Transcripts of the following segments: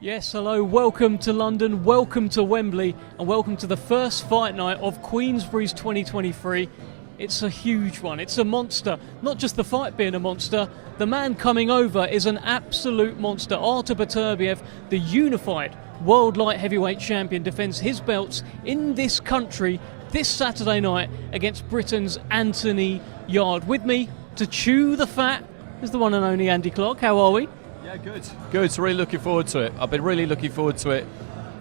Yes, hello, welcome to London, welcome to Wembley, and welcome to the first fight night of Queensberry's 2023. It's a huge one, it's a monster. Not just the fight being a monster, the man coming over is an absolute monster. Artur Beterbiev, the unified world light heavyweight champion, defends his belts in this country this Saturday night against Britain's Anthony Yarde. With me to chew the fat is the one and only Andy Clark. How are we? Yeah, good. Really looking forward to it. I've been really looking forward to it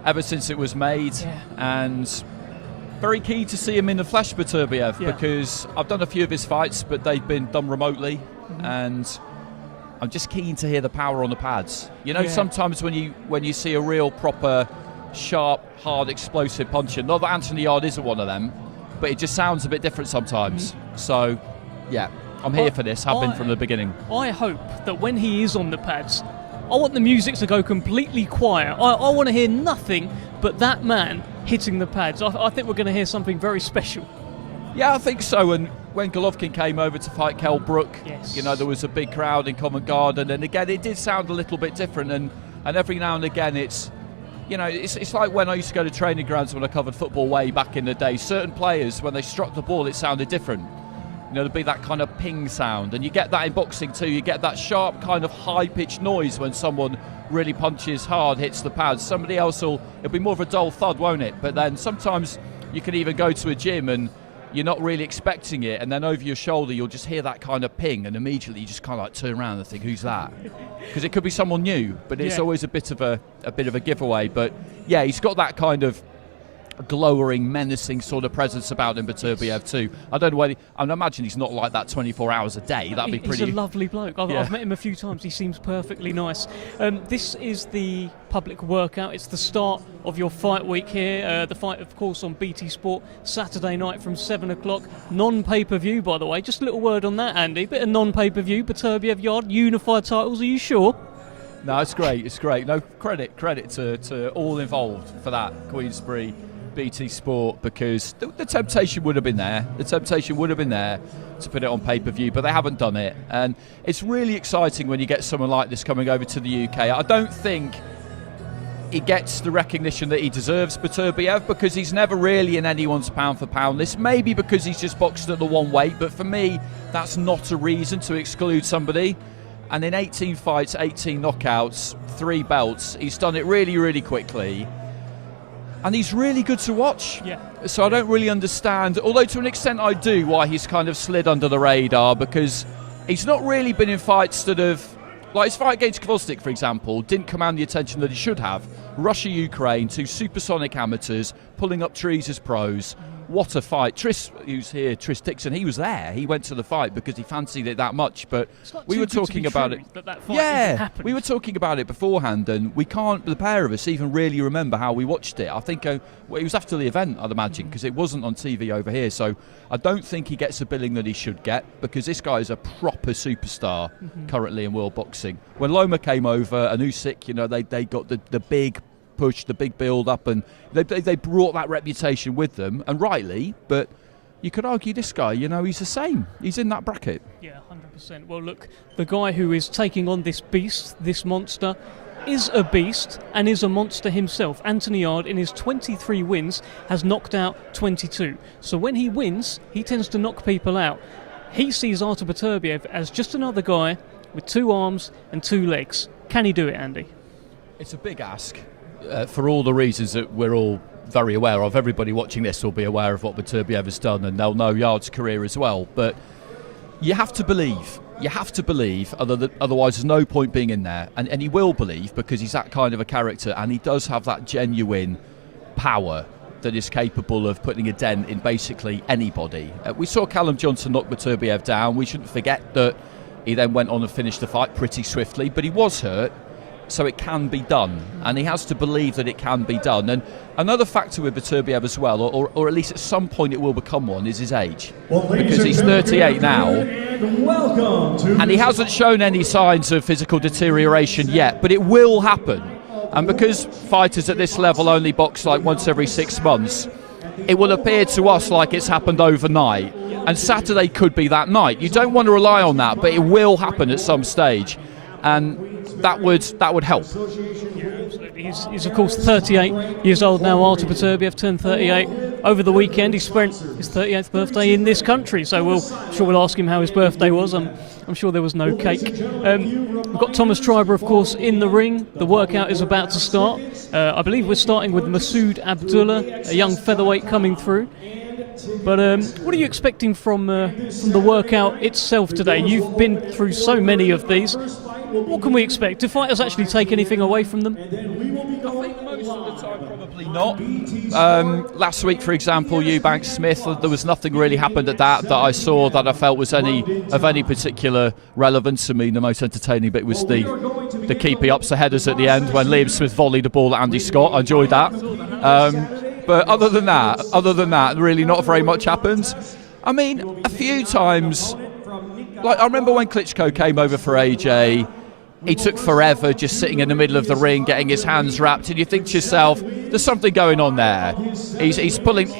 ever since it was made, and very keen to see him in the flesh, Beterbiev, because I've done a few of his fights, but they've been done remotely, and I'm just keen to hear the power on the pads. You know, sometimes when you see a real proper, sharp, hard, explosive puncher, not that Anthony Yarde isn't one of them, but it just sounds a bit different sometimes. So, yeah. I'm here for this, have been from the beginning. I hope that when he is on the pads, I want the music to go completely quiet. I want to hear nothing but that man hitting the pads. I think we're going to hear something very special. Yeah, I think so. And when Golovkin came over to fight Kell Brook, you know, there was a big crowd in Covent Garden. And again, it did sound a little bit different. And every now and again, it's, you know, it's like when I used to go to training grounds when I covered football way back in the day. Certain players, when they struck the ball, it sounded different. You know, there'd be that kind of ping sound, and you get that in boxing too. You get that sharp kind of high-pitched noise when someone really punches hard, hits the pads. Somebody else it'll be more of a dull thud, won't it? But then sometimes you can even go to a gym and you're not really expecting it, and then over your shoulder you'll just hear that kind of ping, and immediately you just kind of like turn around and think, who's that? Because it could be someone new, but it's always a bit of a giveaway. But yeah, he's got that kind of glowering, menacing sort of presence about him, Beterbiev too. I don't know whether I imagine he's not like that 24 hours a day. That'd be pretty. He's a lovely bloke. I've met him a few times. He seems perfectly nice. This is the public workout. It's the start of your fight week here. The fight, of course, on BT Sport Saturday night from 7 o'clock. Non-pay-per-view, by the way. Just a little word on that, Andy. Bit of non-pay-per-view. Beterbiev Yarde, unified titles. Are you sure? No, it's great. It's great. No, credit to all involved for that. Queensberry, BT Sport, because the temptation would have been there. The temptation would have been there to put it on pay-per-view, but they haven't done it. And it's really exciting when you get someone like this coming over to the UK. I don't think he gets the recognition that he deserves, Beterbiev, because he's never really in anyone's pound-for-pound list. Maybe because he's just boxed at the one weight, but for me, that's not a reason to exclude somebody. And in 18 fights, 18 knockouts, 3 belts, he's done it really, really quickly. And he's really good to watch. Yeah. So I don't really understand, although to an extent I do, why he's kind of slid under the radar, because he's not really been in fights that have, like his fight against Kvosnik, for example, didn't command the attention that he should have. Russia, Ukraine, 2 supersonic amateurs pulling up trees as pros. What a fight. Tris, who's here, Tris Dixon, he was there. He went to the fight because he fancied it that much. But we were talking about it. We were talking about it beforehand, and we can't, the pair of us, even really remember how we watched it. I think it was after the event, I'd imagine, because it wasn't on TV over here. So I don't think he gets the billing that he should get, because this guy is a proper superstar currently in world boxing. When Loma came over and Usyk, you know, they got the big push, the big build up, and they brought that reputation with them, and rightly. But you could argue this guy, you know, he's the same. He's in that bracket. Yeah, 100%. Well, look, the guy who is taking on this beast, this monster, is a beast and is a monster himself. Anthony Yarde, in his 23 wins, has knocked out 22. So when he wins, he tends to knock people out. He sees Artur Beterbiev as just another guy with 2 arms and 2 legs. Can he do it, Andy? It's a big ask. For all the reasons that we're all very aware of. Everybody watching this will be aware of what Beterbiev has done, and they'll know Yarde's career as well. But you have to believe. You have to believe, otherwise there's no point being in there. And he will believe, because he's that kind of a character, and he does have that genuine power that is capable of putting a dent in basically anybody. We saw Callum Johnson knock Beterbiev down. We shouldn't forget that he then went on and finished the fight pretty swiftly, but he was hurt. So it can be done, and he has to believe that it can be done. And another factor with Beterbiev as well, or at least at some point it will become one, is his age. Because he's 38 now, and he hasn't shown any signs of physical deterioration yet, but it will happen. And because fighters at this level only box like once every 6 months, it will appear to us like it's happened overnight. And Saturday could be that night. You don't want to rely on that, but it will happen at some stage. And that would help. Yeah, absolutely. He's of course 38 years old now. Artur Beterbiev turned 38 over the weekend. He spent his 38th birthday in this country, so we'll ask him how his birthday was. I'm sure there was no cake. We've got Thomas Treiber, of course, in the ring. The workout is about to start. I believe we're starting with Masood Abdullah, a young featherweight coming through. But what are you expecting from the workout itself today? You've been through so many of these. What can we expect? Do fighters actually take anything away from them? I think most of the time probably not. Last week, for example, Eubanks Smith, there was nothing really happened at that I saw that I felt was of any particular relevance. I mean, the most entertaining bit was the keepy ups the headers at the end when Liam Smith volleyed the ball at Andy Scott. I enjoyed that. But other than that, really not very much happens. I mean, a few times, like I remember when Klitschko came over for AJ, he took forever just sitting in the middle of the ring, getting his hands wrapped, and you think to yourself, there's something going on there. He's pulling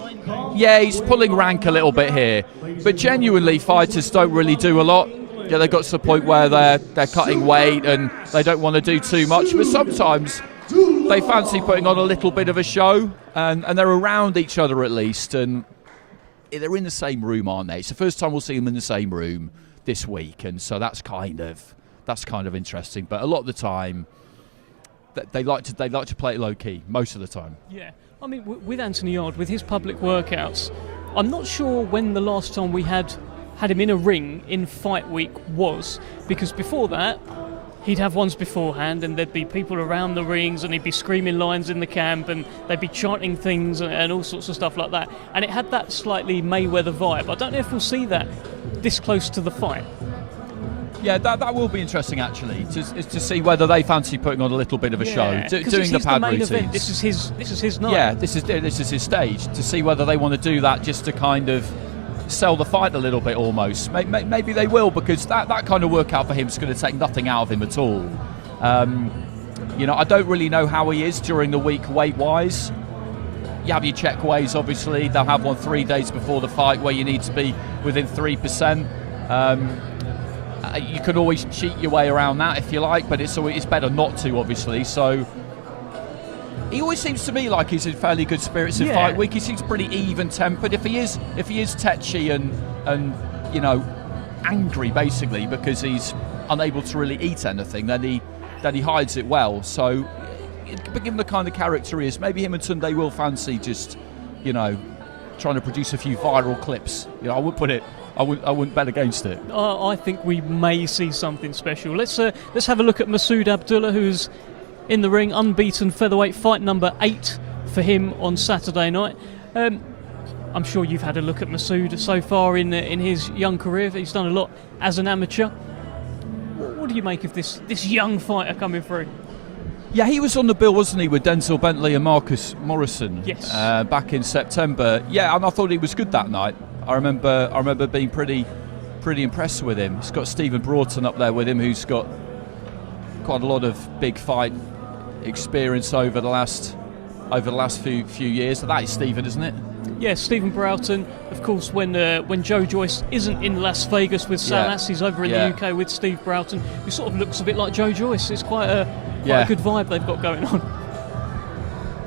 rank a little bit here. But genuinely, fighters don't really do a lot. Yeah, they got to the point where they're cutting weight and they don't want to do too much. But sometimes they fancy putting on a little bit of a show, and they're around each other at least, and they're in the same room, aren't they? It's the first time we'll see them in the same room this week, and so that's kind of interesting. But a lot of the time, they like to play it low key most of the time. Yeah, I mean, with Anthony Yarde, with his public workouts, I'm not sure when the last time we had him in a ring in fight week was, because before that, he'd have ones beforehand and there'd be people around the rings and he'd be screaming lines in the camp and they'd be chanting things and all sorts of stuff like that. And it had that slightly Mayweather vibe. I don't know if we'll see that this close to the fight. Yeah, that will be interesting actually, to see whether they fancy putting on a little bit of a show, doing the pad routines. Event. This is his night. Yeah, this is his stage, to see whether they want to do that just to kind of sell the fight a little bit almost. Maybe they will, because that kind of workout for him is going to take nothing out of him at all. I don't really know how he is during the week weight-wise. You have your check weighs, obviously. They'll have one 3 days before the fight where you need to be within 3%. You can always cheat your way around that if you like, but it's better not to, obviously. So he always seems to me like he's in fairly good spirits in fight week. He seems pretty even-tempered. If he is tetchy and angry basically because he's unable to really eat anything, then he hides it well. So given the kind of character he is, maybe him and Tunde will fancy just trying to produce a few viral clips. I wouldn't bet against it. I think we may see something special. Let's have a look at Masood Abdullah, who's in the ring, unbeaten featherweight, fight number 8 for him on Saturday night. I'm sure you've had a look at Masood so far in his young career. He's done a lot as an amateur. What do you make of this young fighter coming through? Yeah, he was on the bill, wasn't he, with Denzel Bentley and Marcus Morrison? Yes. Back in September. Yeah, and I thought he was good that night. I remember being pretty impressed with him. He's got Stephen Broughton up there with him, who's got quite a lot of big fight experience over the last few years. That is Stephen, isn't it? Yeah, Stephen Broughton. Of course, when Joe Joyce isn't in Las Vegas with Salas, he's over in the UK with Steve Broughton, who sort of looks a bit like Joe Joyce. It's quite a good vibe they've got going on.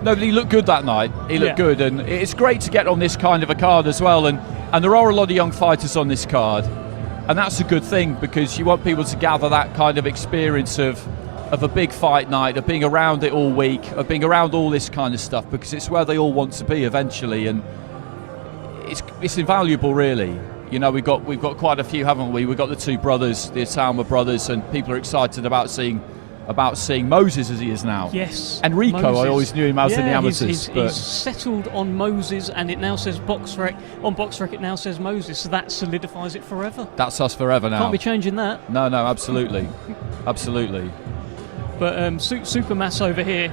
No, but he looked good that night. He looked good, and it's great to get on this kind of a card as well. And there are a lot of young fighters on this card, and that's a good thing, because you want people to gather that kind of experience of a big fight night, of being around it all week, of being around all this kind of stuff, because it's where they all want to be eventually, and it's invaluable, really. We've got quite a few, haven't we? We've got the two brothers, the Atalma brothers, and people are excited about seeing Moses as he is now. Yes. Enrico, Moses. I always knew him as in the amateurs. He's settled on Moses, and it now says BoxRec. On BoxRec it now says Moses, so that solidifies it forever. That's us forever now. Can't be changing that. No, absolutely. Absolutely. But Supermass over here,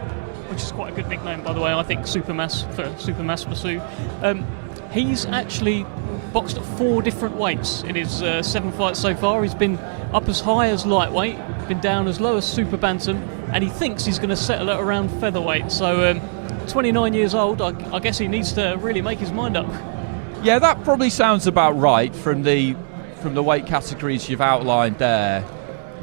which is quite a good nickname, by the way, I think, Supermass for Supermass Masood. He's actually boxed at 4 different weights in his 7 fights so far. He's been up as high as lightweight, been down as low as super bantam, and he thinks he's going to settle at around featherweight. So 29 years old, I guess he needs to really make his mind up. Yeah, that probably sounds about right from the weight categories you've outlined there.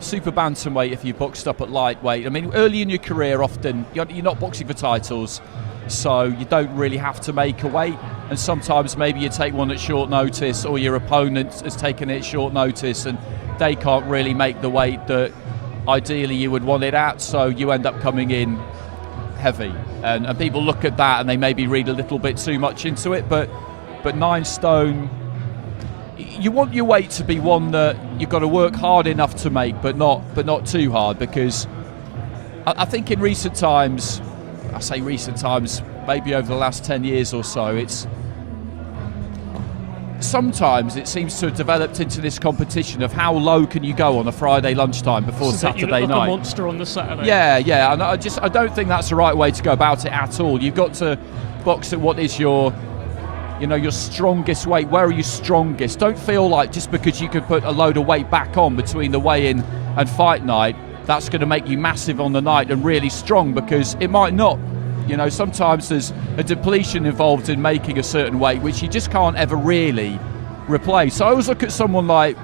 super bantamweight if you boxed up at lightweight. I mean, early in your career, often you're not boxing for titles, so you don't really have to make a weight. And sometimes maybe you take one at short notice, or your opponent has taken it at short notice, and they can't really make the weight that ideally you would want it at. So you end up coming in heavy, and people look at that and they maybe read a little bit too much into it. But 9 stone. You want your weight to be one that you've got to work hard enough to make, but not too hard, because I think in recent times, I say recent times, maybe over the last 10 years or so, sometimes it seems to have developed into this competition of how low can you go on a Friday lunchtime before so Saturday you look like night. a monster on the Saturday. Yeah, and I don't think that's the right way to go about it at all. You've got to box at what is your strongest weight. Where are you strongest? Don't feel like just because you could put a load of weight back on between the weigh-in and fight night, that's going to make you massive on the night and really strong, because it might not. Sometimes there's a depletion involved in making a certain weight, which you just can't ever really replace. So I always look at someone like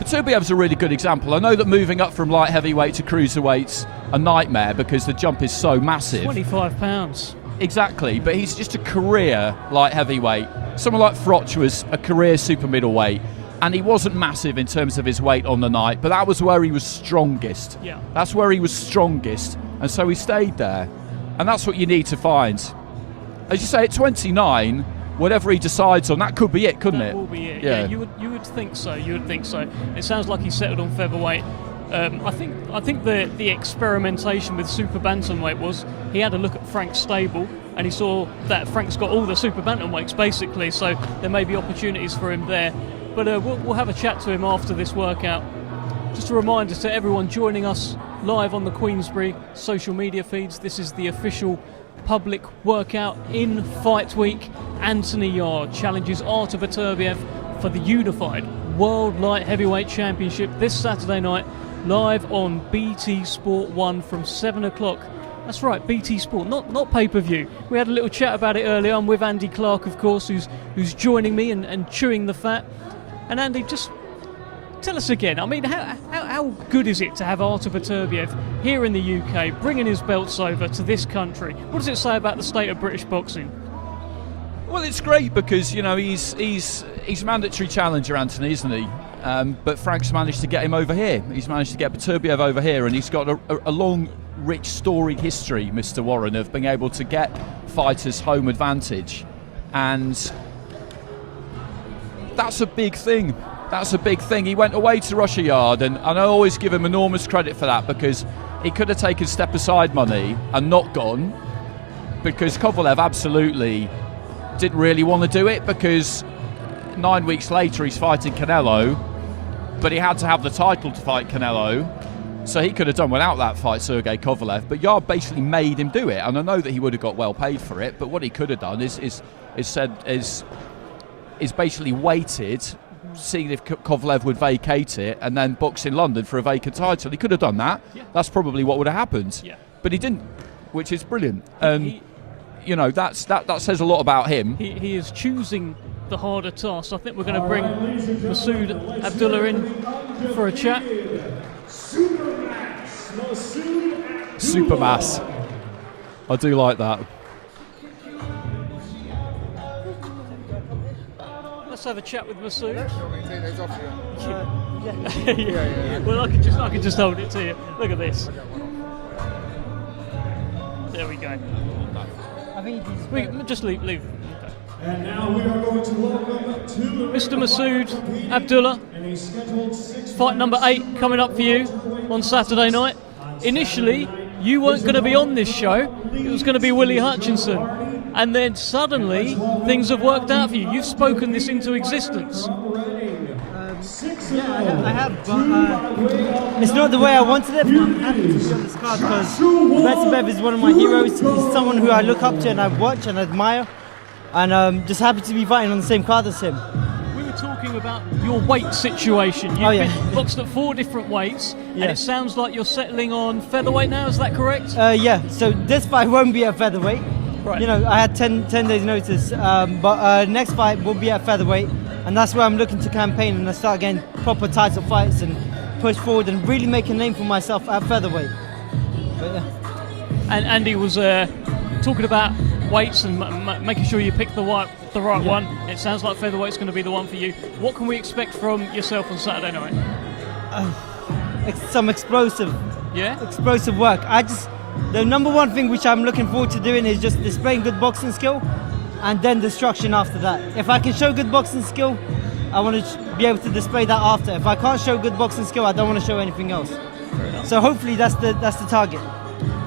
Beterbiev's a really good example. I know that moving up from light heavyweight to cruiserweight's a nightmare because the jump is so massive. 25 pounds. Exactly, but he's just a career light heavyweight. Someone like Froch was a career super middleweight, and he wasn't massive in terms of his weight on the night, but that was where he was strongest. Yeah. That's where he was strongest, and so he stayed there. And that's what you need to find. As you say, at 29, whatever he decides on, that could be it, couldn't it? That will be it. Yeah, you would think so. You would think so. It sounds like he settled on featherweight. I think the experimentation with super bantamweight was he had a look at Frank's stable and he saw that Frank's got all the super bantamweights basically, so there may be opportunities for him there. But we'll have a chat to him after this workout. Just a reminder to everyone joining us live on the Queensberry social media feeds, this is the official public workout in Fight Week. Anthony Yarde challenges Artur Beterbiev for the unified World Light Heavyweight Championship this Saturday night, live on BT Sport 1 from 7 o'clock. That's right, BT Sport, not pay-per-view. We had a little chat about it earlier. I'm with Andy Clark, of course, who's joining me and chewing the fat. And Andy, just tell us again, I mean, how good is it to have Artur Beterbiev here in the UK, bringing his belts over to this country? What does it say about the state of British boxing? Well, it's great because, he's mandatory challenger, Anthony, isn't he? But Frank's managed to get him over here. He's managed to get Beterbiev over here, and he's got a long, rich, storied history, Mr. Warren, of being able to get fighters home advantage. And that's a big thing. That's a big thing. He went away to Russia Yarde, and I always give him enormous credit for that, because he could have taken step aside money and not gone, because Kovalev absolutely didn't really want to do it, because 9 weeks later he's fighting Canelo, but he had to have the title to fight Canelo, so he could have done without that fight, Sergey Kovalev. But Yarde basically made him do it, and I know that he would have got well paid for it, but what he could have done is basically waited, seeing if Kovalev would vacate it, and then box in London for a vacant title. He could have done that. Yeah. That's probably what would have happened. Yeah. But he didn't, which is brilliant. And that says a lot about him. He is choosing the harder task. I think we're going to bring Masood Abdullah in for a chat. Supermass. I do like that. Let's have a chat with Masood. Yeah. Well, I can just hold it to you. Look at this. There we go. We just leave. Okay. And now we are going to welcome to Mr. Masood Abdullah. Fight number 8 coming up for you on Saturday night. Initially, you weren't going to be on this show. It was going to be Willie Hutchinson. And then suddenly, things have worked out for you. You've spoken this into existence. Yeah, I have, but it's not the way I wanted it. But I'm happy to be on this card because Beterbiev is one of my heroes. He's someone who I look up to and I watch and admire. And I'm just happy to be fighting on the same card as him. We were talking about your weight situation. You've been boxed at 4 different weights, and it sounds like you're settling on featherweight now, is that correct? Yeah, so this fight won't be at featherweight. Right. You know, I had 10 days notice, but next fight will be at featherweight, and that's where I'm looking to campaign and I start getting proper title fights and push forward and really make a name for myself at featherweight. But, yeah. And Andy was talking about weights and making sure you pick the right one. It sounds like featherweight's going to be the one for you. What can we expect from yourself on Saturday night? Some explosive work. The number one thing which I'm looking forward to doing is just displaying good boxing skill and then destruction after that. If I can show good boxing skill, I want to be able to display that after. If I can't show good boxing skill, I don't want to show anything else. So hopefully that's the target.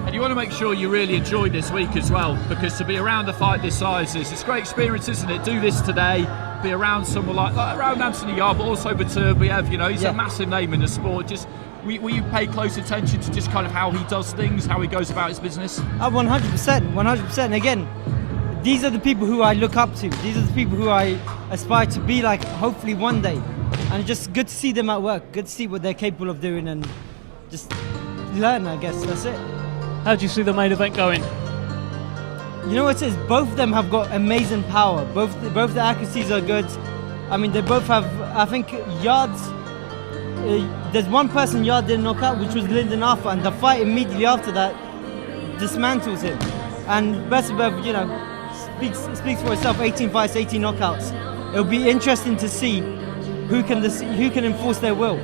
And you want to make sure you really enjoy this week as well, because to be around a fight this size it's a great experience, isn't it? Do this today, be around someone like around Anthony Yarde, but also Beterbiev, you know, he's a massive name in the sport. Just will you pay close attention to just kind of how he does things, how he goes about his business? 100%. And again, these are the people who I look up to. These are the people who I aspire to be like, hopefully one day. And just good to see them at work, good to see what they're capable of doing and just learn, I guess, that's it. How do you see the main event going? You know what it is? Both of them have got amazing power. Both the accuracies are good. I mean, they both have, I think, yards. There's one person Yarde didn't knock out, which was Lyndon Arthur, and the fight immediately after that dismantles him. And Beterbiev, you know, speaks for itself. 18 fights, 18 knockouts. It'll be interesting to see who can enforce their will.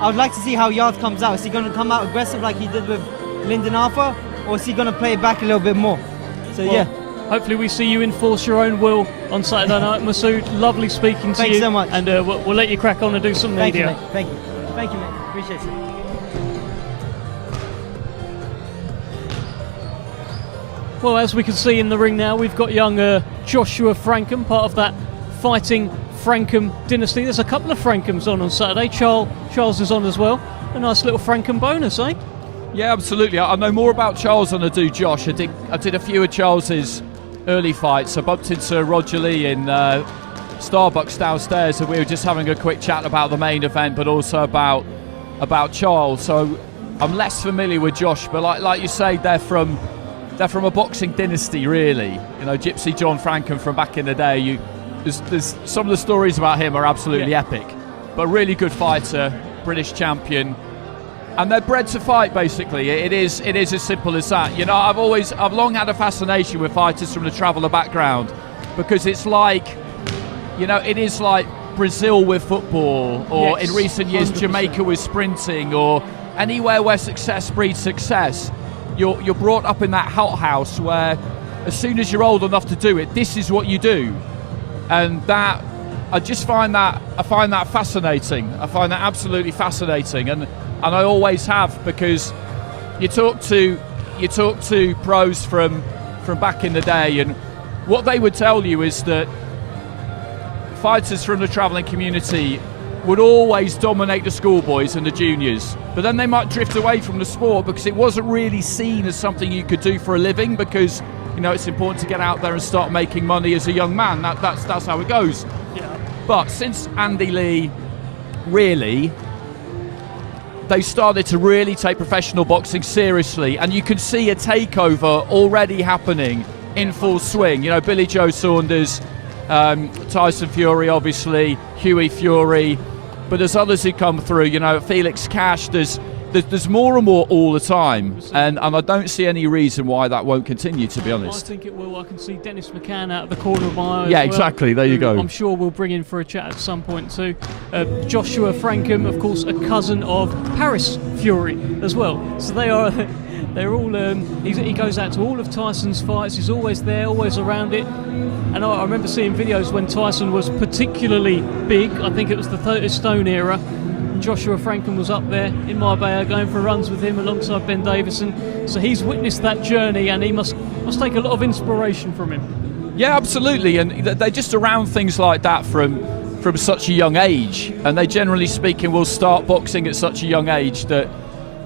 I would like to see how Yarde comes out. Is he going to come out aggressive like he did with Lyndon Arthur, or is he going to play it back a little bit more? So yeah. Hopefully we see you enforce your own will on Saturday night. Masood, lovely speaking to you. Thanks so much. And we'll let you crack on and do some media. Thank you, mate. Appreciate it. Well, as we can see in the ring now, we've got young Joshua Frankham, part of that fighting Frankham dynasty. There's a couple of Frankhams on Saturday. Charles is on as well. A nice little Frankham bonus, eh? Yeah, absolutely. I know more about Charles than I do Josh. I did a few of Charles's early fights. I bumped into Roger Lee in Starbucks downstairs, and we were just having a quick chat about the main event, but also about Charles. So I'm less familiar with Josh, but like you say, they're from a boxing dynasty, really. You know, Gypsy John Frankham from back in the day. There's some of the stories about him are absolutely epic. But really good fighter, British champion. And they're bred to fight, basically. It is as simple as that. You know, I've long had a fascination with fighters from the traveller background, because it's like, you know, it is like Brazil with football, or in recent years 100%. Jamaica with sprinting, or anywhere where success breeds success. You're brought up in that hothouse where, as soon as you're old enough to do it, this is what you do, and that I find that fascinating. I find that absolutely fascinating, and I always have, because you talk to pros from back in the day, and what they would tell you is that fighters from the travelling community would always dominate the schoolboys and the juniors, but then they might drift away from the sport because it wasn't really seen as something you could do for a living, because, you know, it's important to get out there and start making money as a young man. That's how it goes. Yeah. But since Andy Lee, really, they started to really take professional boxing seriously, and you can see a takeover already happening in full swing. You know, Billy Joe Saunders, Tyson Fury, obviously, Hughie Fury, but there's others who come through, you know, Felix Cash. There's more and more all the time, and I don't see any reason why that won't continue, to be honest. I think it will. I can see Dennis McCann out of the corner of my eye. Yeah, exactly. There you go. I'm sure we'll bring in for a chat at some point too. Joshua Frankham, of course, a cousin of Paris Fury as well. So they're all. He goes out to all of Tyson's fights. He's always there, always around it. And I remember seeing videos when Tyson was particularly big. I think it was the 30 Stone era. Joshua Frankham was up there in Marbella going for runs with him alongside Ben Davison. So he's witnessed that journey, and he must take a lot of inspiration from him. Yeah, absolutely. And they're just around things like that from such a young age. And they, generally speaking, will start boxing at such a young age that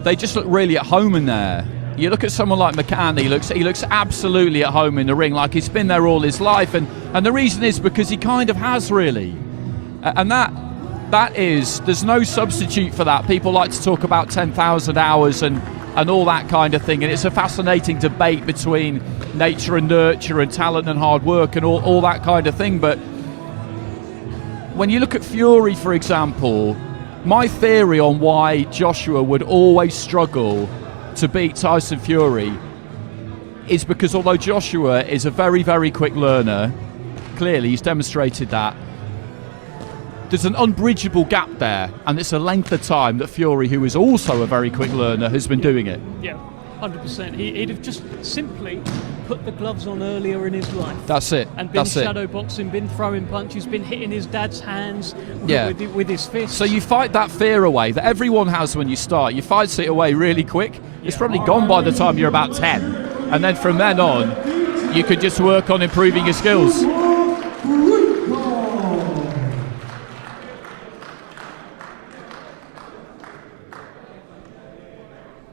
they just look really at home in there. You look at someone like McCann, he looks absolutely at home in the ring, like he's been there all his life. And the reason is because he kind of has, really. And that is, there's no substitute for that. People like to talk about 10,000 hours and all that kind of thing, and it's a fascinating debate between nature and nurture and talent and hard work and all that kind of thing. But when you look at Fury, for example, My theory on why Joshua would always struggle to beat Tyson Fury is because although Joshua is a very, very quick learner, clearly he's demonstrated that, there's an unbridgeable gap there, and it's a length of time that Fury, who is also a very quick learner, has been doing it. Yeah, 100%. He'd have just simply put the gloves on earlier in his life. That's it. And been That's shadow boxing, been throwing punches, been hitting his dad's hands with his fists. So you fight that fear away that everyone has when you start. You fight it away really quick. It's probably gone by the time you're about 10. And then from then on, you could just work on improving your skills.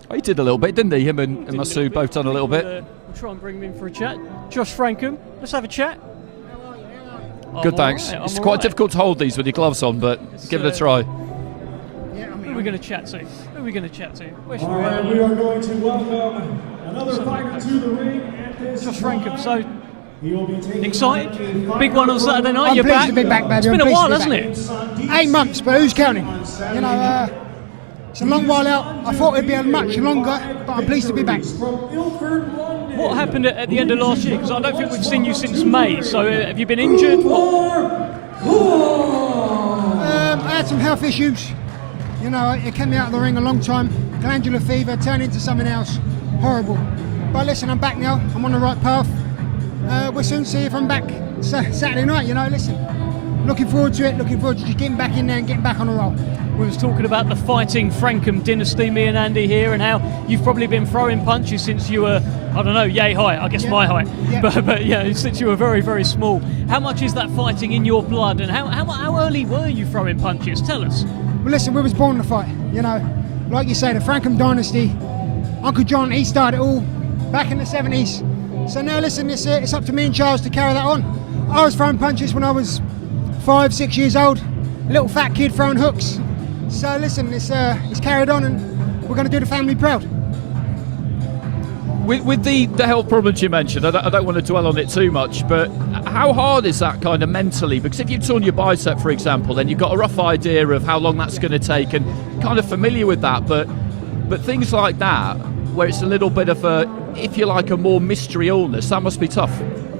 Oh, he did a little bit, didn't he? Him and Masood both done a little bit. We'll try and bring him in for a chat. Josh Frankham, let's have a chat. Good, thanks. It's quite difficult to hold these with your gloves on, but give it a try. Who are we going to chat to? Who are we going to chat to? All right, we are going to welcome another fighter to the ring. Josh Frankham, so He will be taking excited? Big one on Saturday night, I'm you're pleased back. to be back, baby. It's been I'm a pleased while, to hasn't be it? back. 8 months, but who's counting? You know, it's a long while out. I thought it'd be a much longer, but I'm pleased to be back. What happened at the end of last year? Because I don't think we've seen you since May, so have you been injured? I had some health issues. You know, it kept me out of the ring a long time. Glandular fever turned into something else. Horrible. But listen, I'm back now. I'm on the right path. We'll soon see if I'm back Saturday night. You know, listen. Looking forward to it. Looking forward to just getting back in there and getting back on the roll. We was talking about the fighting Frankham dynasty, me and Andy here, and how you've probably been throwing punches since you were, I don't know, yay high, I guess my height, but yeah, since you were very, very small. How much is that fighting in your blood, and how early were you throwing punches? Tell us. Well, listen, we was born to fight. You know, like you say, the Frankham dynasty. Uncle John, he started it all back in the 70s. So now, listen, it's up to me and Charles to carry that on. I was throwing punches when I was 5, 6 years old, little fat kid throwing hooks. So listen, it's carried on, and we're going to do the family proud. With the health problems you mentioned, I don't want to dwell on it too much, but how hard is that kind of mentally? Because if you torn your bicep, for example, then you've got a rough idea of how long that's going to take and kind of familiar with that. But things like that, where it's a little bit of a, if you like, a more mystery illness, that must be tough.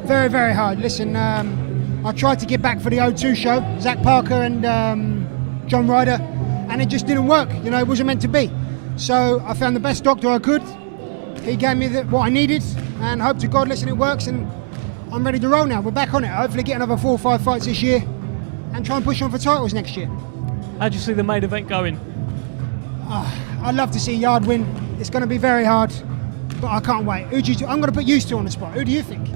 Very, very hard. Listen, I tried to get back for the O2 show, Zach Parker and John Ryder, and it just didn't work. You know, it wasn't meant to be. So I found the best doctor I could. He gave me what I needed, and hope to God, listen, it works, and I'm ready to roll now. We're back on it. Hopefully get another 4 or 5 fights this year and try and push on for titles next year. How do you see the main event going? I'd love to see Yarde win. It's going to be very hard, but I can't wait. I'm going to put you two on the spot. Who do you think?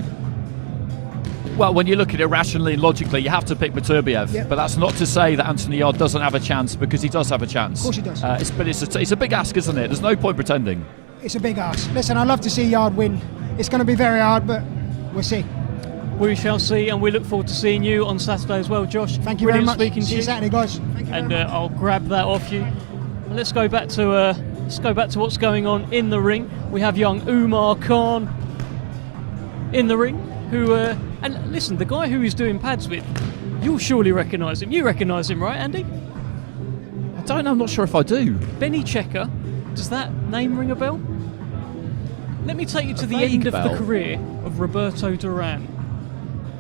Well, when you look at it rationally and logically, you have to pick Beterbiev. Yep. But that's not to say that Anthony Yarde doesn't have a chance, because he does have a chance. Of course he does. But it's a big ask, isn't it? There's no point pretending. It's a big ask. Listen, I'd love to see Yarde win. It's going to be very hard, but we'll see. We shall see, and we look forward to seeing you on Saturday as well, Josh. Thank you very Brilliant much. Speaking See to you Saturday, guys. Thank you and very much. I'll grab that off you. And let's go back to what's going on in the ring. We have young Umar Khan in the ring, who and listen, the guy who he's doing pads with, you'll surely recognise him. You recognise him, right, Andy? I don't know, I'm not sure if I do. Benny Checker. Does that name ring a bell? Let me take you to the vague end of bell. the career of Roberto Duran.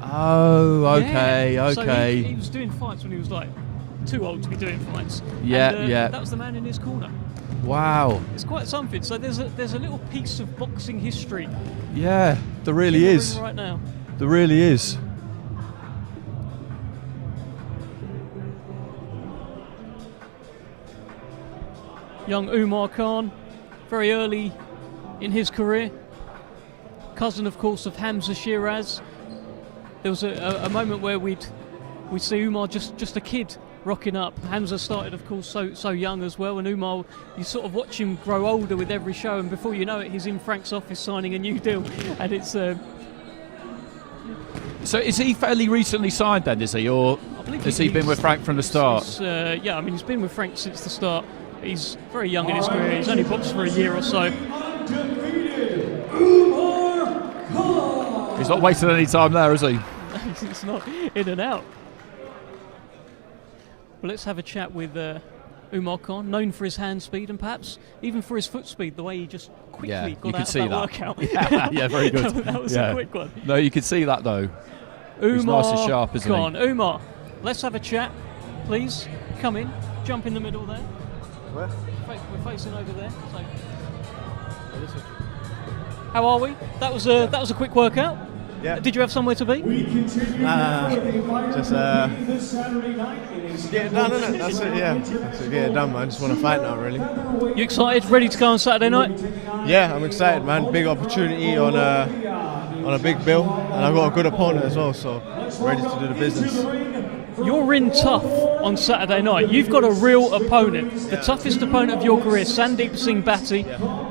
Oh, okay, Yeah. So okay. he was doing fights when he was like too old to be doing fights. Yeah, and, yeah. That was the man in his corner. Wow. It's quite something. So there's a little piece of boxing history. Yeah, there in really the ring is. right now. There really is. Young Umar Khan, very early in his career. Cousin, of course, of Hamza Shiraz. There was a moment where we'd see Umar just a kid rocking up. Hamza started, of course, so young as well, and Umar, you sort of watch him grow older with every show, and before you know it, he's in Frank's office signing a new deal, and it's. So is he fairly recently signed then, is he? Or has he been with Frank from the start? Yeah, I mean, he's been with Frank since the start. He's very young in his career. He's only boxed for a year or so. He's not wasting any time there, is he? It's not in and out. Well, let's have a chat with Umar Khan, known for his hand speed and perhaps even for his foot speed, the way he just quickly got you out could see of that workout. Yeah, very good. That was a quick one. No, you could see that though. He's nice and sharp, isn't Khan. he? Umar, let's have a chat, please. Come in, jump in the middle there. Where? We're facing over there. So. How are we? That was a quick workout. Yeah. Did you have somewhere to be? Just get it done, innit? That's it, yeah. That's it, get it done, man. Just want to fight now, really. You excited? Ready to go on Saturday night? Yeah, I'm excited, man. Big opportunity on a big bill, and I've got a good opponent as well, so ready to do the business. You're in tough on Saturday night. You've got a real opponent. The toughest opponent of your career, Sandeep Singh Bhatti.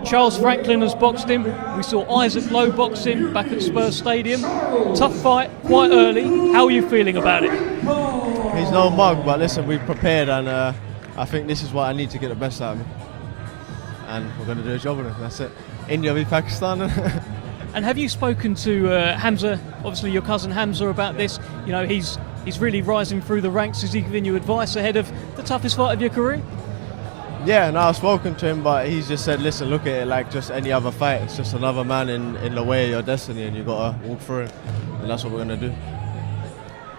Charles Franklin has boxed him. We saw Isaac Lowe box him back at Spurs Stadium. Tough fight, quite early. How are you feeling about it? He's no mug, but listen, we've prepared, and I think this is what I need to get the best out of me. And we're going to do a job on it, that's it. India v Pakistan. And have you spoken to Hamza, obviously your cousin Hamza, about this? You know, he's really rising through the ranks. Has he given you advice ahead of the toughest fight of your career? Yeah, no, I've spoken to him, but he's just said, listen, look at it like just any other fight. It's just another man in the way of your destiny, and you've got to walk through it. And that's what we're going to do.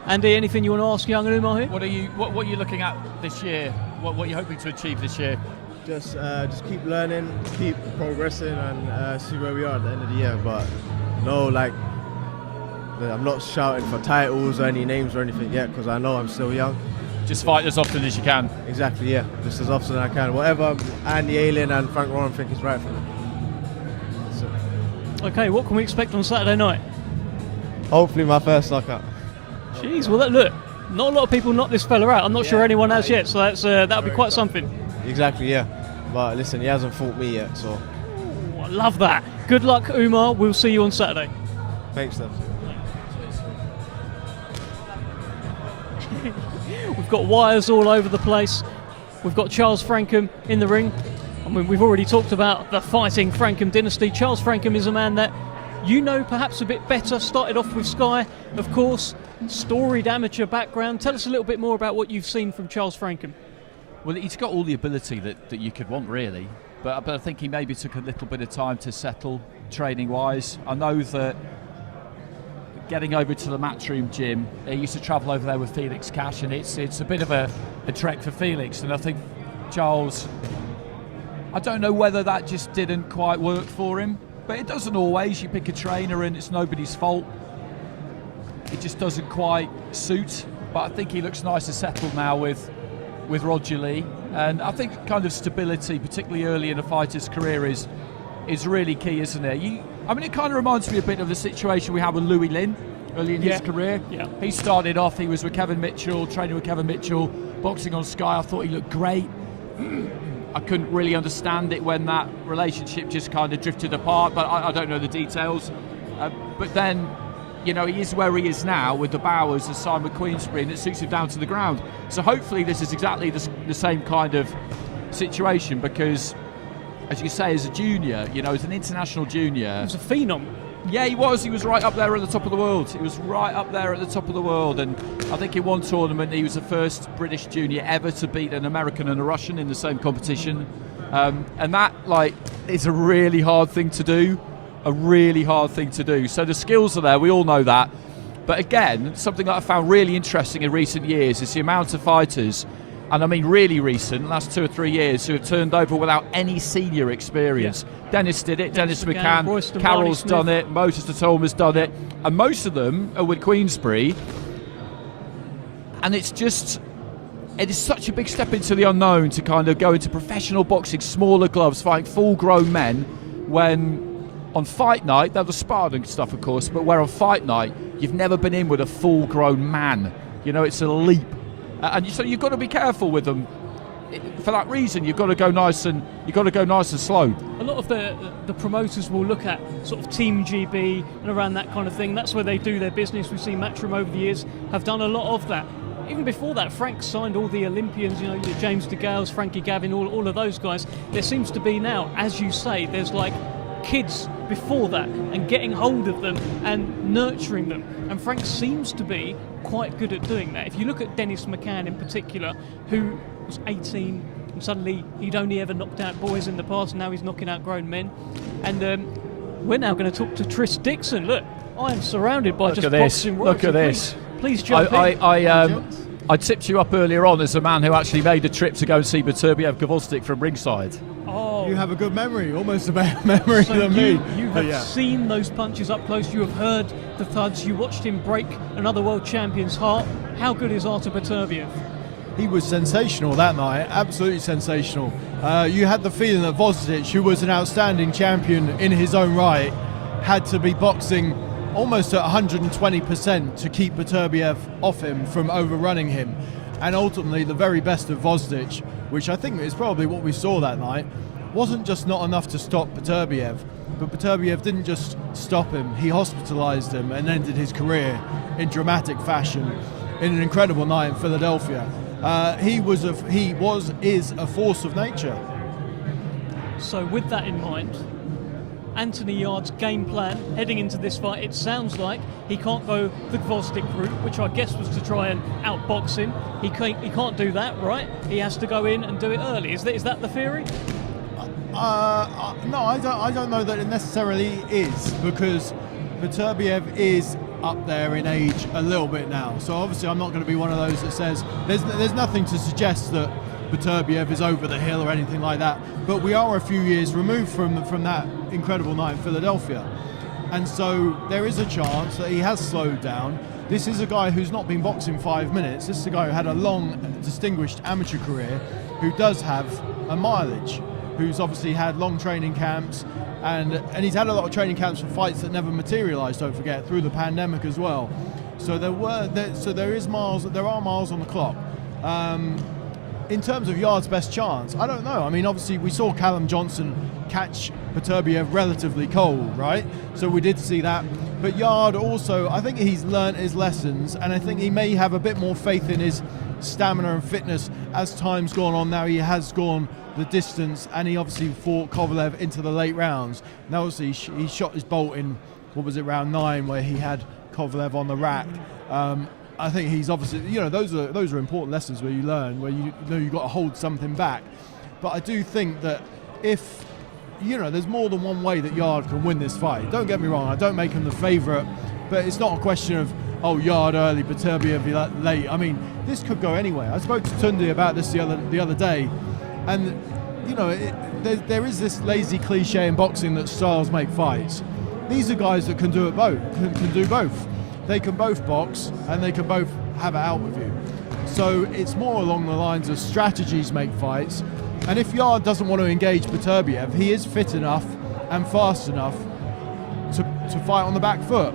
Andy, anything you want to ask young Umar here? What are you looking at this year? What are you hoping to achieve this year? Just keep learning, keep progressing, and see where we are at the end of the year. But no, like, I'm not shouting for titles or any names or anything yet, because I know I'm still young. Just fight as often as you can. Exactly, yeah. Just as often as I can. Whatever Andy Allen and Frank Warren think is right for me. Okay, what can we expect on Saturday night? Hopefully my first knockout. Jeez, well, look, not a lot of people knock this fella out. I'm not sure anyone has yet, so that'll be quite something. Exactly, yeah. But listen, he hasn't fought me yet, so. Ooh, I love that. Good luck, Umar. We'll see you on Saturday. Thanks, Dev. We've got wires all over the place. We've got Charles Frankham in the ring. I mean, we've already talked about the fighting Frankham dynasty. Charles Frankham is a man that you know perhaps a bit better. Started off with Sky, of course. Storied amateur background. Tell us a little bit more about what you've seen from Charles Frankham. Well, he's got all the ability that you could want, really. But I think he maybe took a little bit of time to settle training-wise. I know that getting over to the Matchroom gym, he used to travel over there with Felix Cash, and it's a bit of a trek for Felix. And I think Charles, I don't know whether that just didn't quite work for him, but it doesn't always. You pick a trainer and it's nobody's fault. It just doesn't quite suit. But I think he looks nice and settled now with Roger Lee, and I think kind of stability, particularly early in a fighter's career, is really key, isn't it? I mean, it kind of reminds me a bit of the situation we had with Louis Lin early in his career. Yeah. He started off, he was with Kevin Mitchell, training with Kevin Mitchell, boxing on Sky. I thought he looked great. I couldn't really understand it when that relationship just kind of drifted apart, but I don't know the details. But then, you know, he is where he is now with the Bowers and signed with Queensberry, and it suits him down to the ground. So hopefully this is exactly the same kind of situation, because, as you say, as a junior, you know, as an international junior, he was a phenom. Yeah, he was. He was right up there at the top of the world. He was right up there at the top of the world. And I think in one tournament, he was the first British junior ever to beat an American and a Russian in the same competition. And that, like, is a really hard thing to do. A really hard thing to do. So the skills are there, we all know that. But again, something that I found really interesting in recent years is the amount of fighters, and I mean really recent, last 2 or 3 years, who have turned over without any senior experience. Yeah. Dennis did it, Dennis McCann, Royston, Carroll's done it, Moses Tatoma's done it, and most of them are with Queensberry. And it is such a big step into the unknown to kind of go into professional boxing, smaller gloves, fighting full-grown men, when on fight night, they're the sparring stuff, of course, but where on fight night, you've never been in with a full-grown man. You know, it's a leap. And so you've got to be careful with them. For that reason, you've got to go nice and slow. A lot of the promoters will look at sort of Team GB and around that kind of thing. That's where they do their business. We've seen Matchroom over the years have done a lot of that. Even before that, Frank signed all the Olympians, you know, James DeGales, Frankie Gavin, all of those guys. There seems to be now, as you say, there's like kids before that, and getting hold of them and nurturing them. And Frank seems to be quite good at doing that. If you look at Dennis McCann in particular, who was 18 and suddenly he'd only ever knocked out boys in the past, and now he's knocking out grown men. And we're now going to talk to Tris Dixon. Look, I am surrounded by just boxing royalty. Look at this. Please jump in. I tipped you up earlier on as a man who actually made a trip to go and see Beterbiev Gvozdyk from ringside. Oh. You have a good memory, almost a better memory So than me. You have seen those punches up close. You have heard the thuds. You watched him break another world champion's heart. How good is Artur Beterbiev? He was sensational that night, absolutely sensational. You had the feeling that Gvozdyk, who was an outstanding champion in his own right, had to be boxing almost at 120% to keep Beterbiev off him from overrunning him. And ultimately, the very best of Gvozdyk, which I think is probably what we saw that night, wasn't just not enough to stop Beterbiev, but Beterbiev didn't just stop him, he hospitalized him and ended his career in dramatic fashion in an incredible night in Philadelphia. He is a force of nature. So with that in mind, Anthony Yarde's game plan heading into this fight, it sounds like he can't go the Gvozdyk route, which I guess was to try and outbox him. He can't do that, right? He has to go in and do it early. Is that the theory? No, I don't know that it necessarily is, because Beterbiev is up there in age a little bit now. So obviously I'm not going to be one of those that says there's nothing to suggest that Beterbiev is over the hill or anything like that. But we are a few years removed from that incredible night in Philadelphia. And so there is a chance that he has slowed down. This is a guy who's not been boxing 5 minutes. This is a guy who had a long, distinguished amateur career, who does have a mileage, who's obviously had long training camps, and he's had a lot of training camps for fights that never materialised, don't forget, through the pandemic as well. So there are miles on the clock. In terms of Yarde's best chance, I don't know. I mean, obviously we saw Callum Johnson catch Beterbiev relatively cold, right? So we did see that. But Yarde also, I think he's learnt his lessons, and I think he may have a bit more faith in his stamina and fitness as time's gone on. Now he has gone the distance, and he obviously fought Kovalev into the late rounds. Now obviously he shot his bolt in, what was it, round 9, where he had Kovalev on the rack. I think he's obviously, those are important lessons where you learn, where you know you've got to hold something back. But I do think that if, there's more than one way that Yarde can win this fight. Don't get me wrong, I don't make him the favourite, but it's not a question of, Yarde early, Beterbiev late. I mean, this could go anywhere. I spoke to Tunde about this the other day, and there is this lazy cliche in boxing that styles make fights. These are guys that can do it both. Can do both. They can both box and they can both have it out with you. So it's more along the lines of strategies make fights. And if Yarde doesn't want to engage Beterbiev, he is fit enough and fast enough to fight on the back foot.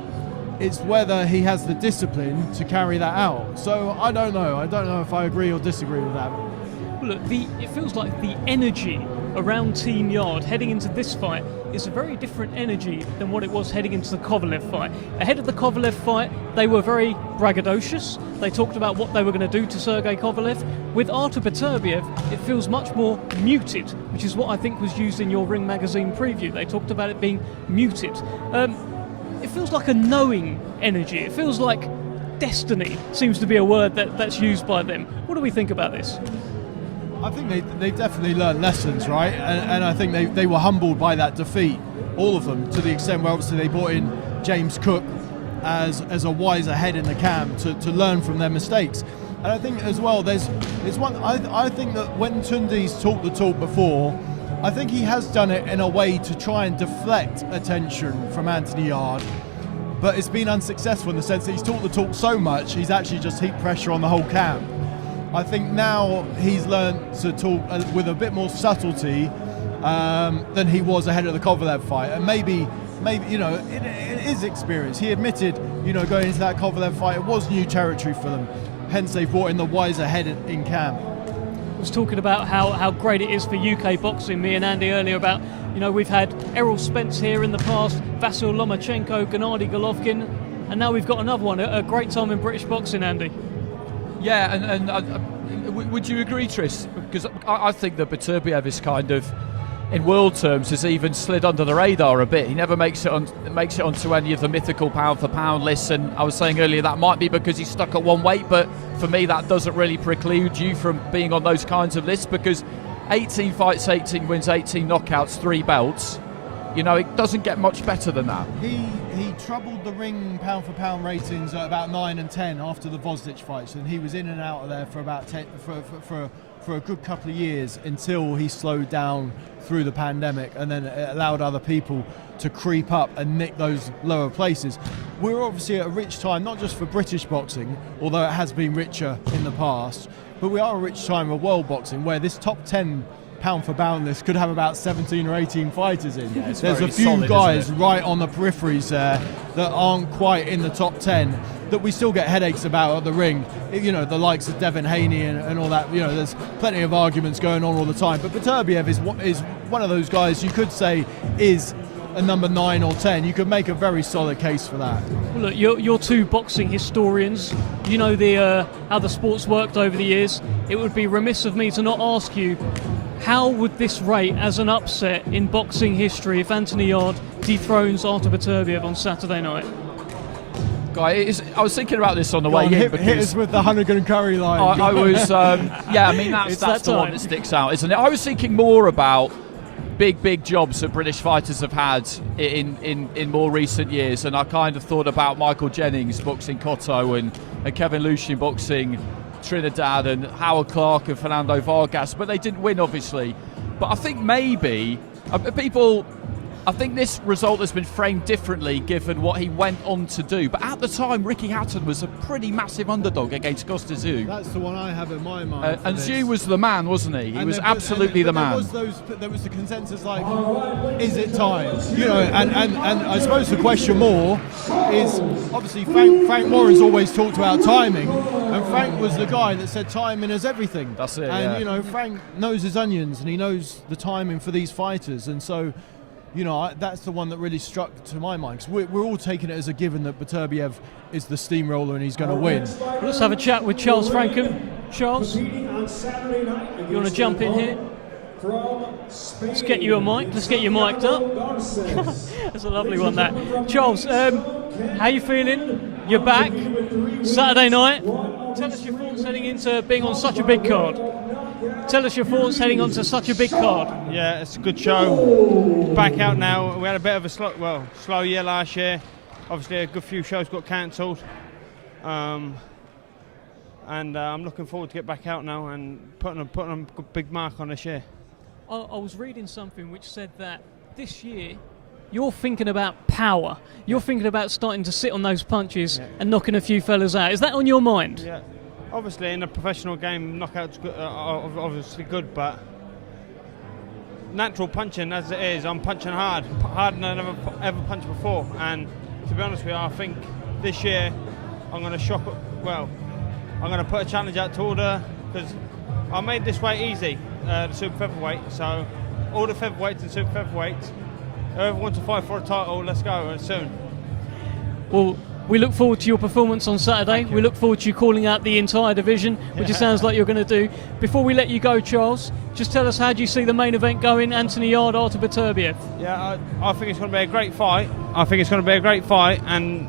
It's whether he has the discipline to carry that out. So I don't know. I don't know if I agree or disagree with that. Well, look, it feels like the energy around Team Yarde heading into this fight is a very different energy than what it was heading into the Kovalev fight. Ahead of the Kovalev fight, they were very braggadocious. They talked about what they were going to do to Sergey Kovalev. With Artur Beterbiev, it feels much more muted, which is what I think was used in your Ring Magazine preview. They talked about it being muted. It feels like a knowing energy. It feels like destiny seems to be a word that's used by them. What do we think about this? I think they definitely learned lessons, right? And I think they were humbled by that defeat, all of them, to the extent where obviously they brought in James Cook as a wiser head in the camp to learn from their mistakes. And I think as well, I think that when Tunde's talked the talk before, I think he has done it in a way to try and deflect attention from Anthony Yarde, but it's been unsuccessful in the sense that he's talked the talk so much, he's actually just heaped pressure on the whole camp. I think now he's learned to talk with a bit more subtlety than he was ahead of the Kovalev fight, and maybe it is experience. He admitted, going into that Kovalev fight, it was new territory for them. Hence, they brought in the wiser head in camp. I was talking about how great it is for UK boxing. Me and Andy earlier about, we've had Errol Spence here in the past, Vasyl Lomachenko, Gennady Golovkin, and now we've got another one. A great time in British boxing, Andy. Yeah, and would you agree, Tris? Because I think that Beterbiev is kind of, in world terms, has even slid under the radar a bit. He never makes it onto any of the mythical pound-for-pound lists. And I was saying earlier that might be because he's stuck at one weight, but for me that doesn't really preclude you from being on those kinds of lists, because 18 fights, 18 wins, 18 knockouts, 3 belts. You know, it doesn't get much better than that. He troubled the ring pound for pound ratings at about 9 and 10 after the Vosdic fights, and he was in and out of there for about 10 for a good couple of years until he slowed down through the pandemic, and then it allowed other people to creep up and nick those lower places. We're obviously at a rich time, not just for British boxing, although it has been richer in the past, but we are a rich time of world boxing where this top 10 pound for pound list could have about 17 or 18 fighters in. Yeah, there's a few solid, guys right on the peripheries there that aren't quite in the top 10 that we still get headaches about at the ring. You know, the likes of Devin Haney and all that. You know, there's plenty of arguments going on all the time. But Beterbiev is one of those guys you could say is a number 9 or 10. You could make a very solid case for that. Well, look, you're two boxing historians. You know how the sport's worked over the years. It would be remiss of me to not ask you, how would this rate as an upset in boxing history if Anthony Yarde dethrones Artur Beterbiev on Saturday night? Guy, I was thinking about this on the way in. Hit us with the Hunnigan and Curry line. I was, yeah, I mean, that's the one that sticks out, isn't it? I was thinking more about big jobs that British fighters have had in more recent years, and I kind of thought about Michael Jennings boxing Cotto and Kevin Lucien boxing Trinidad and Howard Clark and Fernando Vargas, but they didn't win, obviously. But I think maybe I think this result has been framed differently given what he went on to do. But at the time, Ricky Hatton was a pretty massive underdog against Costa Zhu. That's the one I have in my mind. And Zhu was the man, wasn't he? He was absolutely the man. There was the consensus like, is it time? You know, and I suppose the question more is, obviously Frank Warren's always talked about timing, and Frank was the guy that said timing is everything. That's it, And, yeah. you know, Frank knows his onions, and he knows the timing for these fighters, and so, you know, that's the one that really struck to my mind. Because we're all taking it as a given that Beterbiev is the steamroller and he's going to win. Let's have a chat with Charles Frankham. Charles, you want to jump in here? Let's get you a mic. Let's get you mic'd up. That's a lovely one, that. Charles, how you feeling? You're back. Saturday night. Tell us your thoughts heading into being on such a big card. Tell us your thoughts heading onto such a big card. Yeah, it's a good show. Back out now. We had a bit of a slow year last year. Obviously, a good few shows got cancelled. And I'm looking forward to get back out now and putting a big mark on this year. I was reading something which said that this year you're thinking about power. You're thinking about starting to sit on those punches and knocking a few fellas out. Is that on your mind? Yeah. Obviously, in a professional game, knockouts are obviously good, but natural punching as it is, I'm punching harder than I've ever punched before. And to be honest with you, I think this year I'm going to shock. Well, I'm going to put a challenge out to order, because I made this weight easy, the super featherweight. So all the featherweights and super featherweights, whoever wants to fight for a title, let's go soon. Well, we look forward to your performance on Saturday. We look forward to you calling out the entire division, which it sounds like you're going to do. Before we let you go, Charles, just tell us, how do you see the main event going? Anthony Yarde, Artur Beterbiev. Yeah, I think it's going to be a great fight. And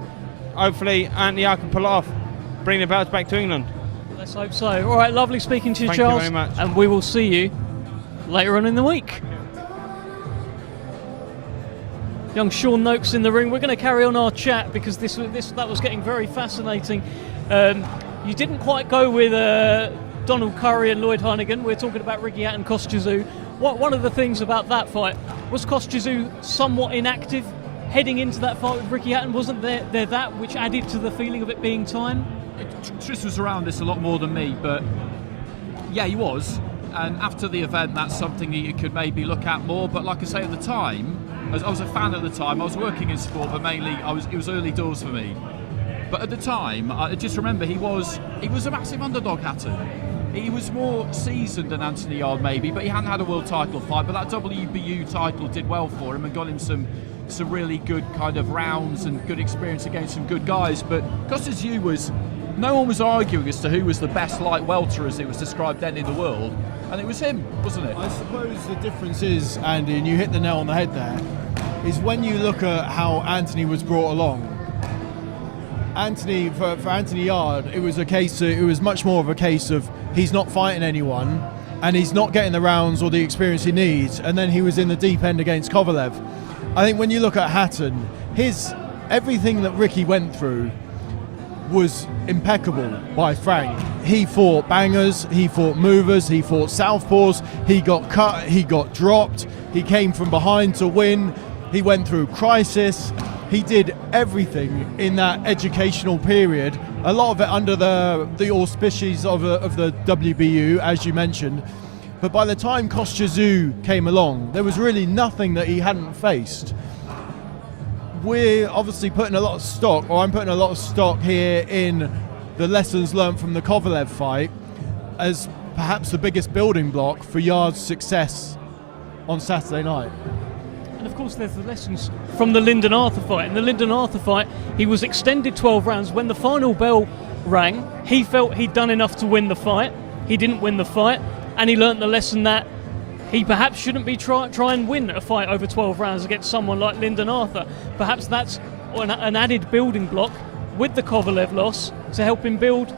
hopefully Anthony Yarde can pull it off, bring the belts back to England. Let's hope so. All right, lovely speaking to you, Thank Charles. you very much. And we will see you later on in the week. Young Sean Noakes in the ring. We're going to carry on our chat because that was getting very fascinating. You didn't quite go with Donald Curry and Lloyd Hunnigan. We're talking about Ricky Hatton, Costa Zhu. One of the things about that fight was Costa Zhu somewhat inactive heading into that fight with Ricky Hatton. Wasn't there that which added to the feeling of it being time? Tris was around this a lot more than me, but yeah, he was. And after the event, that's something that you could maybe look at more. But like I say, at the time, I was a fan at the time. I was working in sport, but mainly it was early doors for me. But at the time, I just remember he was a massive underdog, Hatton. He was more seasoned than Anthony Yarde maybe, but he hadn't had a world title fight. But that WBU title did well for him and got him some really good kind of rounds and good experience against some good guys. But Costa Zhu no one was arguing as to who was the best light welter, as it was described then, in the world. And it was him, wasn't it? I suppose the difference is, Andy, and you hit the nail on the head there, is when you look at how Anthony was brought along. For Anthony Yarde, it was much more of a case of he's not fighting anyone. and he's not getting the rounds or the experience he needs, and then he was in the deep end against Kovalev. I think when you look at Hatton, everything that Ricky went through was impeccable by Frank. He fought bangers, he fought movers, he fought southpaws, he got cut, he got dropped, he came from behind to win, he went through crisis, he did everything in that educational period, a lot of it under the auspices of the WBU, as you mentioned. But by the time Kostya came along, there was really nothing that he hadn't faced. We're obviously putting a lot of stock, or I'm putting a lot of stock here in the lessons learned from the Kovalev fight as perhaps the biggest building block for Yarde's success on Saturday night. And of course there's the lessons from the Lyndon Arthur fight. In the Lyndon Arthur fight, he was extended 12 rounds. When the final bell rang, he felt he'd done enough to win the fight. He didn't win the fight, and he learnt the lesson that he perhaps shouldn't be try and win a fight over 12 rounds against someone like Lyndon Arthur. Perhaps that's an added building block with the Kovalev loss to help him build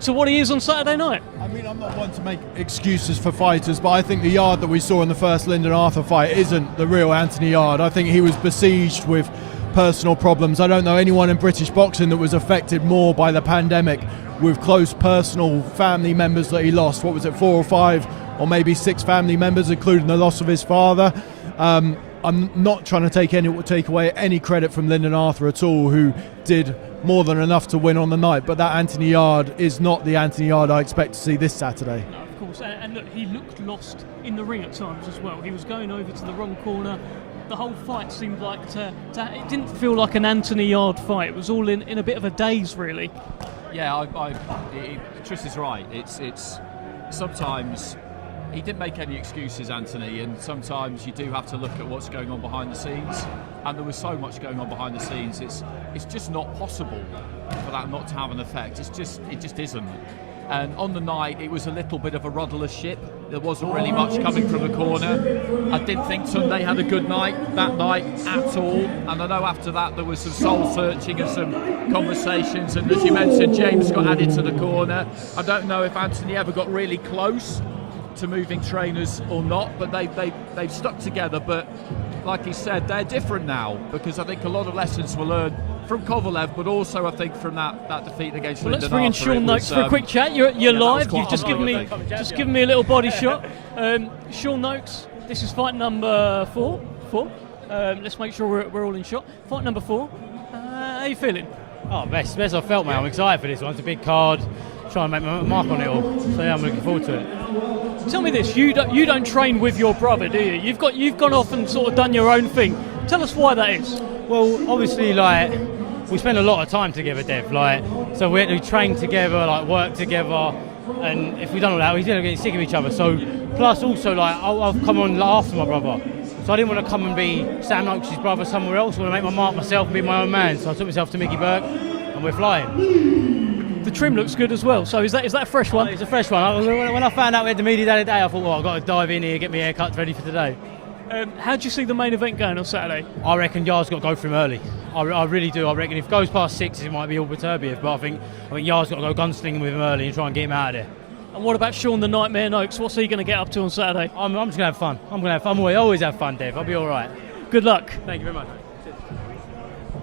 to what he is on Saturday night. I mean, I'm not one to make excuses for fighters, but I think the Yarde that we saw in the first Lyndon Arthur fight isn't the real Anthony Yarde. I think he was besieged with personal problems. I don't know anyone in British boxing that was affected more by the pandemic with close personal family members that he lost. What was it, 4 or 5 or maybe 6 family members, including the loss of his father. I'm not trying to take away any credit from Lyndon Arthur at all, who did more than enough to win on the night, but that Anthony Yarde is not the Anthony Yarde I expect to see this Saturday. No, of course, and look, he looked lost in the ring at times as well. He was going over to the wrong corner. The whole fight seemed like it didn't feel like an Anthony Yarde fight. It was all in a bit of a daze, really. Yeah, Tris is right. It's sometimes he didn't make any excuses, Anthony, and sometimes you do have to look at what's going on behind the scenes, and there was so much going on behind the scenes. It's just not possible for that not to have an effect. It just isn't. And on the night, it was a little bit of a rudderless ship. There wasn't really much coming from the corner. I didn't think Sunday had a good night that night at all. And I know after that there was some soul searching and some conversations. And as you mentioned, James got added to the corner. I don't know if Anthony ever got really close to moving trainers or not, but they've stuck together. But like he said, they're different now, because I think a lot of lessons were learned from Kovalev, but also I think from that defeat against Lyndon Let's bring in Sean Noakes for a quick chat. You're live. You've just given me a little body shot. Sean Noakes, this is fight number 4. Let's make sure we're all in shot. Fight number 4. How are you feeling? Oh, best I've felt, mate. I'm excited for this one. It's a big card. Try and make my mark on it all. So yeah, I'm looking forward to it. Tell me this: you don't train with your brother, do you? You've gone off and sort of done your own thing. Tell us why that is. Well, obviously, like, we spend a lot of time together, Dev. Like, so we train together, like, work together, and if we don't all that, we end up getting sick of each other. So, plus also, like, I've come on after my brother, so I didn't want to come and be Sam Noakes' brother somewhere else. I want to make my mark myself and be my own man. So I took myself to Mickey Burke, and we're flying. The trim looks good as well. So is that a fresh one? It's a fresh one. When I found out we had the media the other day, I thought, well, I've got to dive in here, get my haircut ready for today. How do you see the main event going on Saturday? I reckon Yarde's got to go for him early. I really do. I reckon if it goes past 6, it might be all Beterbiev, but I think Yarde's got to go gunslinging with him early and try and get him out of there. And what about Sean the Nightmare Noakes? What's he going to get up to on Saturday? I'm just going to have fun. I always have fun, Dev. I'll be all right. Good luck. Thank you very much.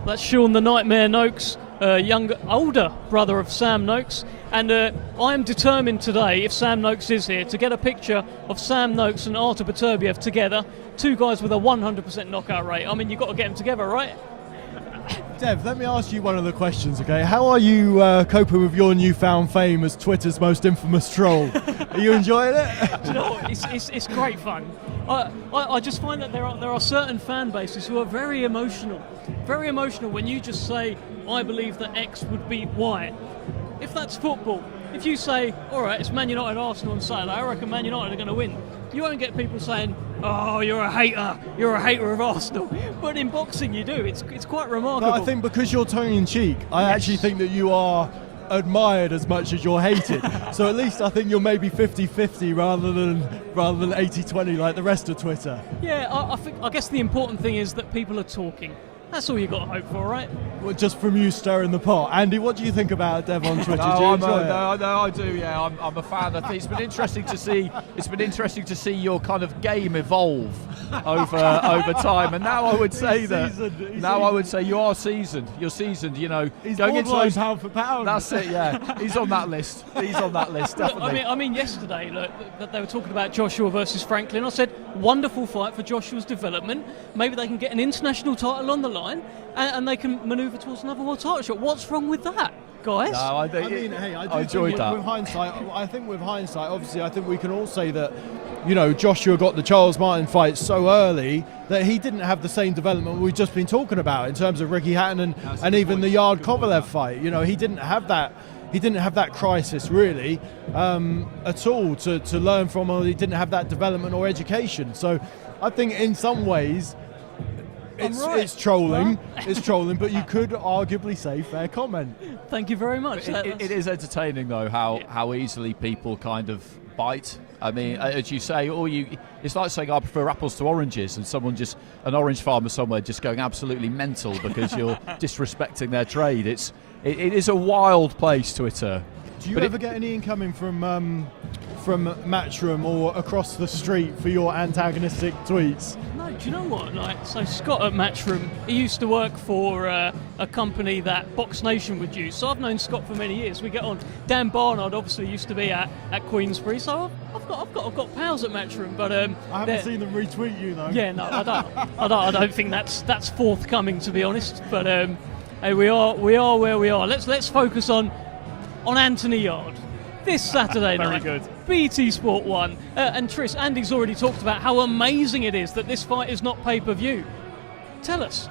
That's Sean the Nightmare Noakes, older brother of Sam Noakes. And I am determined today, if Sam Noakes is here, to get a picture of Sam Noakes and Artur Beterbiev together. 2 guys with a 100% knockout rate. I mean, you've got to get them together, right? Dev, let me ask you one of the questions, okay? How are you coping with your newfound fame as Twitter's most infamous troll? Are you enjoying it? Do you know what? It's great fun. I just find that there are certain fan bases who are very emotional when you just say, I believe that X would beat Y. If that's football, if you say, all right, it's Man United Arsenal on Saturday, I reckon Man United are going to win, you won't get people saying, oh, you're a hater of Arsenal. But in boxing you do. It's quite remarkable. No, I think because you're tongue-in-cheek, I actually think that you are admired as much as you're hated. So at least I think you're maybe 50-50 rather than 80-20 like the rest of Twitter. Yeah, I guess the important thing is that people are talking. That's all you got to hope for, right? Well, just from you stirring the pot. Andy, what do you think about Dev on Twitter? No, do you enjoy it? I do. Yeah, I'm a fan. I think it's been interesting to see. It's been interesting to see your kind of game evolve over time. And now I would say I would say you are seasoned. You're seasoned. You know, He's going into those pound for pound. That's it. Yeah, he's on that list. He's on that list. Definitely. I mean, yesterday, look, that they were talking about Joshua versus Franklin. I said, wonderful fight for Joshua's development. Maybe they can get an international title on the line, and they can manoeuvre towards another world title shot. What's wrong with that, guys? No, I enjoyed that. With hindsight, obviously, I think we can all say that, you know, Joshua got the Charles Martin fight so early that he didn't have the same development we've just been talking about in terms of Ricky Hatton and even the Yarde Kovalev fight. You know, he didn't have that. He didn't have that crisis really at all to learn from, or he didn't have that development or education. So I think in some ways it's trolling. It's trolling, but you could arguably say fair comment. Thank you very much. It is entertaining though how easily people kind of bite. I mean, as you say, it's like saying I prefer apples to oranges, and an orange farmer somewhere just going absolutely mental because you're disrespecting their trade. It is a wild place, Twitter. Do you ever get any incoming from Matchroom or across the street for your antagonistic tweets? No, do you know what? So Scott at Matchroom, he used to work for a company that Box Nation would use. So I've known Scott for many years. We get on. Dan Barnard obviously used to be at Queensberry. So I've got pals at Matchroom, but I haven't seen them retweet you though. Yeah, no, I don't think that's forthcoming, to be honest. But hey, we are where we are. Let's focus on Anthony Yarde this Saturday night. Very good. BT Sport 1. And Tris, Andy's already talked about how amazing it is that this fight is not pay-per-view. Tell us.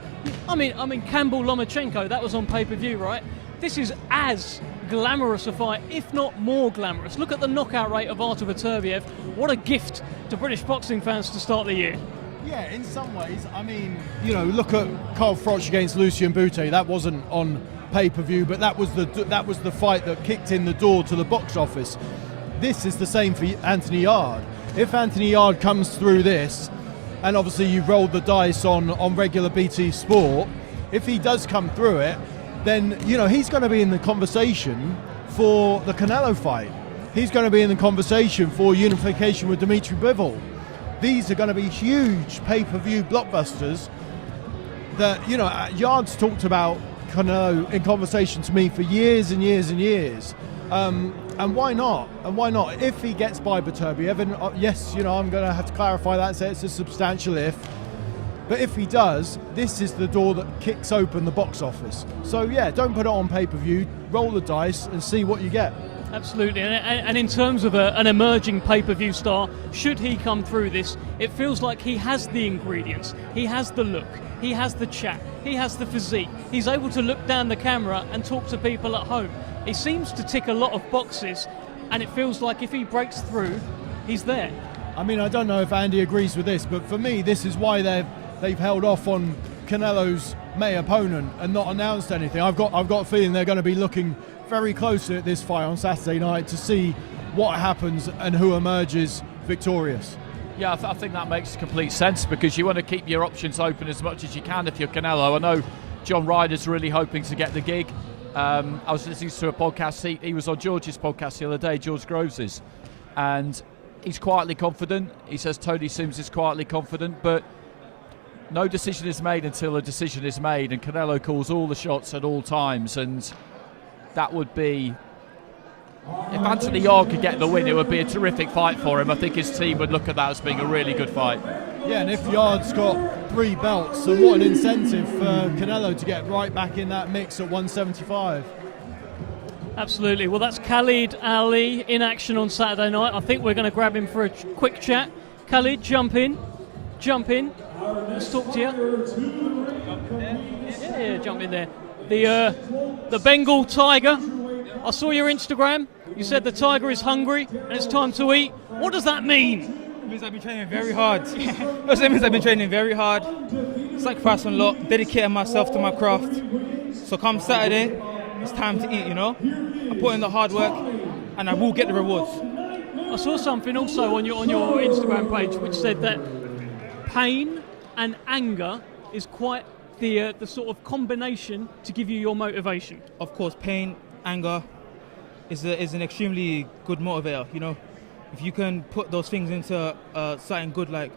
I mean, Campbell Lomachenko, that was on pay-per-view, right? This is as glamorous a fight, if not more glamorous. Look at the knockout rate of Artur Beterbiev. What a gift to British boxing fans to start the year. Yeah, in some ways. I mean, you know, look at Carl Froch against Lucien Boutte. That wasn't on pay-per-view, but that was the fight that kicked in the door to the box office. This is the same for Anthony Yarde. If Anthony Yarde comes through this, and obviously you've rolled the dice on regular BT Sport, if he does come through it, then, you know, he's going to be in the conversation for the Canelo fight. He's going to be in the conversation for unification with Dimitri Bivol. These are going to be huge pay-per-view blockbusters that, you know, Yarde's talked about Canelo in conversation to me for years and years and years. And why not? And why not? If he gets by Beterbiev, and yes, you know, I'm going to have to clarify that and say it's a substantial if. But if he does, this is the door that kicks open the box office. So yeah, don't put it on pay-per-view, roll the dice and see what you get. Absolutely, and in terms of an emerging pay-per-view star, should he come through this, it feels like he has the ingredients, he has the look, he has the chat, he has the physique, he's able to look down the camera and talk to people at home. He seems to tick a lot of boxes, and it feels like if he breaks through, he's there. I mean, I don't know if Andy agrees with this, but for me, this is why they've held off on Canelo's May opponent and not announced anything. I've got a feeling they're going to be looking very closely at this fight on Saturday night to see what happens and who emerges victorious. Yeah, I think that makes complete sense because you want to keep your options open as much as you can if you're Canelo. I know John Ryder's really hoping to get the gig. I was listening to a podcast, he was on George's podcast the other day, George Groves's, and he's quietly confident. He says Tony Sims is quietly confident, but no decision is made until a decision is made, and Canelo calls all the shots at all times, and that would be, if Anthony Yarde could get the win, it would be a terrific fight for him. I think his team would look at that as being a really good fight. Yeah, and if Yarde's got 3 belts, then what an incentive for Canelo to get right back in that mix at 175. Absolutely. Well, that's Khalid Ali in action on Saturday night. I think we're going to grab him for a quick chat. Khalid, jump in. Let's talk to you. Yeah, jump in there. The Bengal tiger. I saw your Instagram. You said the tiger is hungry and it's time to eat. What does that mean? It means I've been training very hard. It means I've been training very hard, sacrificing a lot, dedicating myself to my craft. So come Saturday, it's time to eat, you know? I put in the hard work and I will get the rewards. I saw something also on your Instagram page which said that pain and anger is quite the sort of combination to give you your motivation? Of course, pain, anger is an extremely good motivator. You know, if you can put those things into something good, like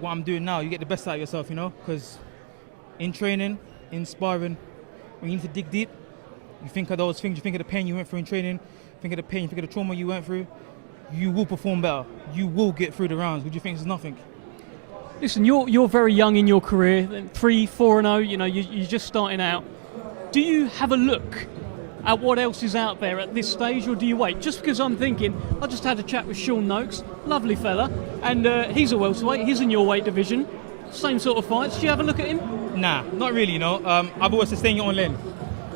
what I'm doing now, you get the best out of yourself. You know, because in training, in sparring, when you need to dig deep, you think of those things. You think of the pain you went through in training. Think of the pain. Think of the trauma you went through. You will perform better. You will get through the rounds. Would you think it's nothing? Listen, you're very young in your career, 3-4-0. You know, you're just starting out. Do you have a look at what else is out there at this stage, or do you wait? Just because I'm thinking, I just had a chat with Sean Noakes, lovely fella, and he's a welterweight. He's in your weight division, same sort of fights. Do you have a look at him? Nah, not really. You know, I've always said stay in your own lane.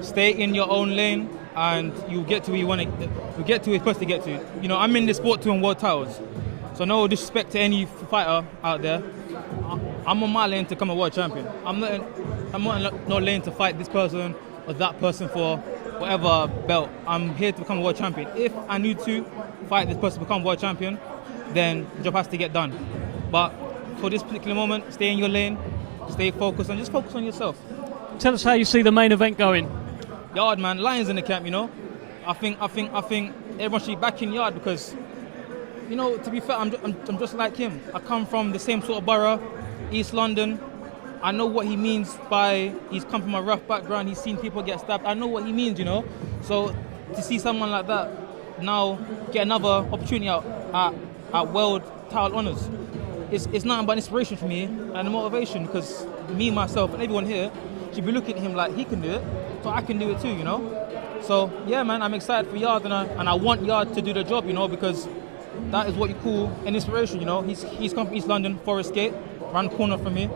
Stay in your own lane, and you'll get to where you want to. You'll get to where you're supposed to get to. You know, I'm in the sport to win world titles, so no disrespect to any fighter out there. I'm on my lane to become a world champion. I'm not in no lane to fight this person or that person for whatever belt. I'm here to become a world champion. If I need to fight this person to become world champion, then the job has to get done. But for this particular moment, stay in your lane, stay focused, and just focus on yourself. Tell us how you see the main event going. Yarde, man, Lions in the camp. You know, I think everyone should be back in Yarde because, you know, to be fair, I'm just like him. I come from the same sort of borough, East London. I know what he means by he's come from a rough background. He's seen people get stabbed. I know what he means, you know. So to see someone like that now get another opportunity at world title honours, it's nothing but inspiration for me and a motivation because me, myself, and everyone here should be looking at him like he can do it, so I can do it too, you know. So yeah, man, I'm excited for Yarde and I want Yarde to do the job, you know, because that is what you call an inspiration, you know. He's come from East London, Forest Gate, around the corner from me.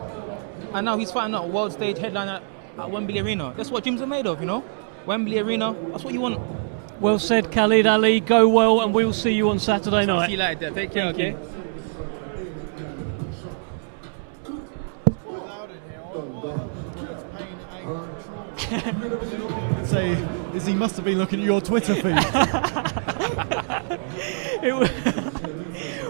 And now he's fighting at a world stage headline at Wembley Arena. That's what gyms are made of, you know? Wembley Arena, that's what you want. Well said, Khalid Ali. Go well, and we'll see you on Saturday night. See you later. Take care, okay? Say, he must have been looking at your Twitter feed.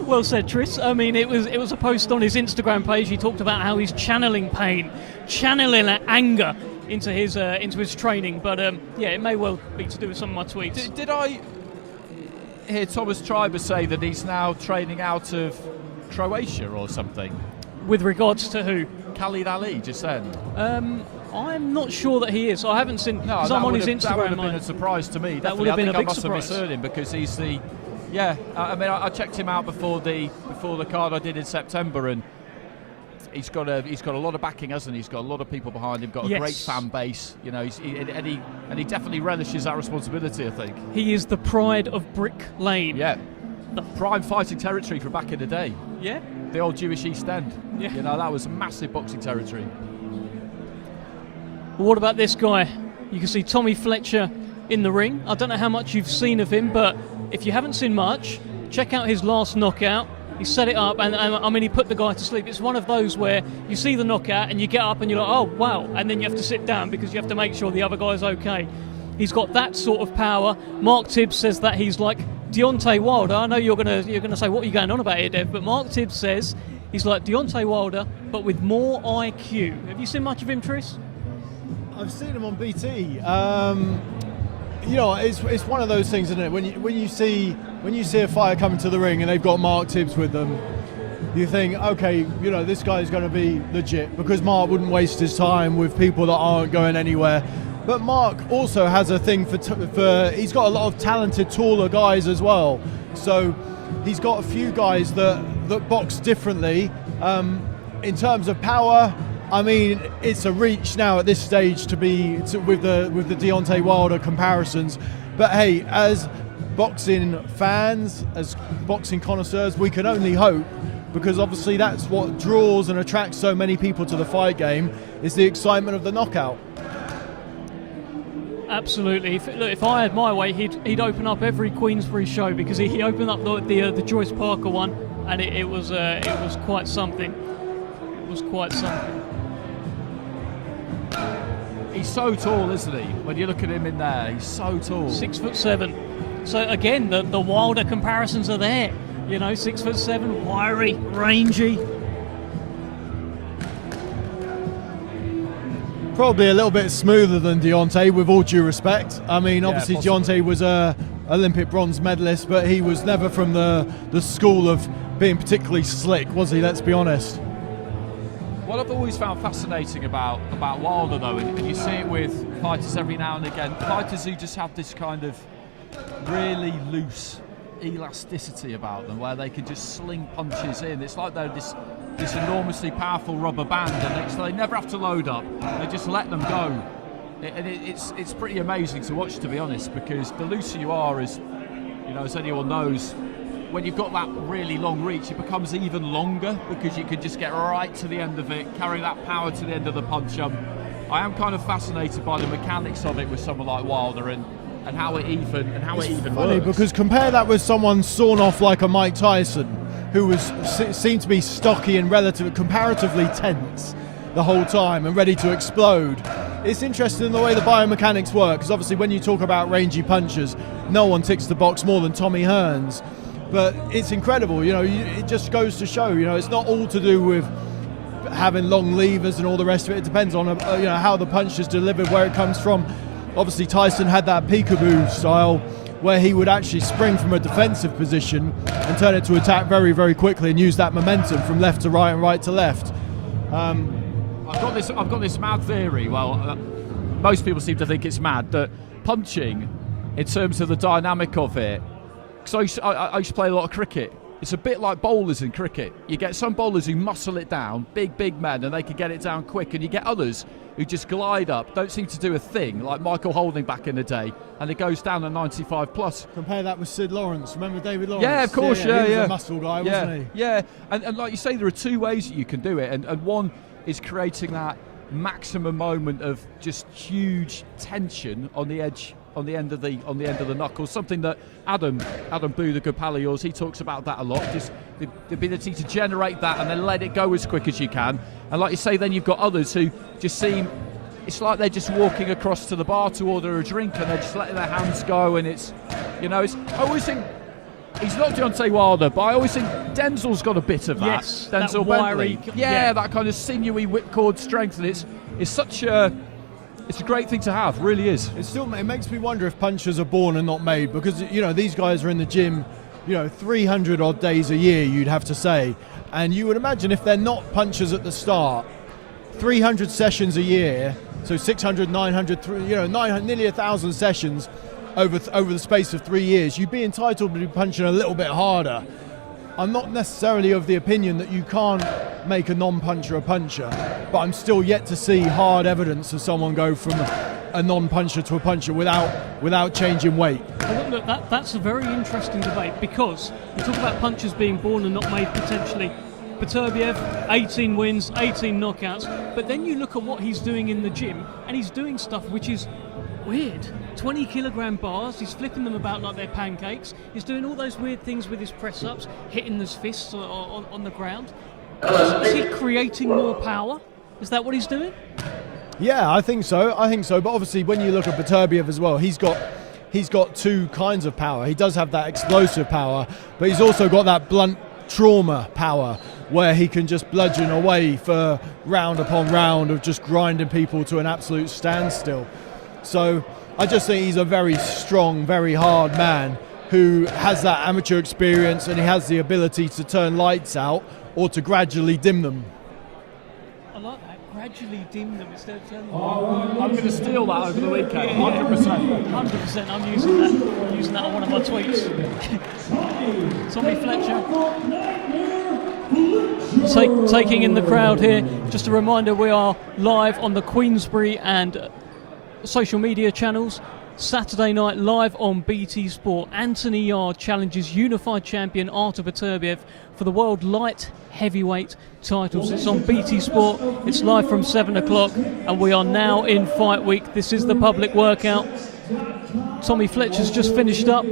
Well said, Tris. I mean, it was a post on his Instagram page. He talked about how he's channeling pain, channeling anger into his training. But yeah, it may well be to do with some of my tweets. Did I hear Thomas Triber say that he's now training out of Croatia or something? With regards to who? Khalid Ali, just then. I'm not sure that he is. I haven't seen. No, because I'm on his Instagram. That would have been a surprise to me. That would have been a big surprise. I must have misheard him because he's the. Yeah, I mean, I checked him out before the card I did in September, and he's got a lot of backing, hasn't he? He's got a lot of people behind him. Got a great fan base. You know, and he definitely relishes that responsibility. I think he is the pride of Brick Lane. Yeah, the prime fighting territory from back in the day. Yeah, the old Jewish East End. Yeah, you know, that was massive boxing territory. Well, what about this guy? You can see Tommy Fletcher in the ring. I don't know how much you've seen of him, but if you haven't seen much, check out his last knockout. He set it up, and I mean, he put the guy to sleep. It's one of those where you see the knockout and you get up and you're like, oh wow, and then you have to sit down because you have to make sure the other guy's okay. He's got that sort of power. Mark Tibbs says that he's like Deontay Wilder. I know you're gonna say, what are you going on about here, Dev? But Mark Tibbs says he's like Deontay Wilder, but with more IQ. Have you seen much of him, Tris? I've seen him on BT. You know, it's one of those things, isn't it? When you see a fighter coming to the ring and they've got Mark Tibbs with them, you think, okay, you know, this guy's going to be legit because Mark wouldn't waste his time with people that aren't going anywhere. But Mark also has a thing for he's got a lot of talented, taller guys as well. So he's got a few guys that box differently. In terms of power, I mean, it's a reach now at this stage with the Deontay Wilder comparisons. But hey, as boxing fans, as boxing connoisseurs, we can only hope, because obviously that's what draws and attracts so many people to the fight game, is the excitement of the knockout. Absolutely. If I had my way, he'd open up every Queensberry show, because he opened up the Joyce Parker one, and it was quite something. It was quite something. He's so tall, isn't he? When you look at him in there, he's so tall. 6'7". So again, the Wilder comparisons are there. You know, 6'7", wiry, rangy. probably a little bit smoother than Deontay, with all due respect. I mean, obviously Deontay was a Olympic bronze medalist, but he was never from the school of being particularly slick, was he? Let's be honest. What I've always found fascinating about Wilder, though, and you see it with fighters every now and again, fighters who just have this kind of really loose elasticity about them, where they can just sling punches in. It's like they're this enormously powerful rubber band, and they never have to load up. They just let them go. It's pretty amazing to watch, to be honest, because the looser you are, as you know, as anyone knows, when you've got that really long reach, it becomes even longer because you can just get right to the end of it, carry that power to the end of the punch. I am kind of fascinated by the mechanics of it with someone like Wilder and how it even funny works. Because compare that with someone sawn off like a Mike Tyson, who seemed to be stocky and comparatively tense the whole time and ready to explode. It's interesting the way the biomechanics work, because obviously when you talk about rangy punchers, no one ticks the box more than Tommy Hearns. But it's incredible, you know, it just goes to show, you know, it's not all to do with having long levers and all the rest of it. It depends on, you know, how the punch is delivered, where it comes from. Obviously Tyson had that peekaboo style where he would actually spring from a defensive position and turn it to attack very, very quickly and use that momentum from left to right and right to left. I've got this mad theory. Well, most people seem to think it's mad, that punching, in terms of the dynamic of it, because I used to play a lot of cricket. It's a bit like bowlers in cricket. You get some bowlers who muscle it down, big men, and they can get it down quick, and you get others who just glide up, don't seem to do a thing, like Michael Holding back in the day, and it goes down at 95 plus. Compare that with Sid Lawrence. Remember David Lawrence? Yeah, of course, yeah. He was a muscle guy, wasn't he? Yeah, and like you say, there are two ways that you can do it, and one is creating that maximum moment of just huge tension on the edge, on the end of the knuckles, something that Adam Boo, the good pal of yours, he talks about that a lot, just the ability to generate that and then let it go as quick as you can. And like you say, then you've got others who just seem, it's like they're just walking across to the bar to order a drink and they're just letting their hands go, and it's, you know, I always think, he's not Deontay Wilder, but I always think Denzel's got a bit of that. Yes, Denzel that wiry, Bentley. Yeah, that kind of sinewy whipcord strength, and it's such a, it's a great thing to have, really is. It makes me wonder if punchers are born and not made, because, you know, these guys are in the gym, you know, 300 odd days a year, you'd have to say, and you would imagine if they're not punchers at the start, 300 sessions a year, so 600, 900, you know, nearly 1,000 sessions over the space of 3 years, you'd be entitled to be punching a little bit harder. I'm not necessarily of the opinion that you can't make a non-puncher a puncher, but I'm still yet to see hard evidence of someone go from a non-puncher to a puncher without changing weight. Well, look, that's a very interesting debate, because you talk about punchers being born and not made potentially. Beterbiev, 18 wins, 18 knockouts, but then you look at what he's doing in the gym, and he's doing stuff which is weird. 20 kilogram bars, he's flipping them about like they're pancakes, he's doing all those weird things with his press ups, hitting his fists on the ground. Is he creating more power? Is that what he's doing? Yeah, I think so, but obviously when you look at Beterbiev as well, he's got two kinds of power. He does have that explosive power, but he's also got that blunt trauma power, where he can just bludgeon away for round upon round of just grinding people to an absolute standstill. So I just think he's a very strong, very hard man who has that amateur experience, and he has the ability to turn lights out or to gradually dim them. I like that, gradually dim them instead of turning them on. I'm going to steal that over the weekend, 100%. 100%, I'm using that on one of my tweets. Tommy Fletcher taking in the crowd here. Just a reminder, we are live on the Queensberry and social media channels. Saturday night live on BT Sport. Anthony Yarde challenges unified champion Artur Beterbiev for the world light heavyweight titles. It's on BT Sport. It's live from 7 o'clock, and we are now in fight week. This is the public workout. Tommy Fletcher's just finished up.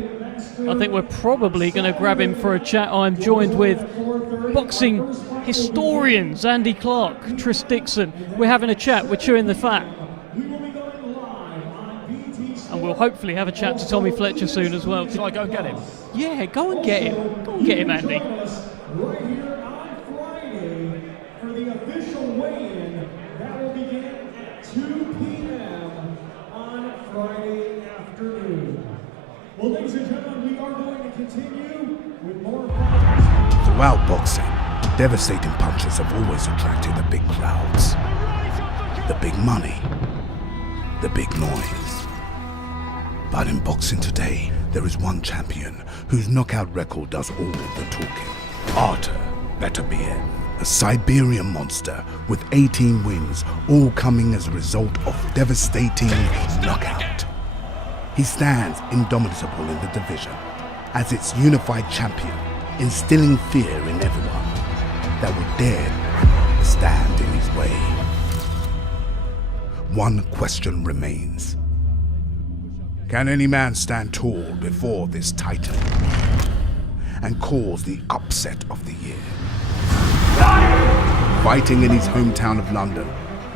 I think we're probably going to grab him for a chat. I'm joined with boxing historians Andy Clark, Tris Dixon. We're having a chat, we're chewing the fat. And we'll hopefully have a chat to Tommy Fletcher soon as well. Shall I go and get him? Yeah, go and get him. Go and get him, Andy. Right here on Friday for the official weigh-in that will begin at 2 Well, ladies and gentlemen, we are going to continue with more. Throughout boxing, devastating punches have always attracted the big crowds, the big money, the big noise. But in boxing today, there is one champion whose knockout record does all of the talking. Artur Beterbiev, a Siberian monster with 18 wins, all coming as a result of devastating knockout. He stands indomitable in the division as its unified champion, instilling fear in everyone that would dare stand in his way. One question remains. Can any man stand tall before this titan and cause the upset of the year? Fighting in his hometown of London,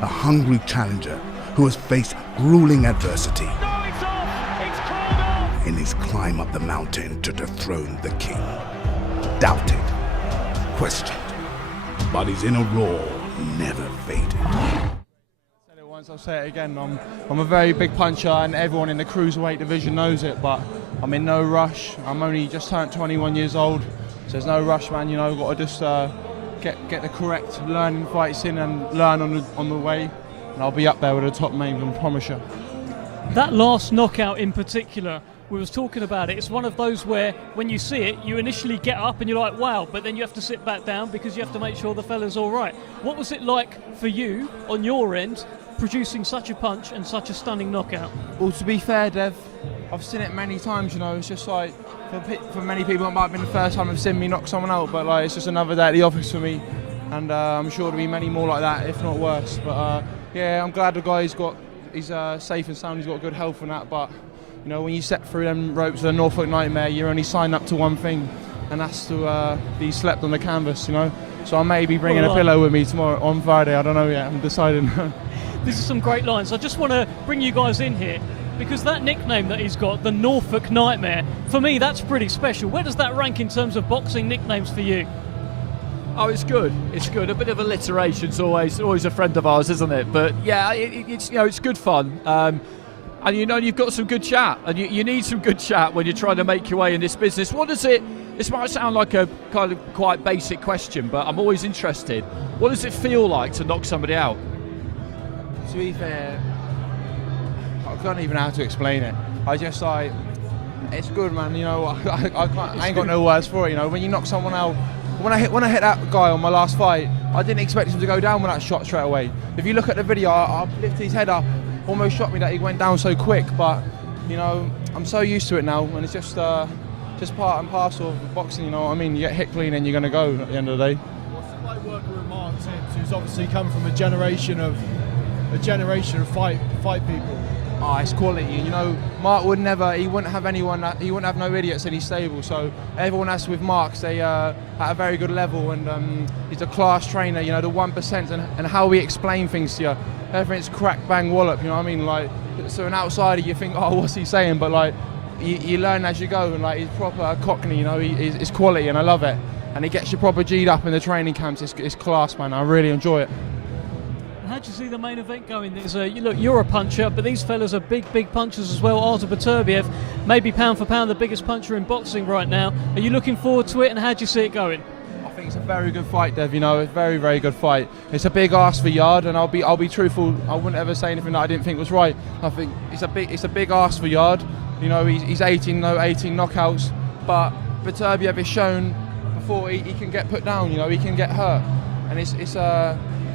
a hungry challenger who has faced grueling adversity in his climb up the mountain to dethrone the king. Doubted, questioned, but his inner roar never faded. Once I'll say it again, I'm a very big puncher and everyone in the cruiserweight division knows it, but I'm in no rush. I'm only just turned 21 years old, so there's no rush, man. You know, got to just get the correct learning fights in and learn on the way, and I'll be up there with the top names, I promise you. That last knockout in particular, we was talking about it, it's one of those where when you see it, you initially get up and you're like, wow, but then you have to sit back down because you have to make sure the fella's all right. What was it like for you, on your end, producing such a punch and such a stunning knockout? Well, to be fair, Dev, I've seen it many times, you know. It's just like, for many people it might have been the first time they've seen me knock someone out, but like, it's just another day at the office for me, and I'm sure there'll be many more like that, if not worse. But yeah, I'm glad the guy's he's safe and sound, he's got good health and that, but you know, when you step through them ropes of the Norfolk Nightmare, you're only signed up to one thing, and that's to be slept on the canvas, you know. So I may be bringing a pillow with me tomorrow on Friday, I don't know yet, I'm deciding. These are some great lines. I just want to bring you guys in here because that nickname that he's got, the Norfolk Nightmare, for me that's pretty special. Where does that rank in terms of boxing nicknames for you? Oh, it's good. It's good. A bit of alliteration's always a friend of ours, isn't it? But yeah, it's you know, it's good fun. And you know, you've got some good chat, and you need some good chat when you're trying to make your way in this business. What does it? This might sound like a kind of quite basic question, but I'm always interested. What does it feel like to knock somebody out? To be fair, I don't even know how to explain it. I just like, it's good, man. You know, I ain't got no words for it. You know, when you knock someone out, when I hit that guy on my last fight, I didn't expect him to go down with that shot straight away. If you look at the video, I lifted his head up, almost shocked me that he went down so quick. But you know, I'm so used to it now, and it's just part and parcel of boxing. You know what I mean? You get hit clean, and you're gonna go at the end of the day. What's it like working with Mark Tibbs, who's obviously come from a generation of fight people? Oh, it's quality. You know, Mark would never, he wouldn't have no idiots in his stable. So everyone that's with Mark, they at a very good level, and he's a class trainer. You know, the 1% and how we explain things to you. Everything's crack, bang, wallop. You know what I mean? Like, so an outsider, you think, oh, what's he saying? But like, you learn as you go, and like, he's proper Cockney. You know, he's quality, and I love it. And he gets you proper G'd up in the training camps. It's class, man. I really enjoy it. How do you see the main event going? Look, you're a puncher, but these fellas are big punchers as well. Artur Beterbiev, maybe pound for pound the biggest puncher in boxing right now. Are you looking forward to it, and how do you see it going? I think it's a very good fight, Dev. You know, it's a very, very good fight. It's a big ask for Yarde, and I'll be truthful. I wouldn't ever say anything that I didn't think was right. I think it's a big ask for Yarde. You know, he's 18 knockouts, but Beterbiev has shown before he can get put down. You know, he can get hurt, and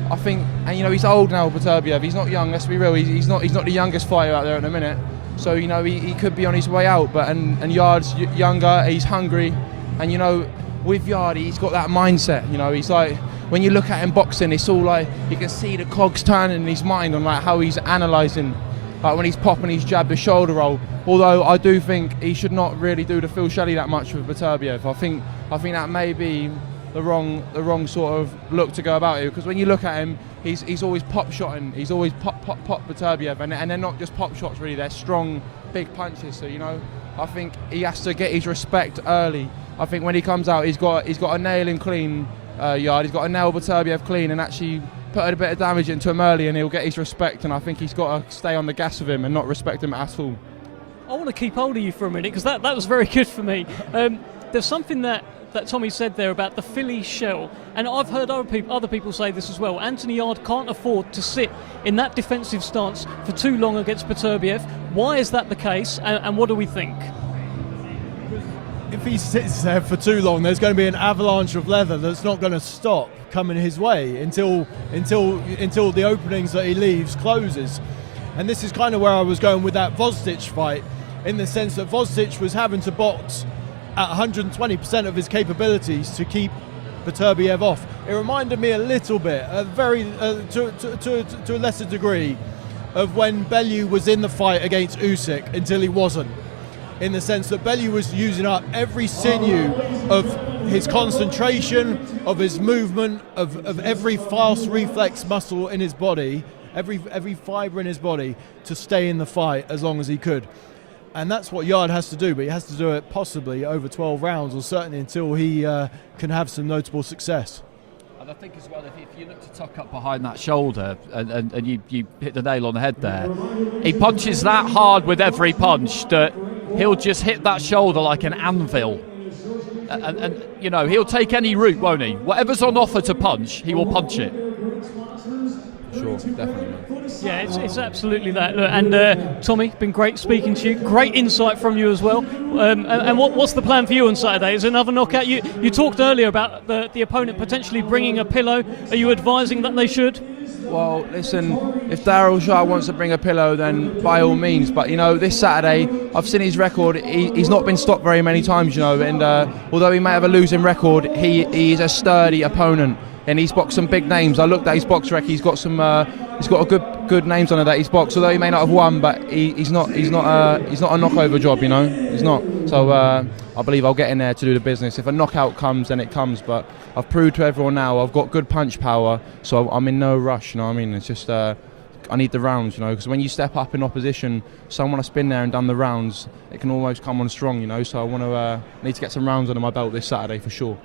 I think, and you know, he's old now, Beterbiev. He's not young. Let's be real. He's not the youngest fighter out there at the minute. So you know, he could be on his way out. But and Yarde's younger. He's hungry, and you know, with Yarde, he's got that mindset. You know, he's like, when you look at him boxing, it's all like you can see the cogs turning in his mind on like how he's analysing, like when he's popping his jab, the shoulder roll. Although I do think he should not really do the Phil Shelley that much with Beterbiev. I think that may be the wrong sort of look to go about it, because when you look at him, he's always pop shotting. He's always pop Beterbiev, and they're not just pop shots really. They're strong, big punches. So you know, I think he has to get his respect early. I think when he comes out, he's got to nail him clean, Yarde. He's got to nail Beterbiev clean and actually put a bit of damage into him early, and he'll get his respect. And I think he's got to stay on the gas with him and not respect him at all. I want to keep hold of you for a minute because that was very good for me. There's something that Tommy said there about the Philly shell, and I've heard other people say this as well. Anthony Yarde can't afford to sit in that defensive stance for too long against Beterbiev. Why is that the case, and what do we think? If he sits there for too long, there's going to be an avalanche of leather that's not going to stop coming his way until the openings that he leaves closes. And this is kind of where I was going with that Vostic fight, in the sense that Vostic was having to box at 120% of his capabilities to keep Beterbiev off. It reminded me a little bit, to a lesser degree, of when Bellew was in the fight against Usyk until he wasn't. In the sense that Bellew was using up every sinew of his concentration, of his movement, of every fast reflex muscle in his body, every fibre in his body to stay in the fight as long as he could. And that's what Yarde has to do, but he has to do it possibly over 12 rounds, or certainly until he can have some notable success. And I think as well, if you look to tuck up behind that shoulder and you hit the nail on the head there, he punches that hard with every punch that he'll just hit that shoulder like an anvil. And you know, he'll take any route, won't he? Whatever's on offer to punch, he will punch it. Sure, definitely. Yeah, it's absolutely that. Look, and Tommy, been great speaking to you. Great insight from you as well. And what's the plan for you on Saturday? Is it another knockout? You talked earlier about the opponent potentially bringing a pillow. Are you advising that they should? Well, listen, if Daryl Shah wants to bring a pillow, then by all means. But, you know, this Saturday, I've seen his record. He's not been stopped very many times, you know. And although he may have a losing record, he is a sturdy opponent. And he's boxed some big names. I looked at his box rec. He's got some. He's got a good names on it that he's boxed. Although he may not have won, but he's not a knockover job, you know. He's not. So I believe I'll get in there to do the business. If a knockout comes, then it comes. But I've proved to everyone now I've got good punch power. So I'm in no rush. You know what I mean? It's just I need the rounds, you know. Because when you step up in opposition, someone has been there and done the rounds. It can almost come on strong, you know. So I want to need to get some rounds under my belt this Saturday for sure.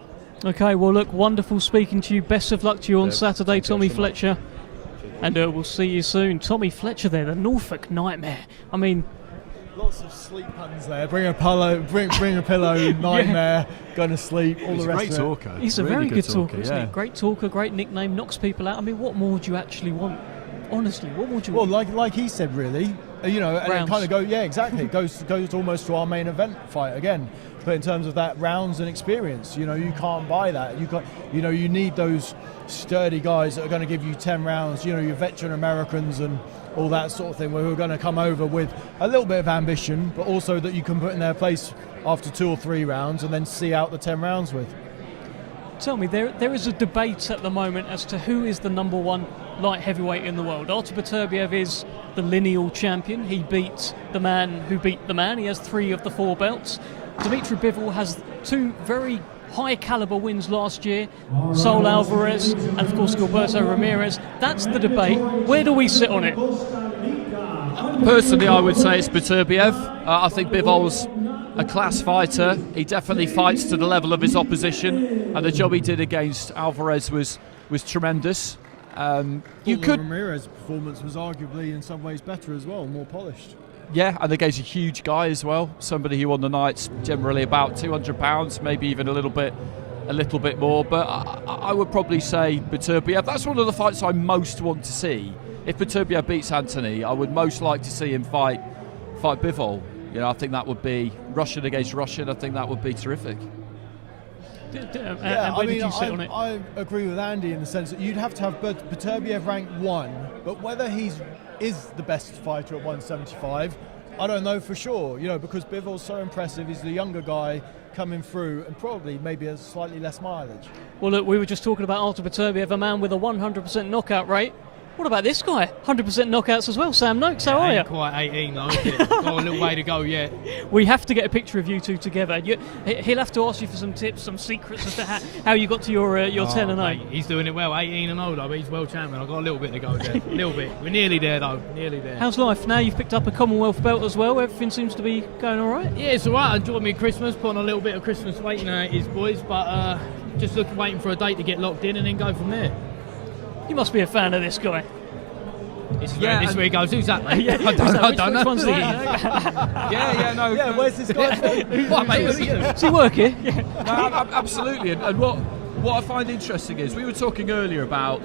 Okay, well, look, wonderful speaking to you. Best of luck to you on Saturday, Tommy Fletcher. And we'll see you soon. Tommy Fletcher there, the Norfolk Nightmare. I mean... Lots of sleep puns there. Bring a pillow, bring a pillow, nightmare, going to sleep, all the rest of it. He's a great talker. He's a very good talker, isn't he? Great talker, great nickname, knocks people out. I mean, what more do you actually want? Honestly, what more do you want? Well, like he said, really. You know, and it kind of goes, yeah, exactly. It goes almost to our main event fight again. But in terms of that rounds and experience, you know, you can't buy that. You need those sturdy guys that are going to give you 10 rounds. You know, your veteran Americans and all that sort of thing, who are going to come over with a little bit of ambition, but also that you can put in their place after 2 or 3 rounds and then see out the 10 rounds with. Tell me, there is a debate at the moment as to who is the number one light heavyweight in the world. Artur Beterbiev is the lineal champion. He beat the man who beat the man. He has 3 of the 4 belts. Dimitri Bivol has 2 very high caliber wins last year, Saul Alvarez and of course Gilberto Ramirez. That's the debate. Where do we sit on it? Personally, I would say it's Beterbiev. I think Bivol's a class fighter. He definitely fights to the level of his opposition, and the job he did against Alvarez was tremendous. Ramirez's performance was arguably in some ways better as well, more polished. Yeah, and against a huge guy as well. Somebody who on the night's generally about 200 pounds, maybe even a little bit more. But I would probably say Beterbiev. That's one of the fights I most want to see. If Beterbiev beats Anthony, I would most like to see him fight Bivol. You know, I think that would be Russian against Russian. I think that would be terrific. Yeah, I mean, I agree with Andy in the sense that you'd have to have Beterbiev ranked 1, but whether he is the best fighter at 175, I don't know for sure, you know, because Bivol's so impressive. He's the younger guy coming through and probably maybe a slightly less mileage. Well, look, we were just talking about Artur Beterbiev, a man with a 100% knockout rate. What about this guy? 100% knockouts as well. Sam Noakes, how are you? Quite 18 though, is it? Got a little way to go yet. We have to get a picture of you two together. He'll have to ask you for some tips, some secrets as to how you got to your 10-0. He's doing it well, 18-0 though, but he's world champion. I've got a little bit to go there. A little bit. We're nearly there though, nearly there. How's life? Now you've picked up a Commonwealth belt as well. Everything seems to be going all right? Yeah, it's all right. I enjoyed me Christmas, put on a little bit of Christmas weight now, it is, boys, but just waiting for a date to get locked in and then go from there. You must be a fan of this guy. This is Yeah, where, this is where he goes. Who's that, mate? Yeah, I don't know. which one's that? Yeah, no. Yeah, where's this guy from? What, mate? Who are you? Does he work here? Yeah. No, absolutely. And what I find interesting is we were talking earlier about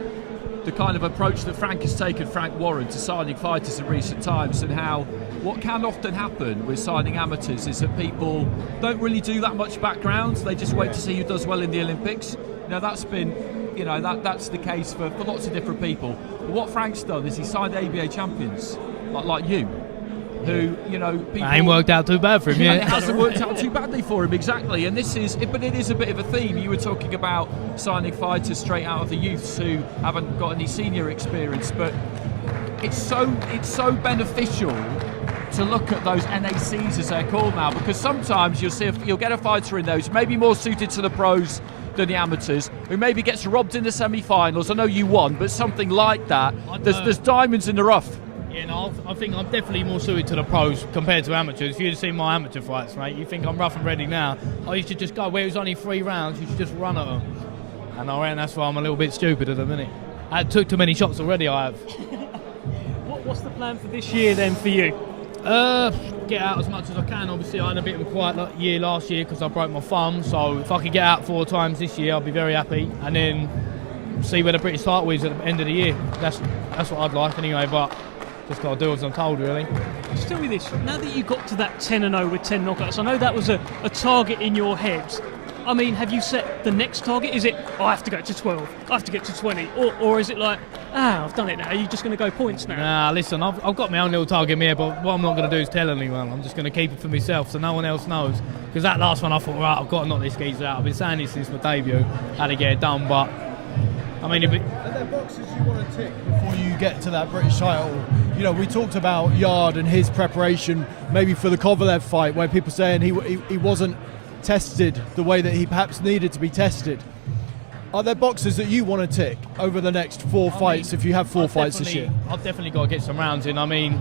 the kind of approach that Frank has taken, Frank Warren, to signing fighters in recent times, and how what can often happen with signing amateurs is that people don't really do that much background. They just wait to see who does well in the Olympics. Now that's been, that's the case for lots of different people. But what Frank's done is he signed ABA champions like you, who people. Ain't worked out too bad for him, yeah. And it hasn't worked out too badly for him, exactly. And but it is a bit of a theme. You were talking about signing fighters straight out of the youths who haven't got any senior experience, but it's so beneficial to look at those NACs as they're called now, because sometimes you'll get a fighter in those maybe more suited to the pros than the amateurs, who maybe gets robbed in the semi-finals. I know you won, but something like that. There's diamonds in the rough. Yeah, no, I think I'm definitely more suited to the pros compared to amateurs. If you'd seen my amateur fights, mate, you think I'm rough and ready now. I used to just go where it was only 3 rounds, you should just run at them. And I reckon that's why I'm a little bit stupid at the minute. I took too many shots already, I have. What's the plan for this year then for you? Get out as much as I can. Obviously, I had a bit of a quiet year last year because I broke my thumb. So if I could get out 4 times this year, I'll be very happy. And then see where the British title is at the end of the year. That's what I'd like anyway. But just got to do as I'm told, really. Just tell me this: now that you got to that 10-0 with 10 knockouts, I know that was a target in your head. I mean, have you set the next target? Is it, I have to get to 12, I have to get to 20? Or is it like, I've done it now, are you just going to go points now? Nah, listen, I've got my own little target in here, but what I'm not going to do is tell anyone. I'm just going to keep it for myself so no one else knows. Because that last one I thought, right, I've got to knock this geezer out. I've been saying this since my debut, how to get it done, but I mean, Are there boxes you want to tick before you get to that British title? We talked about Yarde and his preparation, maybe for the Kovalev fight, where people saying he wasn't tested the way that he perhaps needed to be tested. Are there boxes that you want to tick over the next 4 fights, if you have 4 fights this year? I've definitely got to get some rounds in. I mean,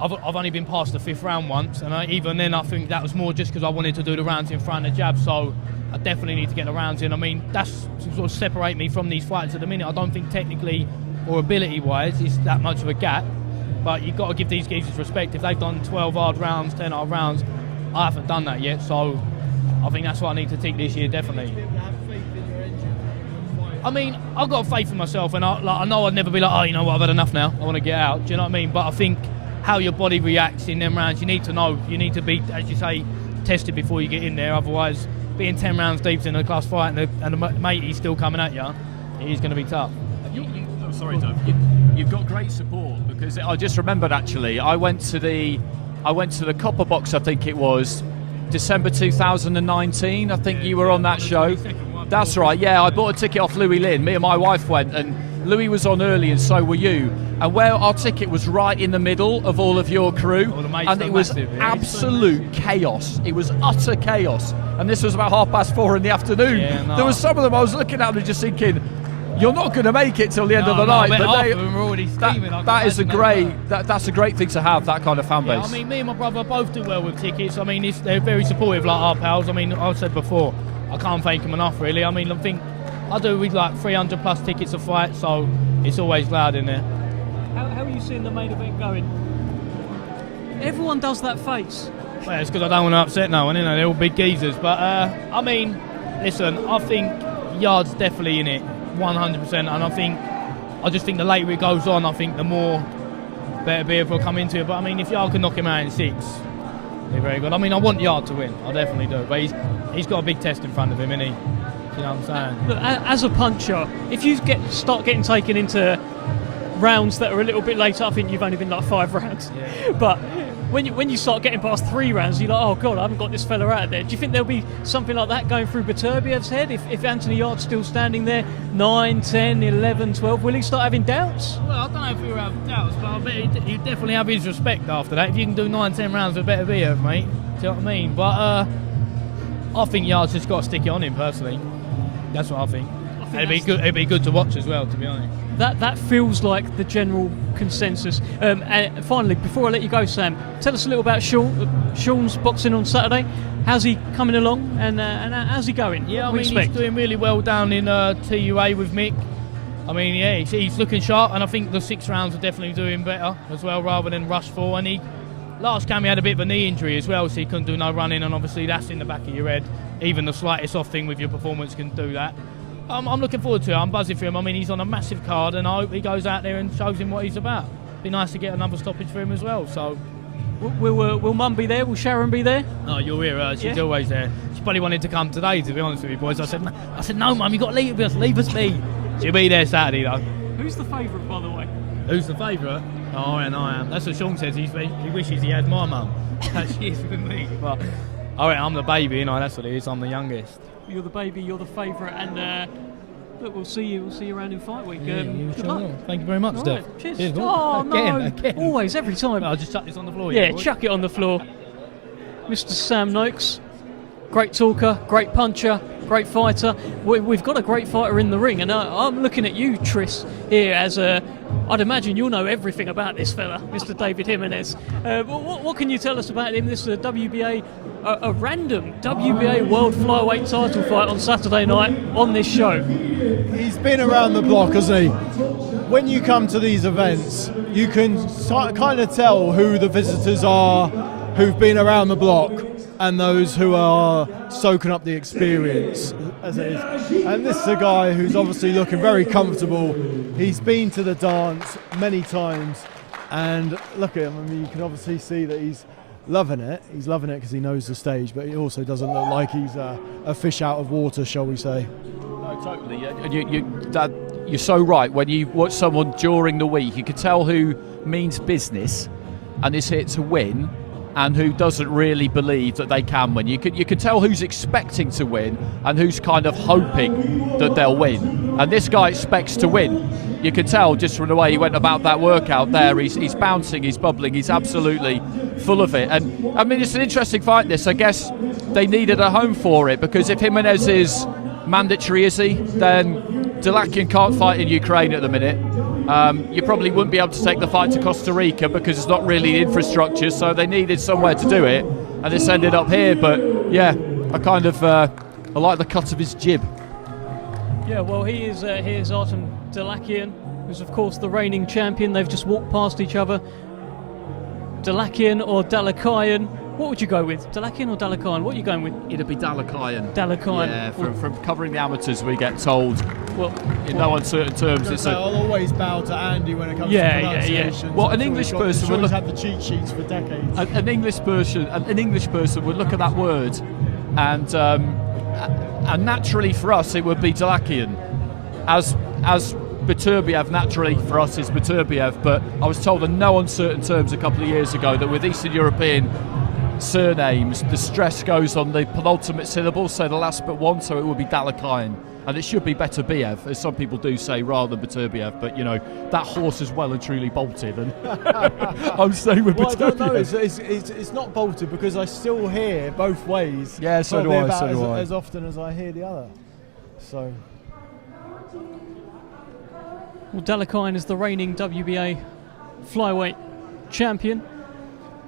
I've only been past the 5th round once, and even then I think that was more just because I wanted to do the rounds in front of the jab, so I definitely need to get the rounds in. I mean, that's to sort of separate me from these fights at the minute. I don't think technically or ability-wise it's that much of a gap, but you've got to give these geezers respect. If they've done 12 hard rounds, 10 hard rounds, I haven't done that yet, so I think that's what I need to tick this year, definitely. I mean, I've got faith in myself, and I know I'd never be like, you know what, I've had enough now, I want to get out. Do you know what I mean? But I think how your body reacts in them rounds, you need to know. You need to be, as you say, tested before you get in there. Otherwise, being 10 rounds deep in a class fight and the mate he's still coming at you, it is going to be tough. Sorry, Dove. You've got great support, because I just remembered actually. I went to the Copper Box, I think it was December 2019. I think you were on that show. That's right. Yeah, I bought a ticket off Louis Lynn. Me and my wife went, and Louis was on early, and so were you. And where our ticket was right in the middle of all of your crew, and it was absolute chaos. It was utter chaos. And this was about 4:30 in the afternoon. Yeah, no. There was some of them I was looking at and just thinking, you're not going to make it till the end of the night. But that's a great thing to have, that kind of fan base. I mean, me and my brother both do well with tickets. I mean, they're very supportive, like our pals. I mean, I've said before, I can't thank them enough, really. I mean, I think I do with like 300 plus tickets a fight, so it's always loud in there. How are you seeing the main event going? Everyone does that face. Well, it's because I don't want to upset no one, you know, they're all big geezers. But, I mean, listen, I think Yarde's definitely in it, 100%. And I just think the later it goes on, I think the more Beterbiev will come into it. But, I mean, if Yarde can knock him out in 6, be very good. I mean, I want Yarde to win, I definitely do. But he's got a big test in front of him, isn't he? You know what I'm saying? Look, as a puncher, if you start getting taken into rounds that are a little bit later, I think you've only been like 5 rounds. Yeah. But when you start getting past 3 rounds, you're like, oh God, I haven't got this fella out of there. Do you think there'll be something like that going through Beterbiev's head? If Anthony Yarde's still standing there, 9, 10, 11, 12, will he start having doubts? Well, I don't know if he'll have doubts, but I bet he'd definitely have his respect after that. If you can do 9, 10 rounds with Beterbiev, mate. Do you know what I mean? But I think Yarde's just got to stick it on him, personally. That's what I think. It'd be good to watch as well, to be honest. That feels like the general consensus. And finally, before I let you go, Sam, tell us a little about Sean's boxing on Saturday. How's he coming along, and how's he going? Yeah, I mean, he's doing really well down in TUA with Mick. I mean, yeah, he's looking sharp, and I think the 6 rounds are definitely doing better as well, rather than rush 4. And last camp he had a bit of a knee injury as well, so he couldn't do no running, and obviously that's in the back of your head. Even the slightest off thing with your performance can do that. I'm looking forward to it. I'm buzzing for him. I mean, he's on a massive card, and I hope he goes out there and shows him what he's about. Be nice to get another stoppage for him as well. So, will Mum be there? Will Sharon be there? no, you'll hear her. She's always there. She probably wanted to come today, to be honest with you, boys. I said, no, Mum, you got to leave us. Leave us be. She'll be there Saturday though. Who's the favourite, by the way? Who's the favourite? Oh, and I am. That's what Sean says. He wishes he had my mum. She is with me, but I'm the baby. You know, that's what it is. I'm the youngest. You're the baby. You're the favourite, and look, we'll see you around in fight week. Good luck. Thank you very much, Dev. Right, cheers. Cheers, oh no! Again. Always, every time. I'll just chuck this on the floor. Yeah, chuck it on the floor. Mr. Sam Noakes, great talker, great puncher, great fighter. We've got a great fighter in the ring, and I'm looking at you, Tris, here as I'd imagine you'll know everything about this fella, Mr. David Jimenez. What can you tell us about him? This is a WBA, a random WBA World Flyweight title fight on Saturday night on this show. He's been around the block, hasn't he? When you come to these events, you can kind of tell who the visitors are, who've been around the block, and those who are soaking up the experience, as it is. And this is a guy who's obviously looking very comfortable. He's been to the dance many times, and look at him. I mean, you can obviously see that he's loving it. He's loving it because he knows the stage, but he also doesn't look like he's a fish out of water, shall we say. No, totally. You're so right. When you watch someone during the week, you can tell who means business and is here to win, and who doesn't really believe that they can win. You can tell who's expecting to win and who's kind of hoping that they'll win. And this guy expects to win. You can tell just from the way he went about that workout there. He's bouncing, he's bubbling, he's absolutely full of it. And I mean, it's an interesting fight, this. I guess they needed a home for it, because if Jimenez is mandatory, is he, then Delakian can't fight in Ukraine at the minute. You probably wouldn't be able to take the fight to Costa Rica because it's not really infrastructure, so they needed somewhere to do it, and it's ended up here. But yeah, I like the cut of his jib. Yeah, well, here's Artur Delakian, who's of course the reigning champion. They've just walked past each other. Delakian or Dalakayan? What would you go with? Delakian or Dalakayan? What are you going with? It'd be Dalakayan. Dalakayan. Yeah, from covering the amateurs, we get told, well, in no uncertain terms, I'll always bow to Andy when it comes to pronunciations. Yeah. Well, an English person would look had the cheat sheets for decades. An English person would look at that word, and naturally for us it would be Delakian, as Beterbiev naturally for us is Beterbiev. But I was told in no uncertain terms a couple of years ago that with Eastern European surnames, the stress goes on the penultimate syllable, so the last but one, so it would be Dalakayan, and it should be Beterbiev, as some people do say, rather than Beterbiev. But you know, that horse is well and truly bolted, and I'm staying with Beterbiev. I don't know, it's not bolted, because I still hear both ways. Yeah, so do I. As often as I hear the other. So. Well, Dalakayan is the reigning WBA flyweight champion.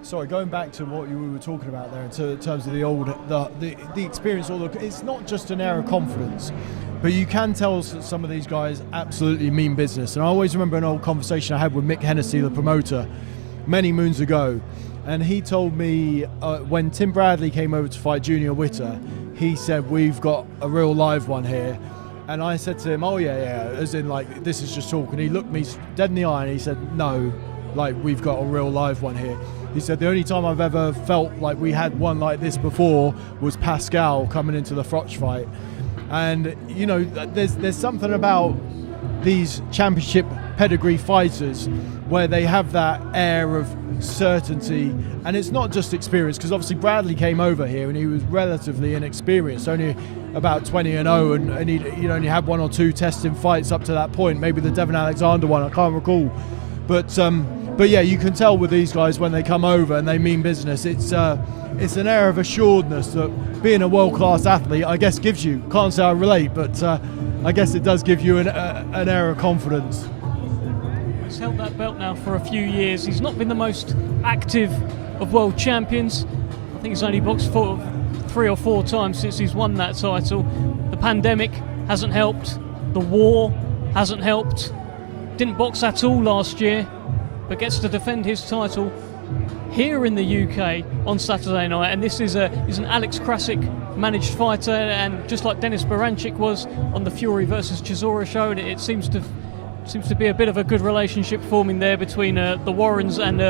Sorry, going back to what you were talking about there in terms of the experience, it's not just an air of confidence, but you can tell some of these guys absolutely mean business. And I always remember an old conversation I had with Mick Hennessy, the promoter, many moons ago, and he told me when Tim Bradley came over to fight Junior Witter, he said, "We've got a real live one here." And I said to him, "Oh yeah, as in like this is just talk." And he looked me dead in the eye and he said, "No, like we've got a real live one here." He said, "The only time I've ever felt like we had one like this before was Pascal coming into the Froch fight." And you know, there's something about these championship pedigree fighters where they have that air of certainty, and it's not just experience, because obviously Bradley came over here and he was relatively inexperienced, only about 20-0, and he'd only had one or two testing fights up to that point, maybe the Devon Alexander one, I can't recall. But yeah, you can tell with these guys when they come over and they mean business. It's an air of assuredness that being a world-class athlete, I guess, gives you. Can't say I relate, but I guess it does give you an air of confidence. He's held that belt now for a few years. He's not been the most active of world champions. I think he's only boxed 3 or 4 times since he's won that title. The pandemic hasn't helped. The war hasn't helped. Didn't box at all last year, but gets to defend his title here in the UK on Saturday night. And this is an Alex Krasik managed fighter, and just like Denis Baranchyk was on the Fury versus Chisora show, it seems to be a bit of a good relationship forming there between the Warrens and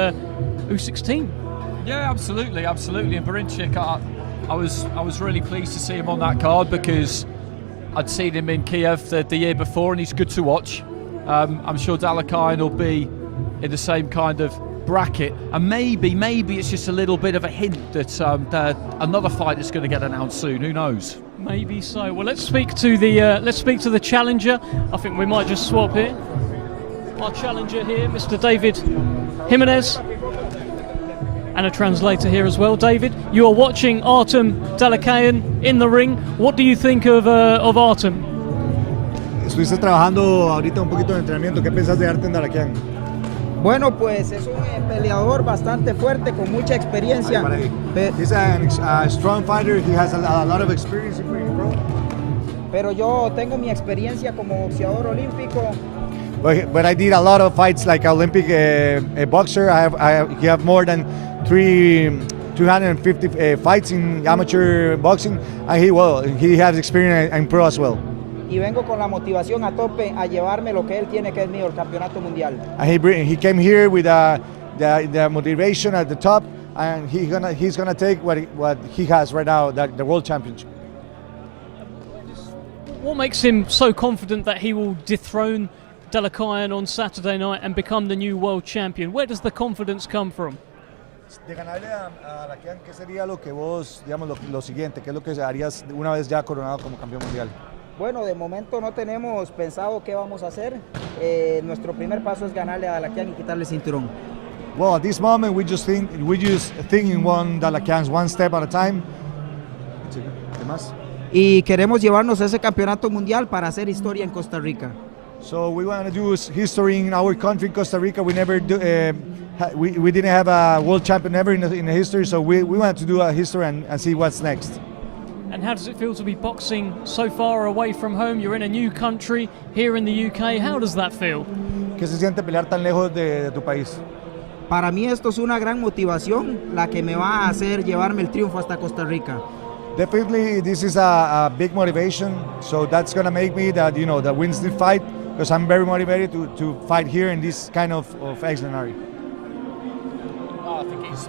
U16. Yeah, absolutely. And Baranchyk, I was really pleased to see him on that card because I'd seen him in Kiev the year before, and he's good to watch. I'm sure Dalakayan will be in the same kind of bracket, and maybe it's just a little bit of a hint that another fight is going to get announced soon. Who knows? Maybe so. Well, let's speak to the challenger. I think we might just swap here. Our challenger here, Mr. David Jimenez, and a translator here as well. David, you are watching Artur Dalakayan in the ring. What do you think of Artur? Estuviste trabajando ahorita un poquito de entrenamiento. ¿Qué piensas de Artur Dalakayan? Bueno, pues es un peleador bastante fuerte con mucha experiencia. He's a strong fighter. He has a lot of experience in being pro. Pero yo tengo mi experiencia como boxeador olímpico. But I did a lot of fights like Olympic boxer. He have more than 250 fights in amateur boxing, and he has experience in pro as well. Y vengo con la motivación a tope a llevarme lo que él tiene, que es mío, el campeonato mundial. And he came here with the motivation at the top, and he's gonna take what he has right now, the world championship. What makes him so confident that he will dethrone Dalakayan on Saturday night and become the new world champion? Where does the confidence come from? De ganarle a Dalakayan, ¿qué sería lo que vos, digamos, lo siguiente? ¿Qué es lo que harías una vez ya coronado como campeón mundial? Bueno, de momento no tenemos pensado qué vamos a hacer. Nuestro primer paso es ganarle a Dalakayan y quitarle el cinturón. Well, at this moment we just thinking one Dalakayan, one step at a time. Y queremos llevarnos ese campeonato mundial para hacer historia en Costa Rica. So we want to do history in our country, Costa Rica. We never do. We didn't have a world champion ever in the history, so we want to do a history and see what's next. And how does it feel to be boxing so far away from home? You're in a new country here in the UK. How does that feel? ¿Qué se siente pelear tan lejos de tu país? Para mí esto es una gran motivación, la que me va a hacer llevarme el triunfo hasta Costa Rica. Definitely, this is a big motivation. So that's gonna make me that win the fight, because I'm very motivated to fight here in this kind of excellent area.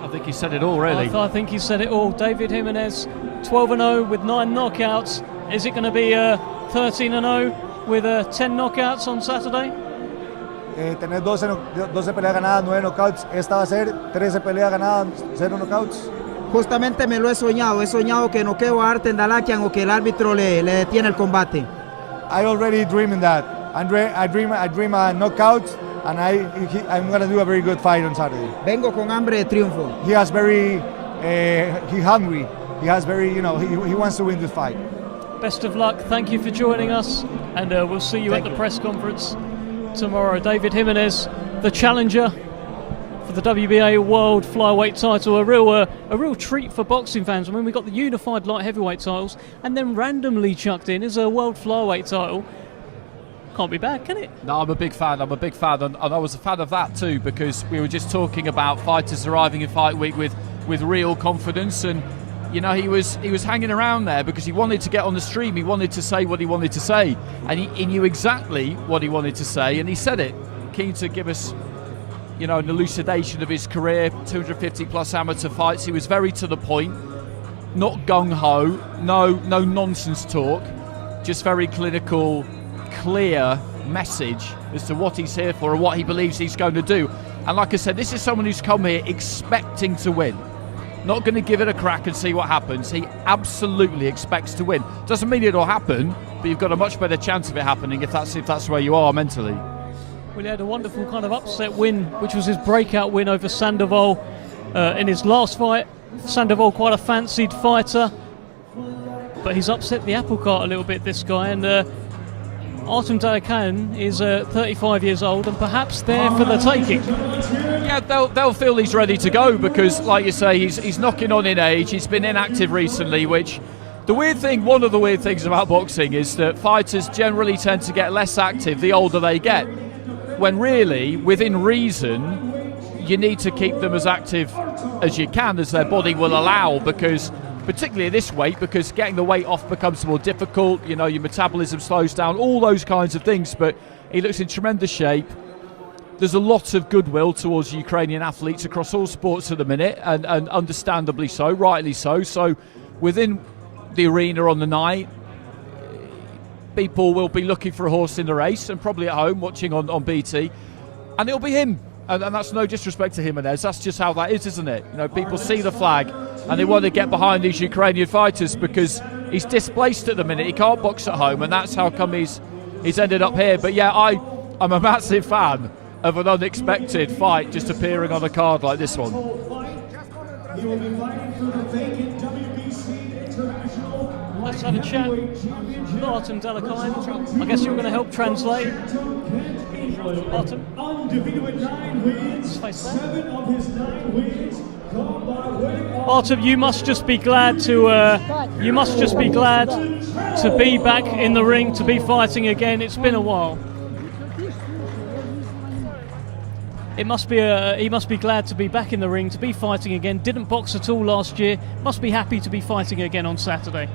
I think he said it all, really. I think he said it all. David Jimenez, 12-0 with 9 knockouts. Is it going to be 13-0 with 10 knockouts on Saturday? Tener 12 peleas ganadas, 9 knockouts. Esta va a ser 13 peleas ganadas, 0 knockouts. Justamente me lo he soñado que noqueo a Artur Dalakayan o que el árbitro le detiene el combate. I already dream in that. I dream a knockout, and I'm going to do a very good fight on Saturday. Vengo con hambre de triunfo. He's hungry. He has he wants to win this fight. Best of luck. Thank you for joining us, and we'll see you at the press conference tomorrow. David Jimenez, the challenger for the WBA World Flyweight title. A real treat for boxing fans. I mean, we got the unified light heavyweight titles, and then randomly chucked in is a World Flyweight title. Can't be bad, can it? No, I'm a big fan, and I was a fan of that too, because we were just talking about fighters arriving in fight week with real confidence, and he was hanging around there because he wanted to get on the stream. He wanted to say what he wanted to say, and he knew exactly what he wanted to say, and he said it. Keen to give us an elucidation of his career, 250 plus amateur fights. He was very to the point, not gung-ho, no nonsense talk, just very clinical, clear message as to what he's here for and what he believes he's going to do. And like I said, this is someone who's come here expecting to win, not going to give it a crack and see what happens. He absolutely expects to win. Doesn't mean it'll happen, but you've got a much better chance of it happening if that's where you are mentally. Well, he had a wonderful kind of upset win, which was his breakout win over Sandoval in his last fight. Sandoval, quite a fancied fighter, but he's upset the apple cart a little bit, this guy, and Artur Dalakayan is 35 years old and perhaps there for the taking. Yeah, they'll feel he's ready to go because, like you say, he's knocking on in age. He's been inactive recently, which The weird thing, one of the weird things about boxing is that fighters generally tend to get less active the older they get, when really, within reason, you need to keep them as active as you can, as their body will allow, because particularly at this weight, because getting the weight off becomes more difficult, you know, your metabolism slows down, all those kinds of things. But he looks in tremendous shape. There's a lot of goodwill towards Ukrainian athletes across all sports at the minute, and understandably so, rightly so. So within the arena on the night, people will be looking for a horse in the race, and probably at home watching on BT, and it'll be him. And that's no disrespect to Jimenez, that's just how that is, isn't it? You know, people see the flag and they want to get behind these Ukrainian fighters because he's displaced at the minute. He can't box at home, and that's how come he's ended up here. But yeah, I'm a massive fan of an unexpected fight just appearing on a card like this one. He will be fighting for the vacant WBC International. Let's have a chat with Artur Beterbiev. I guess you're going to help translate. Artur. Undefeated with 9 wins, 7 of his 9 wins. Artur, you must just be glad to be back in the ring, to be fighting again. It's been a while. He must be glad to be back in the ring, to be fighting again. Didn't box at all last year. Must be happy to be fighting again on Saturday.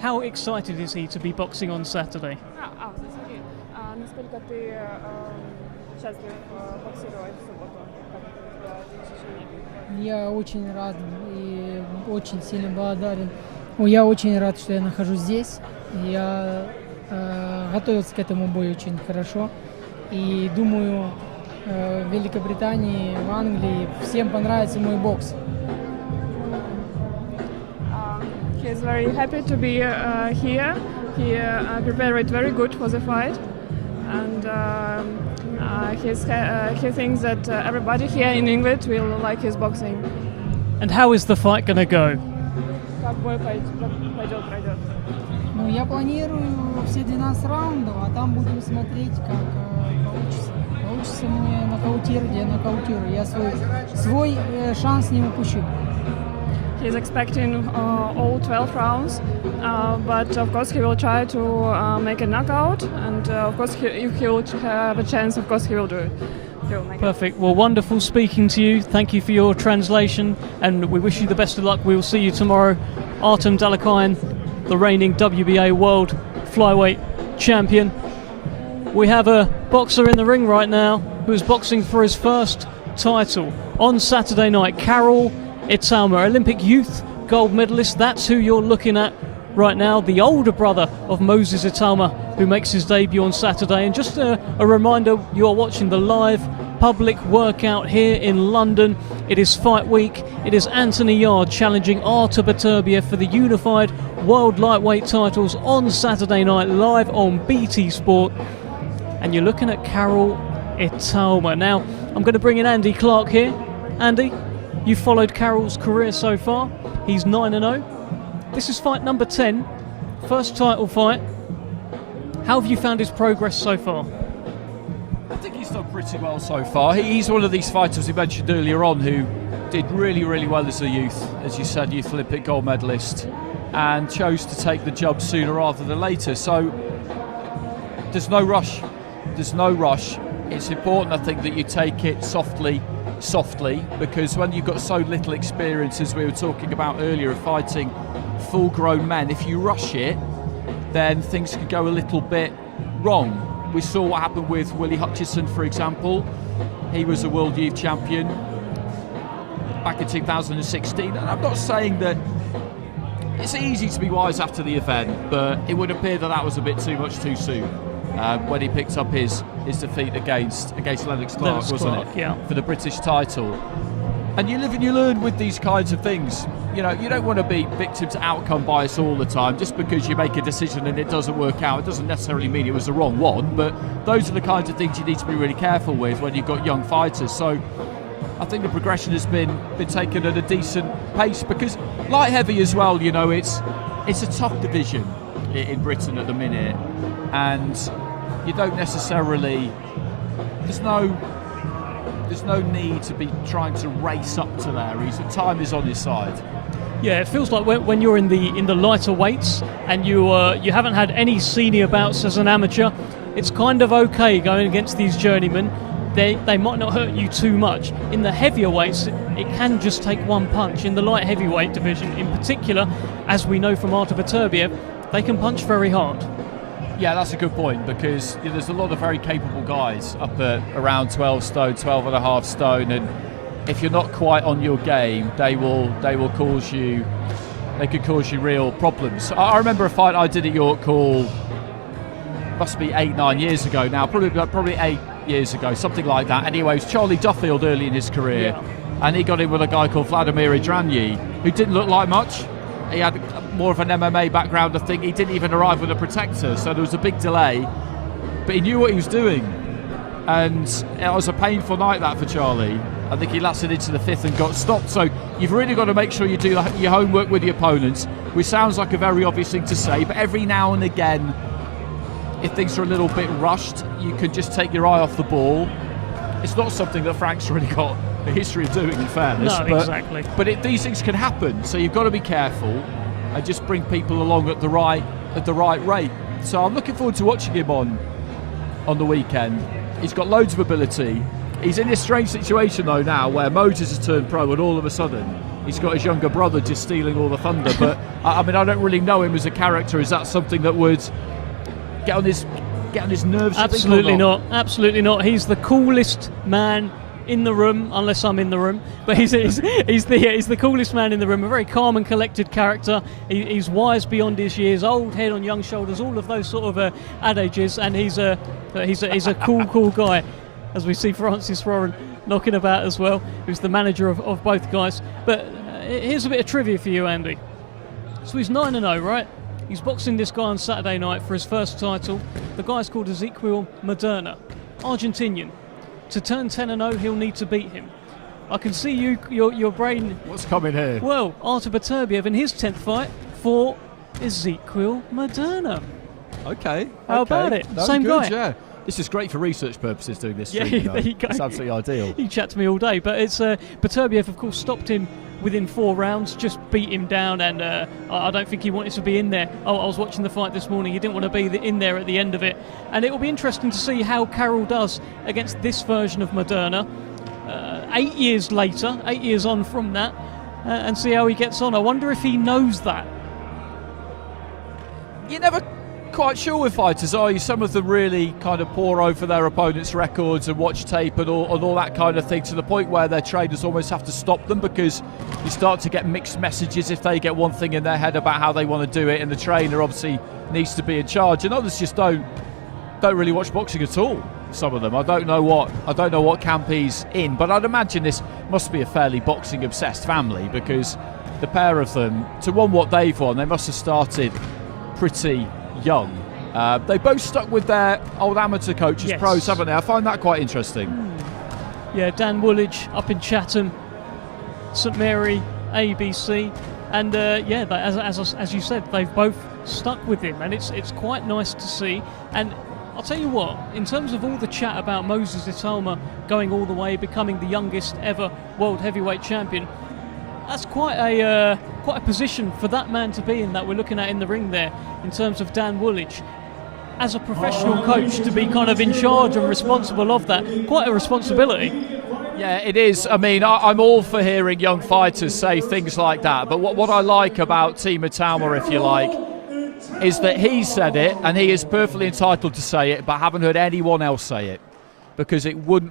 How excited is he to be boxing on Saturday? Насколько ты счастлив боксировать в субботу? Я очень рад и очень сильно благодарен. Я очень рад, что я нахожусь здесь. Я готовился к этому бою очень хорошо. И думаю, в Великобритании, в Англии всем понравится мой бокс. He is very happy to be here. He prepared very good for the fight, and he thinks that everybody here in England will like his boxing. And how is the fight going to go? Как бой пройдет? Ну, я планирую все 12 раундов, а там будем смотреть, как получится. Получится мне нокаутировать, я нокаутирую. Я свой шанс не упущу. He's expecting all 12 rounds, but of course he will try to make a knockout, and of course if he will have a chance, of course he will do it. Perfect. Well, wonderful speaking to you. Thank you for your translation, and we wish you the best of luck. We will see you tomorrow. Artur Beterbiev, the reigning WBA World Flyweight Champion. We have a boxer in the ring right now who's boxing for his first title on Saturday night. Karol Italma, Olympic youth gold medalist. That's who you're looking at right now, the older brother of Moses Italma, who makes his debut on Saturday. And just a reminder, you are watching the live public workout here in London. It is fight week. It is Anthony Yarde challenging Artur Beterbiev for the unified world lightweight titles on Saturday night, live on BT Sport. And you're looking at Karol Italma. Now, I'm going to bring in Andy Clark here. Andy, you've followed Karol's career so far. He's 9-0. This is fight number 10, first title fight. How have you found his progress so far? I think he's done pretty well so far. He's one of these fighters we mentioned earlier on who did really, really well as a youth, as you said, youth Olympic gold medalist, and chose to take the job sooner rather than later. So there's no rush. There's no rush. It's important, I think, that you take it softly, because when you've got so little experience, as we were talking about earlier, of fighting full-grown men, if you rush it, then things can go a little bit wrong. We saw what happened with Willie Hutchison, for example. He was a world youth champion back in 2016, and I'm not saying that it's easy to be wise after the event, but it would appear that that was a bit too much too soon. When he picked up his defeat against Lennox Clark, wasn't it? Yeah. For the British title. And you live and you learn with these kinds of things. You know, you don't want to be victim to outcome bias all the time. Just because you make a decision and it doesn't work out, it doesn't necessarily mean it was the wrong one. But those are the kinds of things you need to be really careful with when you've got young fighters. So I think the progression has been taken at a decent pace, because light heavy as well, you know, it's a tough division in Britain at the minute, and you don't necessarily, there's no there's no need to be trying to race up to there. The time is on his side. Yeah, it feels like when you're in the lighter weights and you haven't had any senior bouts as an amateur, it's kind of okay going against these journeymen. They might not hurt you too much. In the heavier weights, it can just take one punch. In the light heavyweight division in particular, as we know from Artur Beterbiev, they can punch very hard. Yeah, that's a good point, because there's a lot of very capable guys up at around 12 stone, 12 and a half stone, and if you're not quite on your game, they could cause you real problems. I remember a fight I did at York Hall, must be 8-9 years ago now, probably 8 years ago, something like that. Anyway, it was Charlie Duffield early in his career, and he got in with a guy called Vladimir Idranyi, who didn't look like much. He had more of an MMA background, I think. He didn't even arrive with a protector, so there was a big delay, but he knew what he was doing, and it was a painful night that for Charlie. I think he lasted into the 5th and got stopped. So you've really got to make sure you do your homework with your opponents, which sounds like a very obvious thing to say, but every now and again, if things are a little bit rushed, you can just take your eye off the ball. It's not something that Frank's really got a history of doing, in fairness. No, exactly. But these things can happen, so you've got to be careful and just bring people along at the right rate. So I'm looking forward to watching him on the weekend. He's got loads of ability. He's in this strange situation though now, where Moses has turned pro, and all of a sudden he's got his younger brother just stealing all the thunder. But I mean, I don't really know him as a character. Is that something that would get on his nerves? Absolutely not. Absolutely not. He's the coolest man in the room, unless I'm in the room. But he's the coolest man in the room. A very calm and collected character. He's wise beyond his years. Old head on young shoulders. All of those sort of adages. And he's a cool guy. As we see Francis Warren knocking about as well, who's the manager of both guys. But here's a bit of trivia for you, Andy. So he's 9-0, right? He's boxing this guy on Saturday night for his first title. The guy's called Ezequiel Moderna, Argentinian. To turn 10-0, he'll need to beat him. I can see your brain. What's coming here? Well, Artur Beterbiev in his 10th fight for Ezequiel Moderna. Okay. How about it? No, Same good, guy. Yeah. This is great for research purposes, doing this stream. Yeah, there you go. It's absolutely ideal. He chat to me all day, but it's Beterbiev, of course, stopped him within 4 rounds, just beat him down, and I don't think he wanted to be in there. I was watching the fight this morning. He didn't want to be in there at the end of it, and it will be interesting to see how Carroll does against this version of Moderna 8 years later, 8 years on from that, and see how he gets on. I wonder if he knows that. You never quite sure with fighters, are you? Some of them really kind of pore over their opponents' records and watch tape and all that kind of thing, to the point where their trainers almost have to stop them, because you start to get mixed messages if they get one thing in their head about how they want to do it, and the trainer obviously needs to be in charge, and others just don't really watch boxing at all. Some of them, I don't know what camp he's in, but I'd imagine this must be a fairly boxing obsessed family, because the pair of them, to won what they've won, they must have started pretty young. They both stuck with their old amateur coaches, yes. Pros, haven't they? I find that quite interesting. Yeah, Dan Woolwich up in Chatham, St Mary, ABC, and yeah, as you said, they've both stuck with him, and it's quite nice to see. And I'll tell you what, in terms of all the chat about Moses Italma going all the way, becoming the youngest ever world heavyweight champion, that's quite a position for that man to be in, that we're looking at in the ring there, in terms of Dan Woolwich. As a professional coach, to be kind of in charge and responsible of that, quite a responsibility. Yeah, it is. I mean, I'm all for hearing young fighters say things like that, but what I like about Team Italma, if you like, is that he said it, and he is perfectly entitled to say it, but I haven't heard anyone else say it, because it would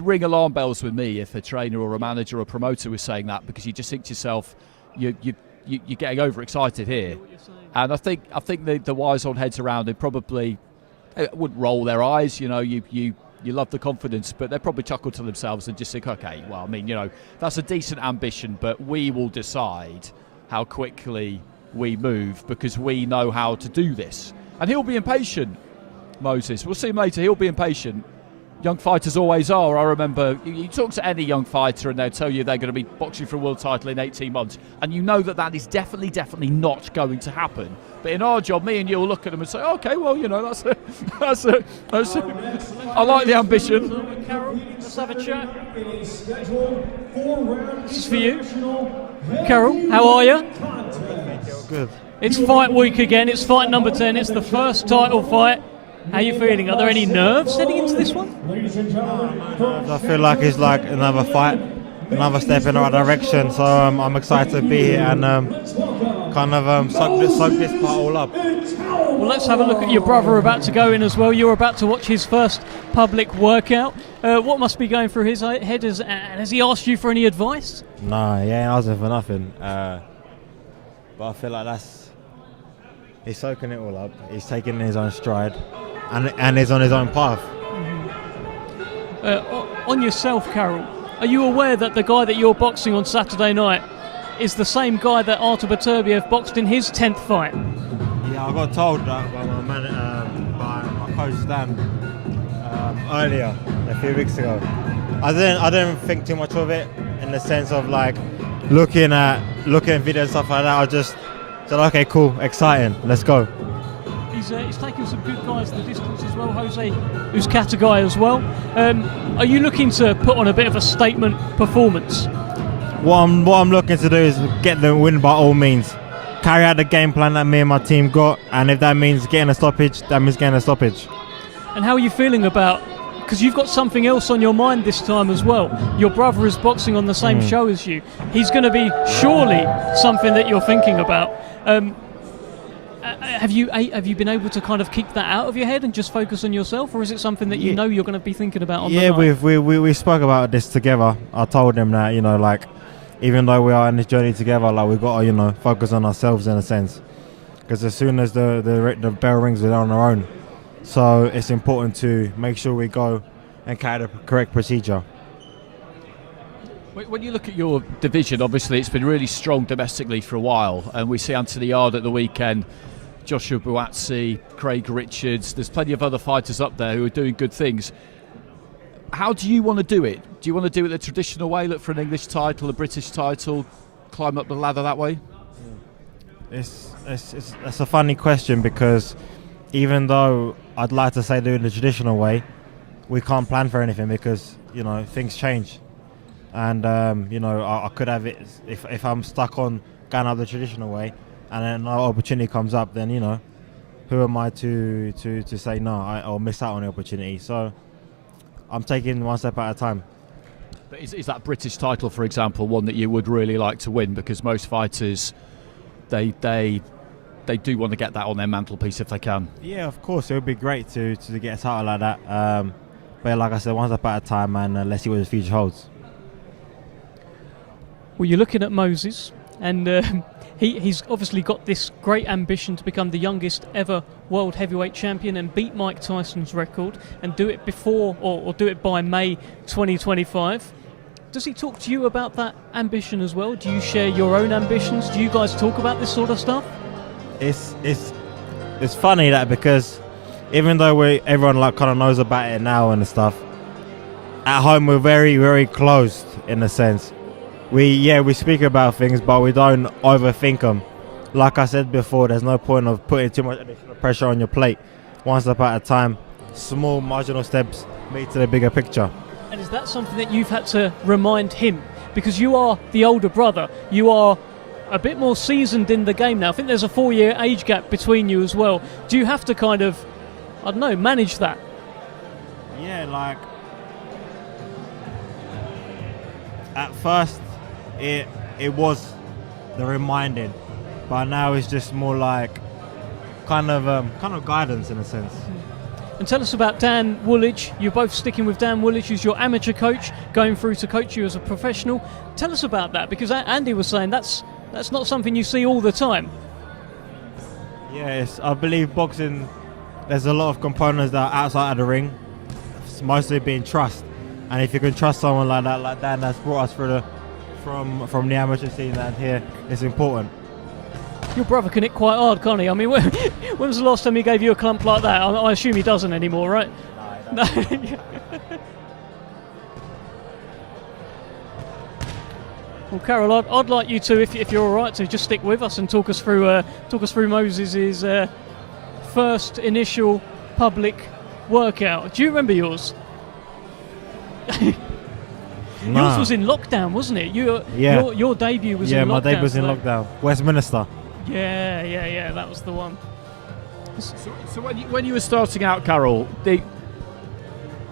ring alarm bells with me if a trainer or a manager or a promoter was saying that, because you just think to yourself, you're getting overexcited here. And I think the wise old heads around him probably wouldn't roll their eyes. You know, you love the confidence, but they probably chuckle to themselves and just think, okay, well, I mean, you know, that's a decent ambition, but we will decide how quickly we move, because we know how to do this. And he'll be impatient, Moses. We'll see him later. He'll be impatient. Young fighters always are. I remember, you talk to any young fighter and they'll tell you they're going to be boxing for a world title in 18 months. And you know that is definitely not going to happen. But in our job, me and you will look at them and say, okay, well, you know, that's I like the ambition. Carroll, let's Let's have a chat. This is for you. Carol, how are you? Good. It's fight week again. It's fight number 10. It's the first title fight. How are you feeling? Are there any nerves heading into this one? I feel like it's like another fight, another step in the right direction. So I'm excited to be here and soak this part all up. Well, let's have a look at your brother about to go in as well. You're about to watch his first public workout. What must be going through his head? Has he asked you for any advice? No, he ain't asking for nothing. But I feel like he's soaking it all up. He's taking his own stride, and he's on his own path. On yourself, Carol, are you aware that the guy that you're boxing on Saturday night is the same guy that Artur Beterbiev boxed in his 10th fight? Yeah, I got told that by my coach Dan earlier, a few weeks ago. I didn't think too much of it in the sense of like looking at videos and stuff like that. I just said, okay, cool, exciting, let's go. He's taken some good guys the distance as well. Jose, who's Katagai as well. Are you looking to put on a bit of a statement performance? What I'm looking to do is get the win by all means. Carry out the game plan that me and my team got, and if that means getting a stoppage, that means getting a stoppage. And how are you feeling about, because you've got something else on your mind this time as well. Your brother is boxing on the same show as you. He's going to be surely something that you're thinking about. Have you been able to kind of keep that out of your head and just focus on yourself, or is it something that you know you're going to be thinking about on the night? Yeah, we spoke about this together. I told him that, like, even though we are in this journey together, like, we've got to, focus on ourselves in a sense. Because as soon as the bell rings, we're on our own. So it's important to make sure we go and carry the correct procedure. When you look at your division, obviously it's been really strong domestically for a while, and we see Anthony Yarde at the weekend, Joshua Buatsi, Craig Richards. There's plenty of other fighters up there who are doing good things. How do you want to do it? Do you want to do it the traditional way, look for an English title, a British title, climb up the ladder that way? It's a funny question, because even though I'd like to say do it the traditional way, we can't plan for anything because, things change. And, I could have it, if I'm stuck on going up the traditional way and then another opportunity comes up, then, who am I to say no or miss out on the opportunity? So I'm taking one step at a time. But is that British title, for example, one that you would really like to win? Because most fighters, they do want to get that on their mantelpiece if they can. Yeah, of course, it would be great to get a title like that. But like I said, one step at a time, and let's see what the future holds. Well, you're looking at Moses, and he's obviously got this great ambition to become the youngest ever world heavyweight champion and beat Mike Tyson's record and do it before or do it by May 2025. Does he talk to you about that ambition as well? Do you share your own ambitions? Do you guys talk about this sort of stuff? It's funny that, because even though everyone kind of knows about it now and stuff, at home we're very, very closed in a sense. We speak about things, but we don't overthink them. Like I said before, there's no point of putting too much additional pressure on your plate. One step at a time, small marginal steps lead to the bigger picture. And is that something that you've had to remind him? Because you are the older brother, you are a bit more seasoned in the game now. I think there's a 4-year age gap between you as well. Do you have to kind of, manage that? Yeah, like, at first it was the reminding, but now it's just more like kind of guidance in a sense. And tell us about Dan Woolidge. You're both sticking with Dan Woolidge, who's your amateur coach, going through to coach you as a professional. Tell us about that, because Andy was saying that's not something you see all the time. Yes, I believe boxing, there's a lot of components that are outside of the ring. It's mostly being trust, and if you can trust someone like that, like Dan, that's brought us through from the amateur scene and here, it's important. Your brother can hit quite hard, can't he? I mean, when was the last time he gave you a clump like that? I assume he doesn't anymore, right? No. Well, Carol, I'd like you to, if you're all right, to just stick with us and talk us through Moses' first initial public workout. Do you remember yours? Nah. Yours was in lockdown, wasn't it? Yeah. Your debut was in lockdown. Yeah, my debut was in so- lockdown. Westminster. Yeah, that was the one. So when you were starting out, Carol,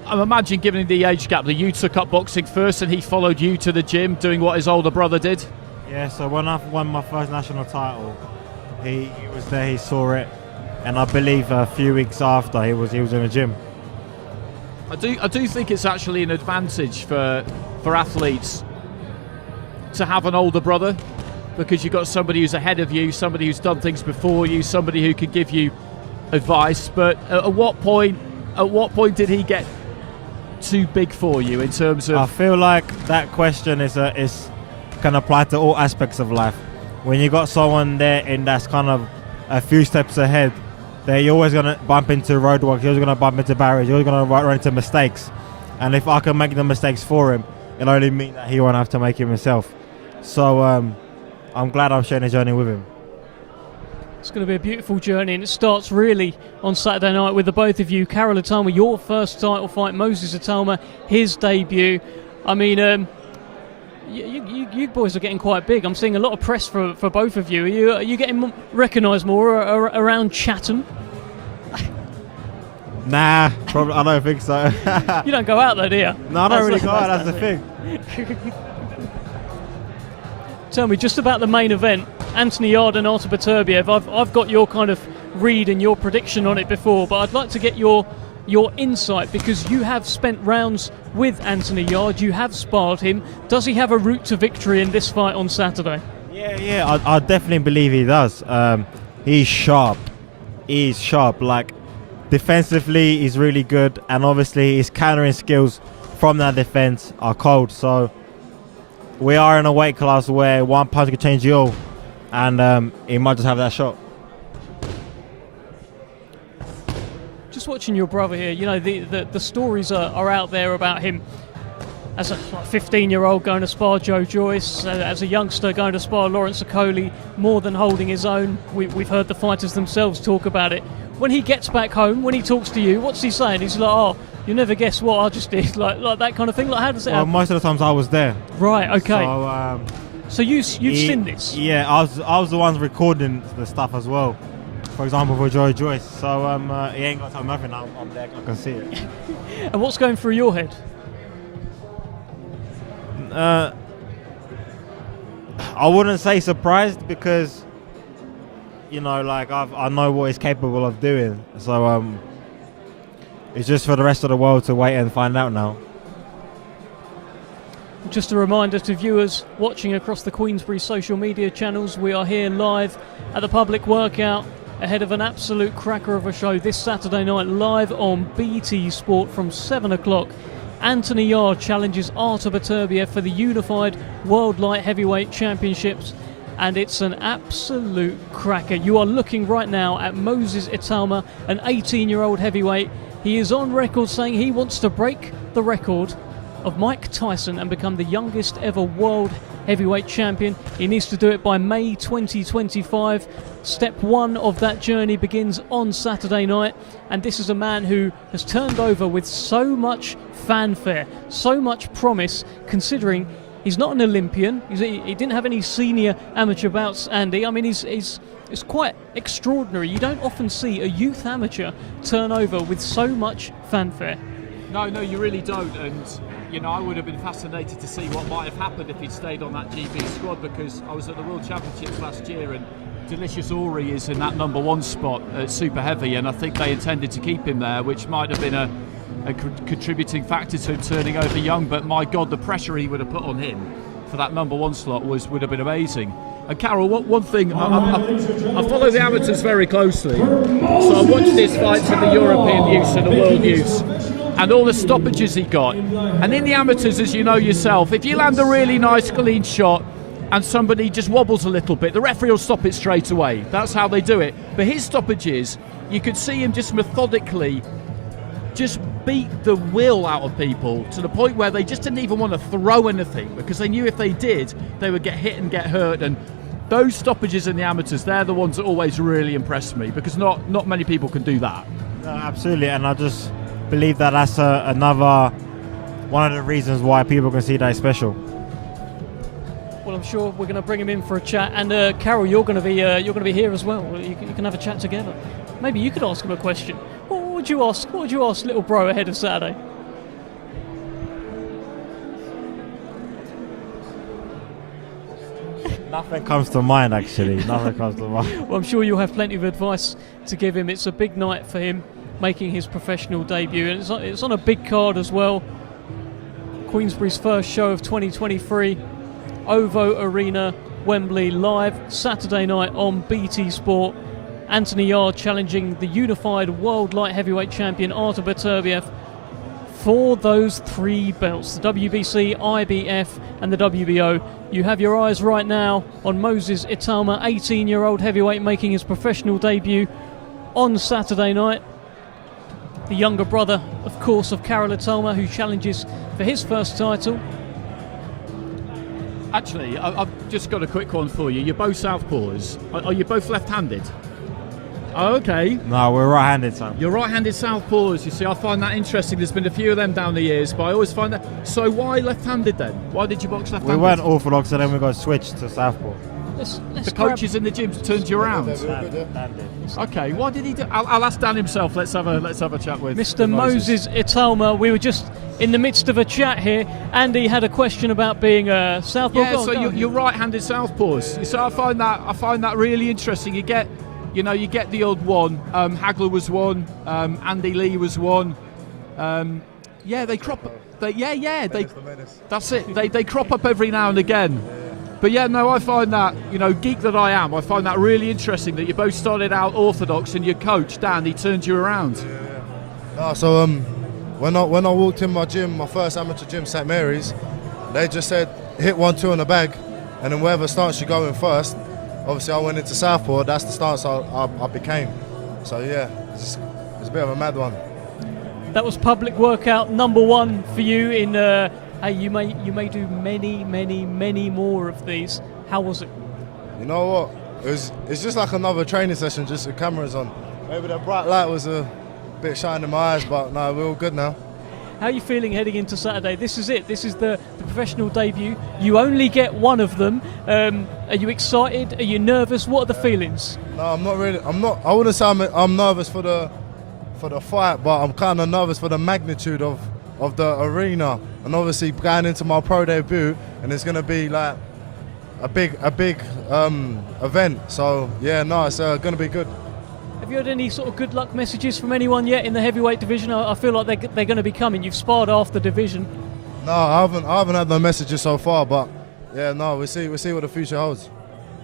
I'm imagining, given the age gap, that you took up boxing first and he followed you to the gym doing what his older brother did? Yeah, so when I won my first national title, he was there, he saw it, and I believe a few weeks after he was in the gym. I do think it's actually an advantage for athletes to have an older brother, because you've got somebody who's ahead of you, somebody who's done things before you, somebody who can give you advice. But at what point did he get too big for you in terms of? I feel like that question is can apply to all aspects of life. When you got someone there and that's kind of a few steps ahead, you're always going to bump into roadworks, you're always going to bump into barriers, you're always going to run into mistakes. And if I can make the mistakes for him, it'll only mean that he won't have to make it himself. So I'm glad I'm sharing a journey with him. It's going to be a beautiful journey, and it starts really on Saturday night with the both of you. Carol Atama, your first title fight. Moses Atama, his debut. I mean, you boys are getting quite big. I'm seeing a lot of press for both of you. Are you getting recognised more around Chatham? Nah, probably, I don't think so. You don't go out there, do you? No, I don't really go out, that's the thing. Tell me just about the main event, Anthony Yarde and Artur Beterbiev. I've got your kind of read and your prediction on it before, but I'd like to get your insight, because you have spent rounds with Anthony Yarde, you have sparred him. Does he have a route to victory in this fight on Saturday? Yeah, I definitely believe he does. He's sharp. Like, defensively, he's really good, and obviously his countering skills from that defense are cold. So we are in a weight class where one punch can change you all, and he might just have that shot. Just watching your brother here, you know, the stories are out there about him as a 15-year-old going to spar Joe Joyce, as a youngster going to spar Lawrence Okoli, more than holding his own. We've heard the fighters themselves talk about it. When he gets back home, when he talks to you, what's he saying? He's like, oh, you never guess what I just did, like that kind of thing. Like, how does it happen? Most of the times I was there. Right, okay. So you've seen this? Yeah, I was the ones recording the stuff as well. For example, for Joe Joyce. So he ain't got to tell me nothing. I'm there, I can see it. And what's going through your head? I wouldn't say surprised, because, you know, like I know what he's capable of doing. So it's just for the rest of the world to wait and find out now. Just a reminder to viewers watching across the Queensberry social media channels, we are here live at the public workout ahead of an absolute cracker of a show this Saturday night, live on BT Sport from 7 o'clock. Anthony Yarde challenges Artur Beterbiev for the unified World Light Heavyweight Championships, and it's an absolute cracker. You are looking right now at Moses Atama, an 18-year-old heavyweight. He is on record saying he wants to break the record of Mike Tyson and become the youngest ever world heavyweight champion. He needs to do it by May 2025. Step one of that journey begins on Saturday night, and this is a man who has turned over with so much fanfare, so much promise, considering he's not an Olympian. He didn't have any senior amateur bouts, Andy. I mean, it's quite extraordinary. You don't often see a youth amateur turn over with so much fanfare. No, you really don't. And, you know, I would have been fascinated to see what might have happened if he'd stayed on that GB squad, because I was at the World Championships last year and Delicious Ori is in that number one spot at super heavy, and I think they intended to keep him there, which might have been a contributing factor to him turning over young. But my God, the pressure he would have put on him for that number one slot would have been amazing. And Carol, one thing, I follow the amateurs very closely, so I watched his fights in the European youths and the world youths, and all the stoppages he got. And in the amateurs, as you know yourself, if you land a really nice clean shot and somebody just wobbles a little bit, the referee will stop it straight away. That's how they do it. But his stoppages, you could see him just methodically just beat the will out of people to the point where they just didn't even want to throw anything, because they knew if they did, they would get hit and get hurt. And those stoppages in the amateurs, they're the ones that always really impress me, because not many people can do that. No, absolutely, and I just believe that that's another one of the reasons why people can see that he's special. Well, I'm sure we're going to bring him in for a chat. And Carol, you're going to be here as well. You can have a chat together. Maybe you could ask him a question. What would you ask? What would you ask little bro ahead of Saturday? Nothing comes to mind, actually. Nothing comes to mind. Well, I'm sure you'll have plenty of advice to give him. It's a big night for him, making his professional debut, and it's on a big card as well. Queensberry's first show of 2023, OVO Arena, Wembley, live Saturday night on BT Sport. Anthony Yarde challenging the unified world light heavyweight champion Artur Beterbiev for those 3 belts, the WBC, IBF and the WBO. You have your eyes right now on Moses Italma, 18-year-old heavyweight making his professional debut on Saturday night. The younger brother, of course, of Carol Italma, who challenges for his first title. Actually, I've just got a quick one for you. You're both southpaws. Are you both left-handed? Oh, okay. No, we're right-handed, son. You're right-handed southpaws. You see, I find that interesting. There's been a few of them down the years, but I always find that. So why left-handed then? Why did you box left-handed? We weren't orthodox, and then we got switched to southpaw. Let's the coaches in the gym turned you around. Okay, why did he do? I'll ask Dan himself. Let's have a chat with Mr. Moses Italma. We were just in the midst of a chat here. Andy had a question about being a southpaw. Yeah, so you're right-handed southpaws. So I find that really interesting. You get the odd one. Hagler was one. Andy Lee was one. They crop. That's it. They crop up every now and again. But yeah, no, I find that, geek that I am, I find that really interesting that you both started out orthodox and your coach, Dan, he turned you around. Yeah. No, so when I walked in my gym, my first amateur gym, St. Mary's, they just said, hit 1-2 on the bag, and then whatever stance you go in first. Obviously, I went into southpaw, that's the stance I became. So yeah, it's a bit of a mad one. That was public workout number 1 for you in... Hey, you may do many more of these. How was it? You know what? It's just like another training session, just with cameras on. Maybe the bright light was a bit shining in my eyes, but no, we're all good now. How are you feeling heading into Saturday? This is it. This is the professional debut. You only get one of them. Are you excited? Are you nervous? What are the feelings? No, I'm not really. I wouldn't say I'm nervous for the fight, but I'm kind of nervous for the magnitude of the arena, and obviously going into my pro debut, and it's going to be like a big event. So yeah, no, it's going to be good. Have you had any sort of good luck messages from anyone yet in the heavyweight division? I feel like they're going to be coming. You've sparred after division. No, I haven't had no messages so far, but yeah, no, we'll see what the future holds.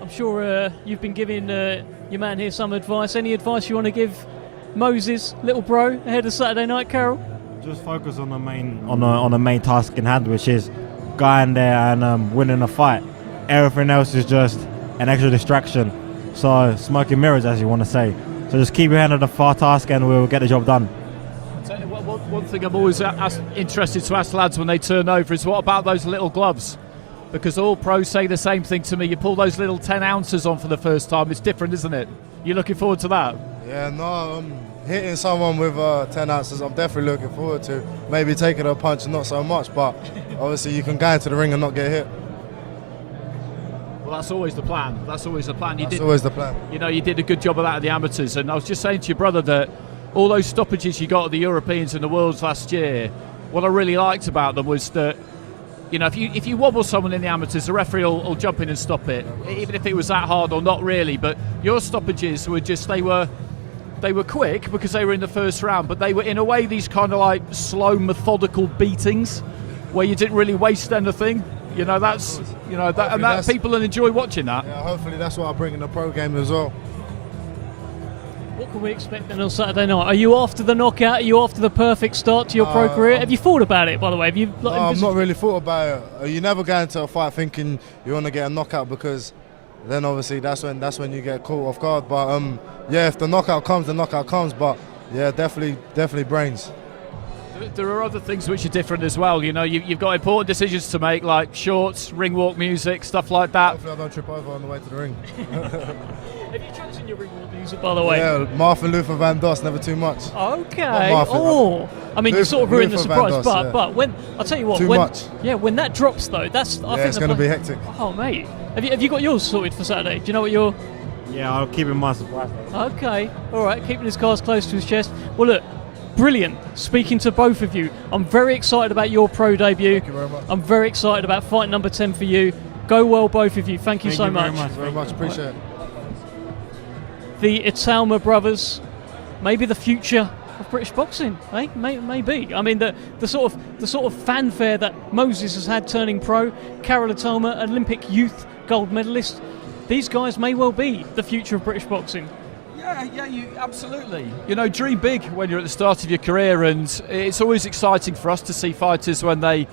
I'm sure you've been giving your man here some advice. Any advice you want to give Moses, little bro, ahead of Saturday night, Carol? Just focus on the main task in hand, which is going there and winning a fight. Everything else is just an extra distraction. So smoking mirrors, as you want to say. So just keep your hand on the far task, and we'll get the job done. One thing I'm always interested to ask lads when they turn over is, what about those little gloves? Because all pros say the same thing to me. You pull those little 10 ounces on for the first time. It's different, isn't it? You looking forward to that? Yeah, no. Hitting someone with 10 ounces, I'm definitely looking forward to. Maybe taking a punch, not so much, but obviously you can go into the ring and not get hit. Well, that's always the plan. That's always the plan. Always the plan. You did a good job of that at the amateurs, and I was just saying to your brother that all those stoppages you got at the Europeans and the Worlds last year, what I really liked about them was that, if you wobble someone in the amateurs, the referee will jump in and stop it, even if it was that hard or not really. But your stoppages were just, they were quick because they were in the first round, but they were in a way these kind of like slow, methodical beatings where you didn't really waste anything. That's people will enjoy watching that. Yeah, hopefully that's what I bring in the pro game as well. What can we expect then on Saturday night? Are you after the knockout? Are you after the perfect start to your pro career? Have you thought about it, by the way? Have you? No, I've not really thought about it. You never go into a fight thinking you want to get a knockout, because then obviously that's when you get caught off guard. But yeah, if the knockout comes, the knockout comes. But yeah, definitely brains. There are other things which are different as well. You've got important decisions to make, like shorts, ring walk music, stuff like that. Hopefully I don't trip over on the way to the ring. Have you chosen your reward music, by the way? Yeah, Martin Luther Van Doss, never too much. Okay. Martin, Oh, I mean, you sort of ruined the Luther surprise, Van Doss, but when I'll tell you what, Too when, much. Yeah, when that drops though, that's I think it's going to be hectic. Oh, mate, have you got yours sorted for Saturday? Do you know what your? Yeah, I'll keep in my surprise. Okay, all right, keeping his cards close to his chest. Well, look, brilliant. Speaking to both of you, I'm very excited about your pro debut. Thank you very much. I'm very excited about fight number 10 for you. Go well, both of you. Thank you so much. Very much, appreciate it. The Italma brothers, maybe the future of British boxing, eh? Maybe. I mean, the sort of fanfare that Moses has had turning pro, Carol Italma, Olympic youth gold medalist. These guys may well be the future of British boxing. Yeah, you absolutely. You know, dream big when you're at the start of your career, and it's always exciting for us to see fighters when they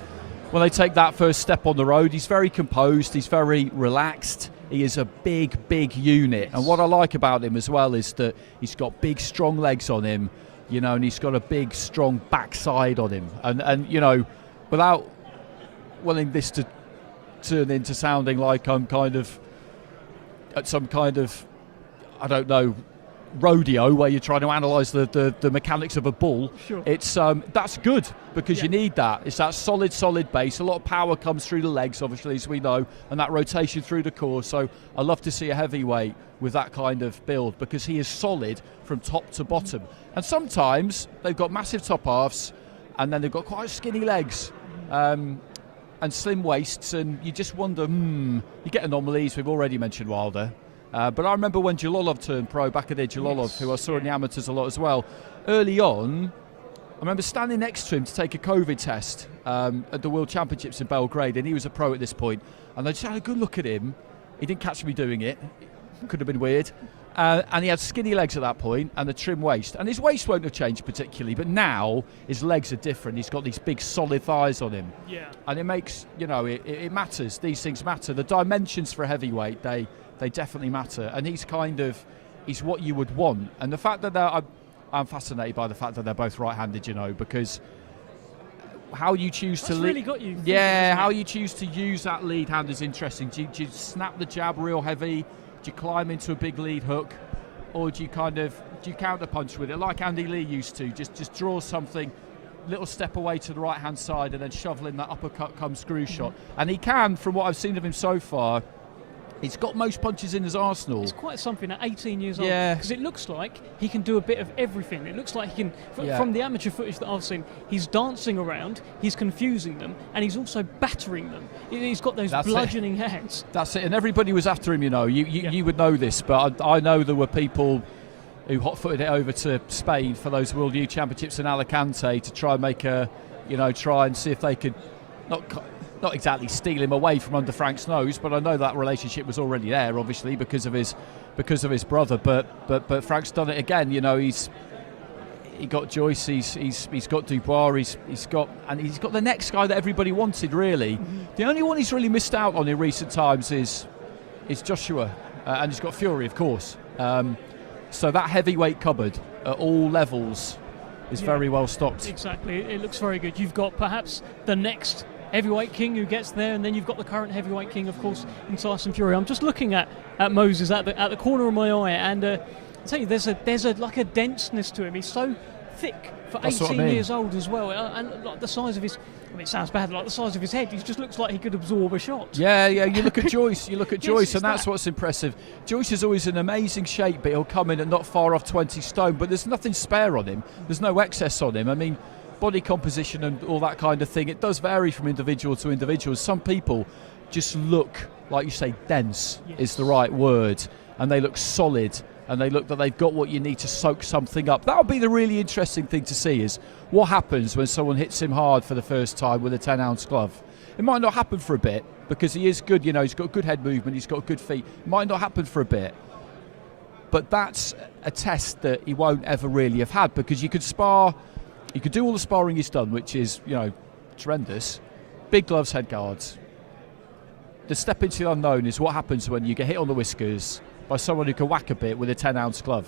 take that first step on the road. He's very composed. He's very relaxed. He is a big unit, and what I like about him as well is that he's got big, strong legs on him, you know, and he's got a big, strong backside on him, and you know, without wanting this to turn into sounding like I'm kind of at some kind of, I don't know, rodeo where you're trying to analyse the mechanics of a bull. Sure. It's that's good because you need that. It's that solid base. A lot of power comes through the legs, obviously, as we know, and that rotation through the core. So I love to see a heavyweight with that kind of build because he is solid from top to bottom. And sometimes they've got massive top halves and then they've got quite skinny legs. And slim waists, and you just wonder, you get anomalies. We've already mentioned Wilder. But I remember when Jalolov turned pro back at the Jalolov, who I saw in the amateurs a lot as well. Early on, I remember standing next to him to take a COVID test at the World Championships in Belgrade, and he was a pro at this point. And I just had a good look at him. He didn't catch me doing it. Could have been weird. And he had skinny legs at that point and a trim waist. And his waist won't have changed particularly, but now his legs are different. He's got these big solid thighs on him. Yeah. And it makes, you know, it matters. These things matter. The dimensions for a heavyweight, they definitely matter. And he's what you would want. And the fact that I'm fascinated by the fact that they're both right-handed, you know, because how you choose That's to really got you. Yeah, how you choose to use that lead hand is interesting. Do you snap the jab real heavy? Do you climb into a big lead hook, or do you counter punch with it like Andy Lee used to? Just draw something, little step away to the right hand side, and then shovel in that uppercut come screw shot. And he can, from what I've seen of him so far, he's got most punches in his arsenal. It's quite something at 18 years old. Yeah. Because it looks like he can do a bit of everything. It looks like he can, from the amateur footage that I've seen, he's dancing around, he's confusing them, and he's also battering them. He's got those bludgeoning hands. That's it. And everybody was after him, you know. You would know this, but I know there were people who hot-footed it over to Spain for those World Youth Championships in Alicante to try and try and see if they could not exactly steal him away from under Frank's nose, but I know that relationship was already there, obviously, because of his brother. But Frank's done it again. You know, he got Joyce, he's got Dubois, he's got the next guy that everybody wanted, really. Mm-hmm. The only one he's really missed out on in recent times is Joshua, and he's got Fury, of course. So that heavyweight cupboard at all levels is very well stocked. Exactly, it looks very good. You've got perhaps the next heavyweight king who gets there, and then you've got the current heavyweight king, of course, in Tyson Fury. I'm just looking at Moses at the corner of my eye, and I tell you, there's a like a denseness to him. He's so thick for 18 years old as well, and like the size of his. I mean, it sounds bad, like the size of his head. He just looks like he could absorb a shot. Yeah. You look at Joyce. And that's what's impressive. Joyce is always in amazing shape, but he'll come in at not far off 20 stone. But there's nothing spare on him. There's no excess on him. I mean, body composition and all that kind of thing, it does vary from individual to individual. Some people just look, like you say, dense is the right word, and they look solid, and they look that they've got what you need to soak something up. That'll be the really interesting thing to see, is what happens when someone hits him hard for the first time with a 10-ounce glove. It might not happen for a bit, because he is good, you know, he's got good head movement, he's got good feet. It might not happen for a bit, but that's a test that he won't ever really have had, because you could spar. You could do all the sparring he's done, which is, you know, tremendous. Big gloves, head guards. The step into the unknown is what happens when you get hit on the whiskers by someone who can whack a bit with a 10-ounce glove.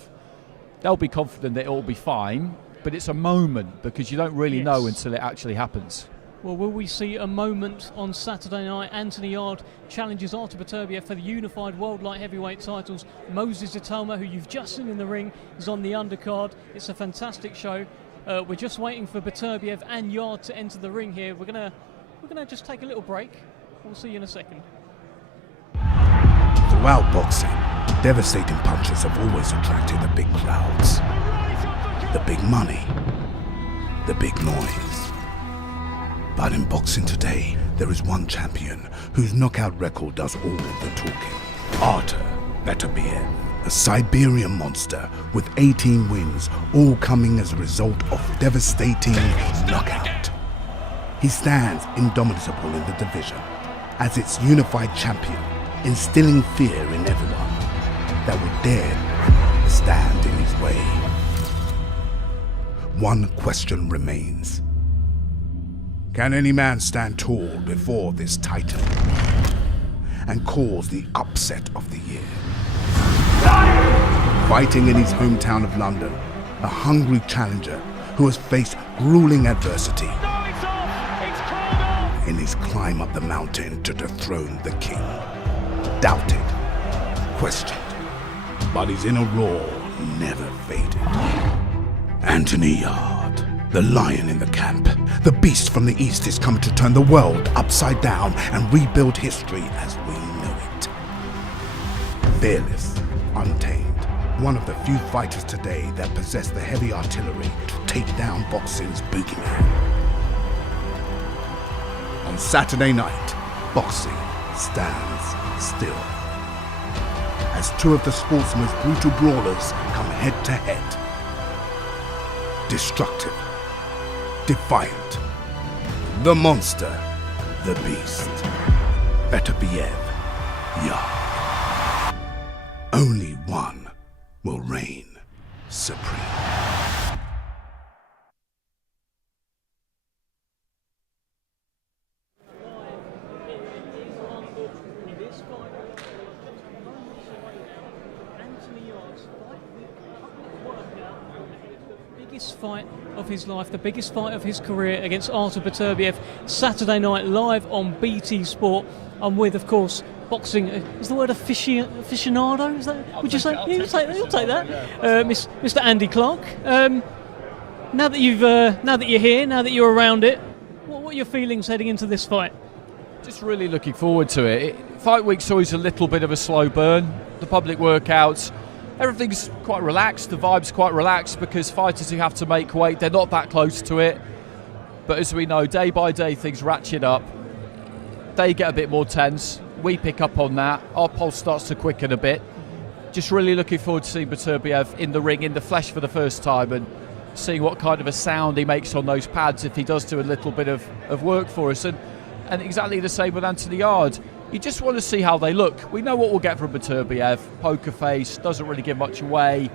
They'll be confident that it will be fine, but it's a moment, because you don't really know until it actually happens. Well, will we see a moment on Saturday night? Anthony Yarde challenges Artur Beterbiev for the unified world light heavyweight titles. Moses Itoma, who you've just seen in the ring, is on the undercard. It's a fantastic show. We're just waiting for Beterbiev and Yarde to enter the ring here. We're gonna just take a little break. We'll see you in a second. Throughout boxing, devastating punches have always attracted the big crowds, the big money, the big noise. But in boxing today, there is one champion whose knockout record does all the talking. Artur Beterbiev, a Siberian monster with 18 wins, all coming as a result of devastating knockout. He stands indomitable in the division as its unified champion, instilling fear in everyone that would dare stand in his way. One question remains. Can any man stand tall before this titan and cause the upset of the year? Fighting in his hometown of London, a hungry challenger who has faced grueling adversity in his climb up the mountain to dethrone the king. Doubted, questioned, but his inner roar never faded. Anthony Yarde, the lion in the camp, the beast from the east, is come to turn the world upside down and rebuild history as we know it. Fearless, untamed, one of the few fighters today that possess the heavy artillery to take down boxing's boogeyman. On Saturday night, boxing stands still as two of the sport's most brutal brawlers come head to head. Destructive, defiant, the monster, the beast, Beterbiev, Yarde. Only one will reign supreme. Fight of his life, the biggest fight of his career against Artur Beterbiev, Saturday night live on BT Sport. I'm with, of course, boxing. Is the word aficionado? Is that? Would you say? Yeah, you'll take that. Mr. Andy Clark. Now that you're here, now that you're around it, what are your feelings heading into this fight? Just really looking forward to it. Fight week's always a little bit of a slow burn. The public workouts. Everything's quite relaxed, the vibe's quite relaxed because fighters who have to make weight, they're not that close to it. But as we know, day by day things ratchet up. They get a bit more tense. We pick up on that. Our pulse starts to quicken a bit. Just really looking forward to seeing Beterbiev in the ring, in the flesh for the first time and seeing what kind of a sound he makes on those pads if he does do a little bit of work for us. And exactly the same with Anthony Yarde. You just want to see how they look. We know what we'll get from Beterbiev. Poker face, doesn't really give much away.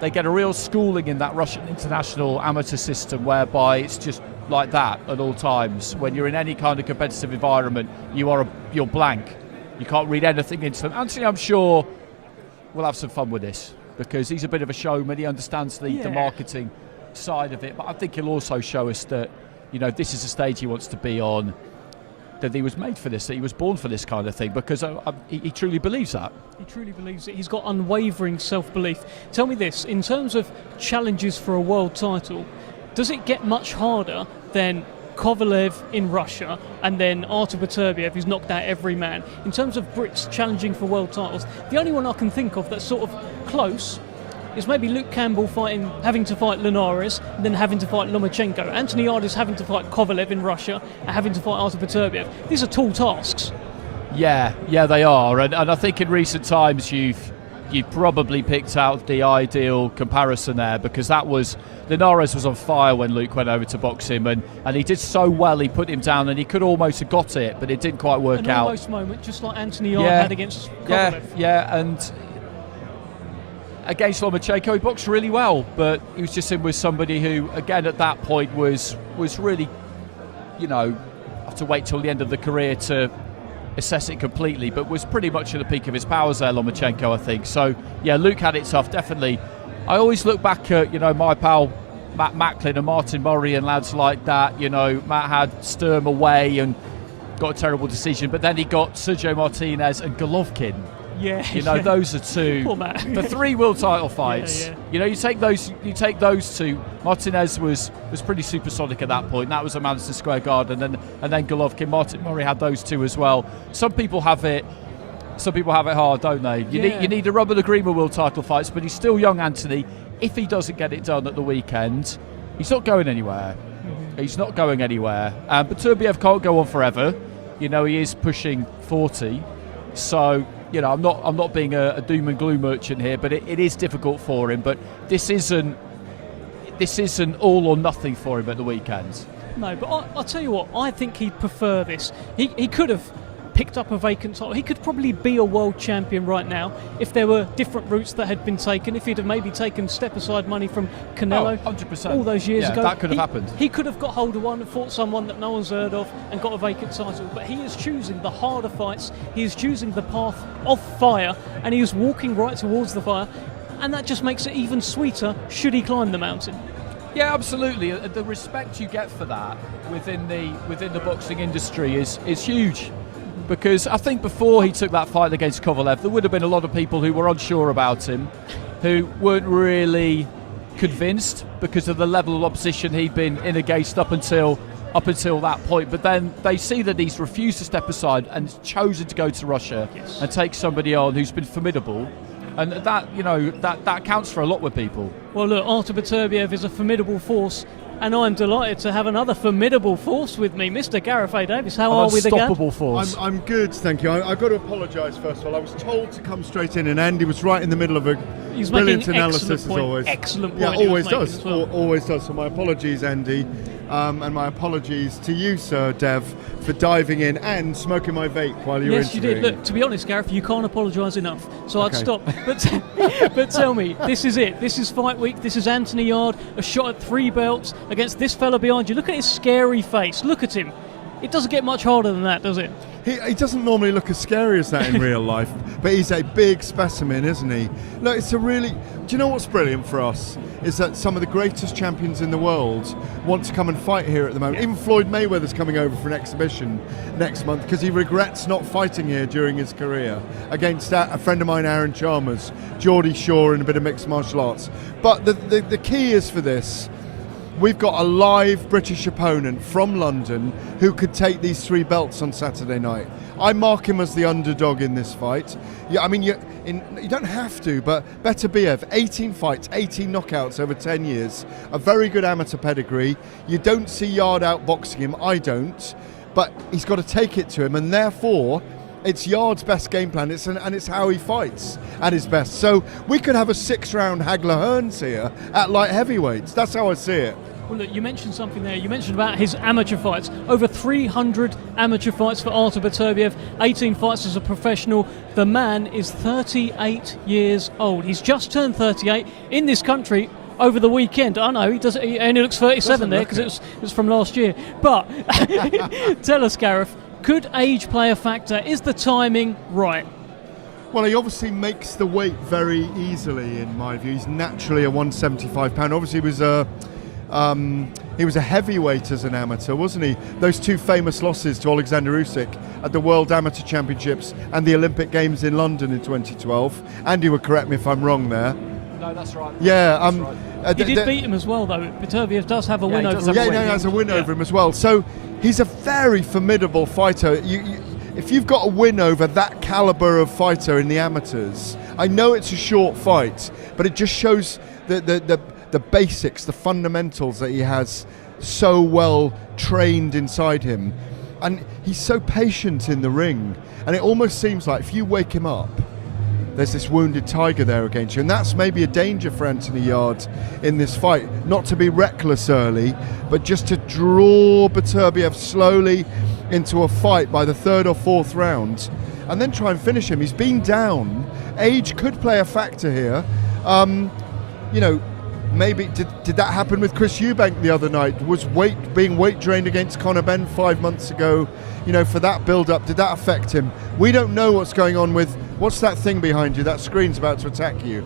They get a real schooling in that Russian international amateur system whereby it's just like that at all times. When you're in any kind of competitive environment, you're blank. You can't read anything into them. Anthony, I'm sure, will have some fun with this because he's a bit of a showman. He understands the marketing side of it. But I think he'll also show us that, this is a stage he wants to be on, that he was made for this, that he was born for this kind of thing, because he truly believes that. He truly believes it. He's got unwavering self-belief. Tell me this, in terms of challenges for a world title, does it get much harder than Kovalev in Russia and then Artur Beterbiev, who's knocked out every man? In terms of Brits challenging for world titles, the only one I can think of that's sort of close is maybe Luke Campbell having to fight Linares and then having to fight Lomachenko. Anthony Yarde is having to fight Kovalev in Russia and having to fight Artur Beterbiev. These are tall tasks. Yeah, they are. And I think in recent times you've probably picked out the ideal comparison there because Linares was on fire when Luke went over to box him and he did so well, he put him down and he could almost have got it, but it didn't quite work out. An almost moment, just like Anthony Yarde had against Kovalev. Yeah, and against Lomachenko, he boxed really well, but he was just in with somebody who, again, at that point was really, have to wait till the end of the career to assess it completely, but was pretty much at the peak of his powers there, Lomachenko, I think. So, yeah, Luke had it tough, definitely. I always look back at, my pal Matt Macklin and Martin Murray and lads like that. You know, Matt had Sturm away and got a terrible decision, but then he got Sergio Martinez and Golovkin. Yeah, you know, those are two. Poor Matt. The 3 world title fights. Yeah. You know, you take those two. Martinez was pretty supersonic at that point. That was at Madison Square Garden, and then Golovkin. Martin Murray had those two as well. Some people have it hard, don't they? You need a rubber agreement world title fights, but he's still young, Anthony. If he doesn't get it done at the weekend, he's not going anywhere. He's not going anywhere. But Beterbiev can't go on forever. You know, he is pushing 40, so. You know, I'm not being a doom and gloom merchant here, but it is difficult for him. But this isn't all or nothing for him at the weekend. No, but I'll tell you what, I think he'd prefer this. He could have picked up a vacant title. He could probably be a world champion right now if there were different routes that had been taken. If he'd have maybe taken step-aside money from Canelo 100%. all those years ago. That could have happened. He could have got hold of one and fought someone that no one's heard of and got a vacant title. But he is choosing the harder fights. He is choosing the path of fire, and he is walking right towards the fire. And that just makes it even sweeter should he climb the mountain. Yeah, absolutely. The respect you get for that within the boxing industry is huge. Because I think before he took that fight against Kovalev, there would have been a lot of people who were unsure about him, who weren't really convinced because of the level of opposition he'd been in against up until that point. But then they see that he's refused to step aside and chosen to go to Russia and take somebody on who's been formidable. And that counts for a lot with people. Well, look, Artur Beterbiev is a formidable force, and I'm delighted to have another formidable force with me, Mr. Gareth A. Davis. How are we, the unstoppable force. I'm good, thank you. I've got to apologise first of all. I was told to come straight in, and Andy was right in the middle of a brilliant analysis as always. Excellent point. Yeah, always does. Always does. So my apologies, Andy, and my apologies to you, Sir Dev, for diving in and smoking my vape while you were interviewing. Yes, you did. Look, to be honest, Gareth, you can't apologise enough. So I'd stop. But tell me, this is it. This is fight week. This is Anthony Yarde, a shot at 3 belts against this fella behind you. Look at his scary face. Look at him. It doesn't get much harder than that, does it? He doesn't normally look as scary as that in real life, but he's a big specimen, isn't he? Look, it's a really... Do you know what's brilliant for us? Is that some of the greatest champions in the world want to come and fight here at the moment. Even Floyd Mayweather's coming over for an exhibition next month because he regrets not fighting here during his career against a friend of mine, Aaron Chalmers, Geordie Shaw, and a bit of mixed martial arts. But the key is for this... We've got a live British opponent from London who could take these 3 belts on Saturday night. I mark him as the underdog in this fight. Yeah, I mean, you don't have to, but Beterbiev, 18 fights, 18 knockouts over 10 years, a very good amateur pedigree. You don't see Yarde outboxing him, I don't, but he's got to take it to him, and therefore, it's Yarde's best game plan, and it's how he fights at his best. So we could have a 6-round Hagler-Hearns here at light heavyweights. That's how I see it. Well, look, you mentioned something there. You mentioned about his amateur fights. Over 300 amateur fights for Artur Beterbiev, 18 fights as a professional. The man is 38 years old. He's just turned 38 in this country over the weekend. I know, he only looks 37 there because it was from last year. But tell us, Gareth, could age play a factor? Is the timing right? Well, he obviously makes the weight very easily, in my view. He's naturally a 175-pounder. Obviously, he was a heavyweight as an amateur, wasn't he? Those 2 famous losses to Alexander Usyk at the World Amateur Championships and the Olympic Games in London in 2012. Andy would correct me if I'm wrong there. No, that's right. Yeah. That's right. He did beat him as well, though. Beterbiev does have a win over him. Yeah, he has a win over him as well. So he's a very formidable fighter. If you've got a win over that caliber of fighter in the amateurs, I know it's a short fight, but it just shows the basics, the fundamentals that he has so well trained inside him. And he's so patient in the ring. And it almost seems like if you wake him up, there's this wounded tiger there against you. And that's maybe a danger for Anthony Yarde in this fight. Not to be reckless early, but just to draw Beterbiev slowly into a fight by the 3rd or 4th round and then try and finish him. He's been down. Age could play a factor here. Maybe did that happen with Chris Eubank the other night? Was being weight drained against Conor Benn 5 months ago, for that build-up? Did that affect him? We don't know what's going on with... What's that thing behind you? That screen's about to attack you.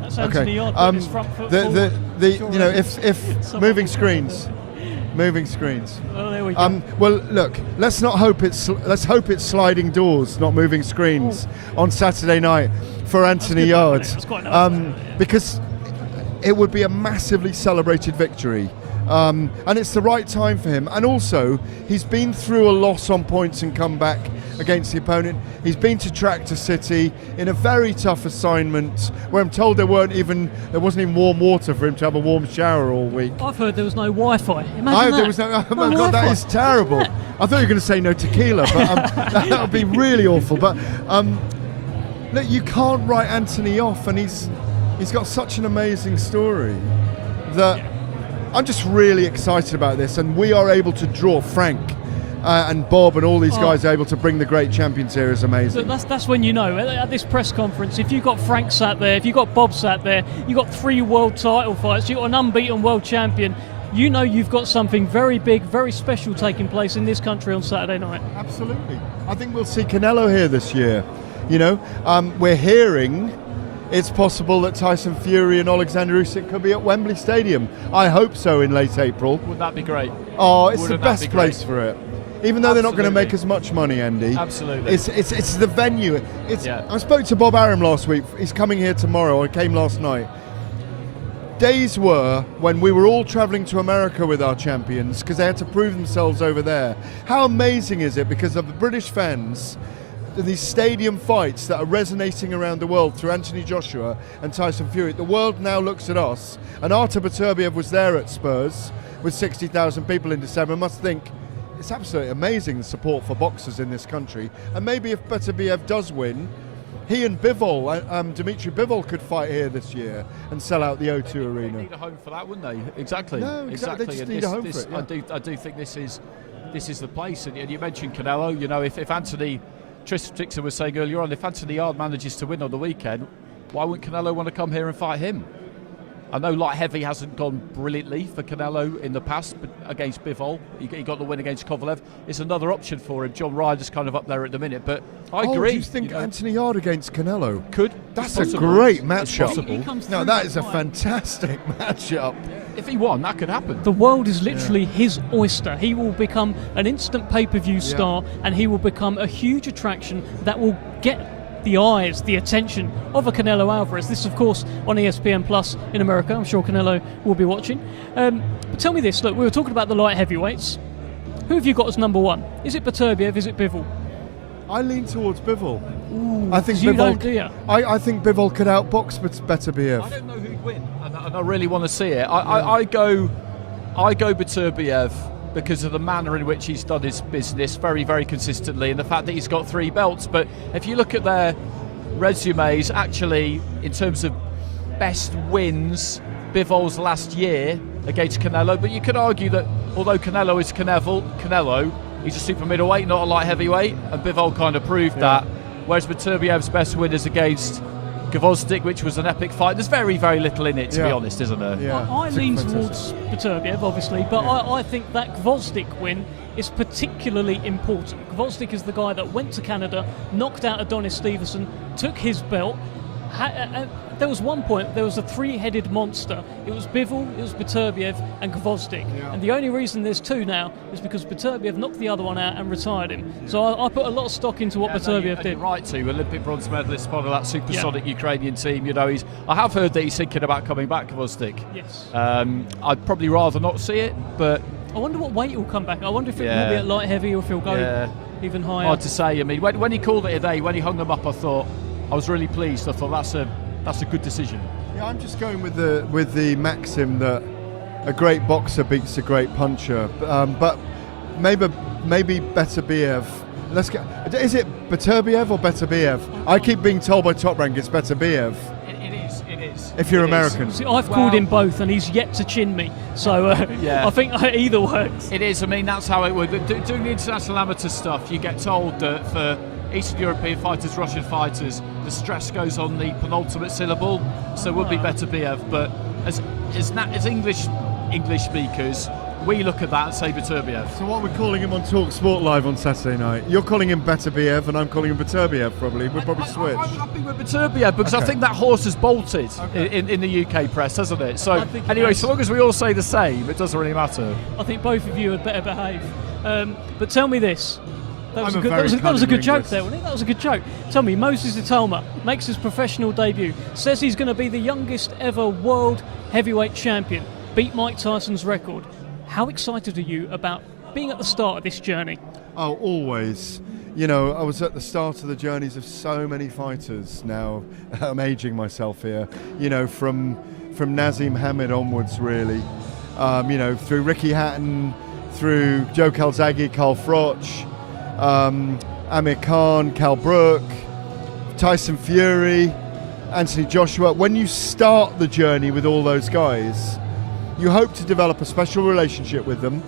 That's Anthony Yarde putting his front foot forward. if moving screens. Moving screens. Well, there we go. Well, look. Let's hope it's sliding doors, not moving screens, on Saturday night for Anthony Yarde. That's quite nice, because it would be a massively celebrated victory, and it's the right time for him. And also, he's been through a loss on points and come back against the opponent. He's been to Tractor City in a very tough assignment, where I'm told there wasn't even warm water for him to have a warm shower all week. I've heard there was no Wi-Fi. Imagine that. There was no. Oh my God, that is terrible. I thought you were going to say no tequila, but that would be really awful. But look, you can't write Anthony off, and he's got such an amazing story that I'm just really excited about this, and we are able to draw Frank. And Bob and all these guys are able to bring the great champions here is amazing. That's when you know, at this press conference, if you've got Frank sat there, if you've got Bob sat there, you've got 3 world title fights, you've got an unbeaten world champion, you know you've got something very big, very special taking place in this country on Saturday night. Absolutely. I think we'll see Canelo here this year. We're hearing it's possible that Tyson Fury and Alexander Usyk could be at Wembley Stadium. I hope so in late April. Would that be great? Oh, it's the best place for it. Even though they're not going to make as much money, Andy. Absolutely. It's the venue. I spoke to Bob Arum last week. He's coming here tomorrow. I came last night. Days were when we were all travelling to America with our champions because they had to prove themselves over there. How amazing is it, because of the British fans, these stadium fights that are resonating around the world through Anthony Joshua and Tyson Fury. The world now looks at us, and Artur Beterbiev was there at Spurs with 60,000 people in December. Must think, it's absolutely amazing, the support for boxers in this country. And maybe if Beterbiev does win, he and Bivol, Dimitri Bivol, could fight here this year and sell out the O2 Arena. They need a home for that, wouldn't they? Exactly. No, exactly. They just need a home for it. Yeah. I do think this is the place. And you mentioned Canelo. If Anthony Tristan was saying earlier on, if Anthony Yarde manages to win on the weekend, why wouldn't Canelo want to come here and fight him? I know light heavy hasn't gone brilliantly for Canelo in the past, but against Bivol, he got the win against Kovalev. It's another option for him. John Ryder's kind of up there at the minute, but I agree. Do you think Anthony Yarde against Canelo could? That's a great matchup. No, that is a fantastic matchup. If he won, that could happen. The world is literally his oyster. He will become an instant pay-per-view star, and he will become a huge attraction that will get the eyes, the attention of a Canelo Alvarez. This, of course, on ESPN Plus in America. I'm sure Canelo will be watching. But tell me this, look, we were talking about the light heavyweights. Who have you got as number 1? Is it Beterbiev? Is it Bivol? I lean towards Bivol. Ooh, I think you Bivol. don't, do you? I think Bivol could outbox Beterbiev. I don't know who'd win, and I really want to see it. I go Beterbiev because of the manner in which he's done his business very, very consistently, and the fact that he's got 3 belts. But if you look at their resumes, actually, in terms of best wins, Bivol's last year against Canelo. But you could argue that although Canelo is Canelo, he's a super middleweight, not a light heavyweight, and Bivol kind of proved that. Whereas Beterbiev's best win is against Gvozdyk, which was an epic fight. There's very, very little in it, to be honest, isn't there? Yeah. I lean towards Beterbiev, obviously, but I think that Gvozdyk win is particularly important. Gvozdyk is the guy that went to Canada, knocked out Adonis Stevenson, took his belt. There was one point, there was a 3-headed monster. It was Bivol, it was Beterbiev, and Gvozdyk. And the only reason there's 2 now is because Beterbiev knocked the other one out and retired him. So I put a lot of stock into what Beterbiev did. You're right to. Olympic bronze medalist, part of that supersonic Ukrainian team. I have heard that he's thinking about coming back, Gvozdyk. Yes. I'd probably rather not see it, but I wonder what weight he'll come back. I wonder if it will be at light heavy or if he'll go even higher. Hard to say. I mean, when he called it a day, when he hung them up, I was really pleased. I thought that's a good decision. Yeah, I'm just going with the maxim that a great boxer beats a great puncher. But maybe Beterbiev. Let's go. Is it Beterbiev or Beterbiev? I keep being told by Top Rank it's Beterbiev. It is. If you're American. See, I've called him both, and he's yet to chin me. So I think either works. It is. I mean, that's how it would. Doing the international amateur stuff, you get told that for Eastern European fighters, Russian fighters, the stress goes on the penultimate syllable, so it would be Beterbiev. But as English speakers, we look at that and say Beterbiev. So what we're calling him on Talk Sport Live on Saturday night? You're calling him Beterbiev and I'm calling him Beterbiev probably. We'll probably switch. I'm happy with Beterbiev because I think that horse has bolted in the UK press, hasn't it? So anyway, so long as we all say the same, it doesn't really matter. I think both of you had better behave. But tell me this. That was, that was a good joke there, wasn't it? That was a good joke. Tell me, Moses Itolma makes his professional debut, says he's going to be the youngest ever world heavyweight champion, beat Mike Tyson's record. How excited are you about being at the start of this journey? Oh, always. You know, I was at the start of the journeys of so many fighters now. I'm aging myself here. You know, from Nazim Hamid onwards, really. You know, through Ricky Hatton, through Joe Calzaghe, Carl Froch, Amir Khan, Cal Brook, Tyson Fury, Anthony Joshua. When you start the journey with all those guys, you hope to develop a special relationship with them.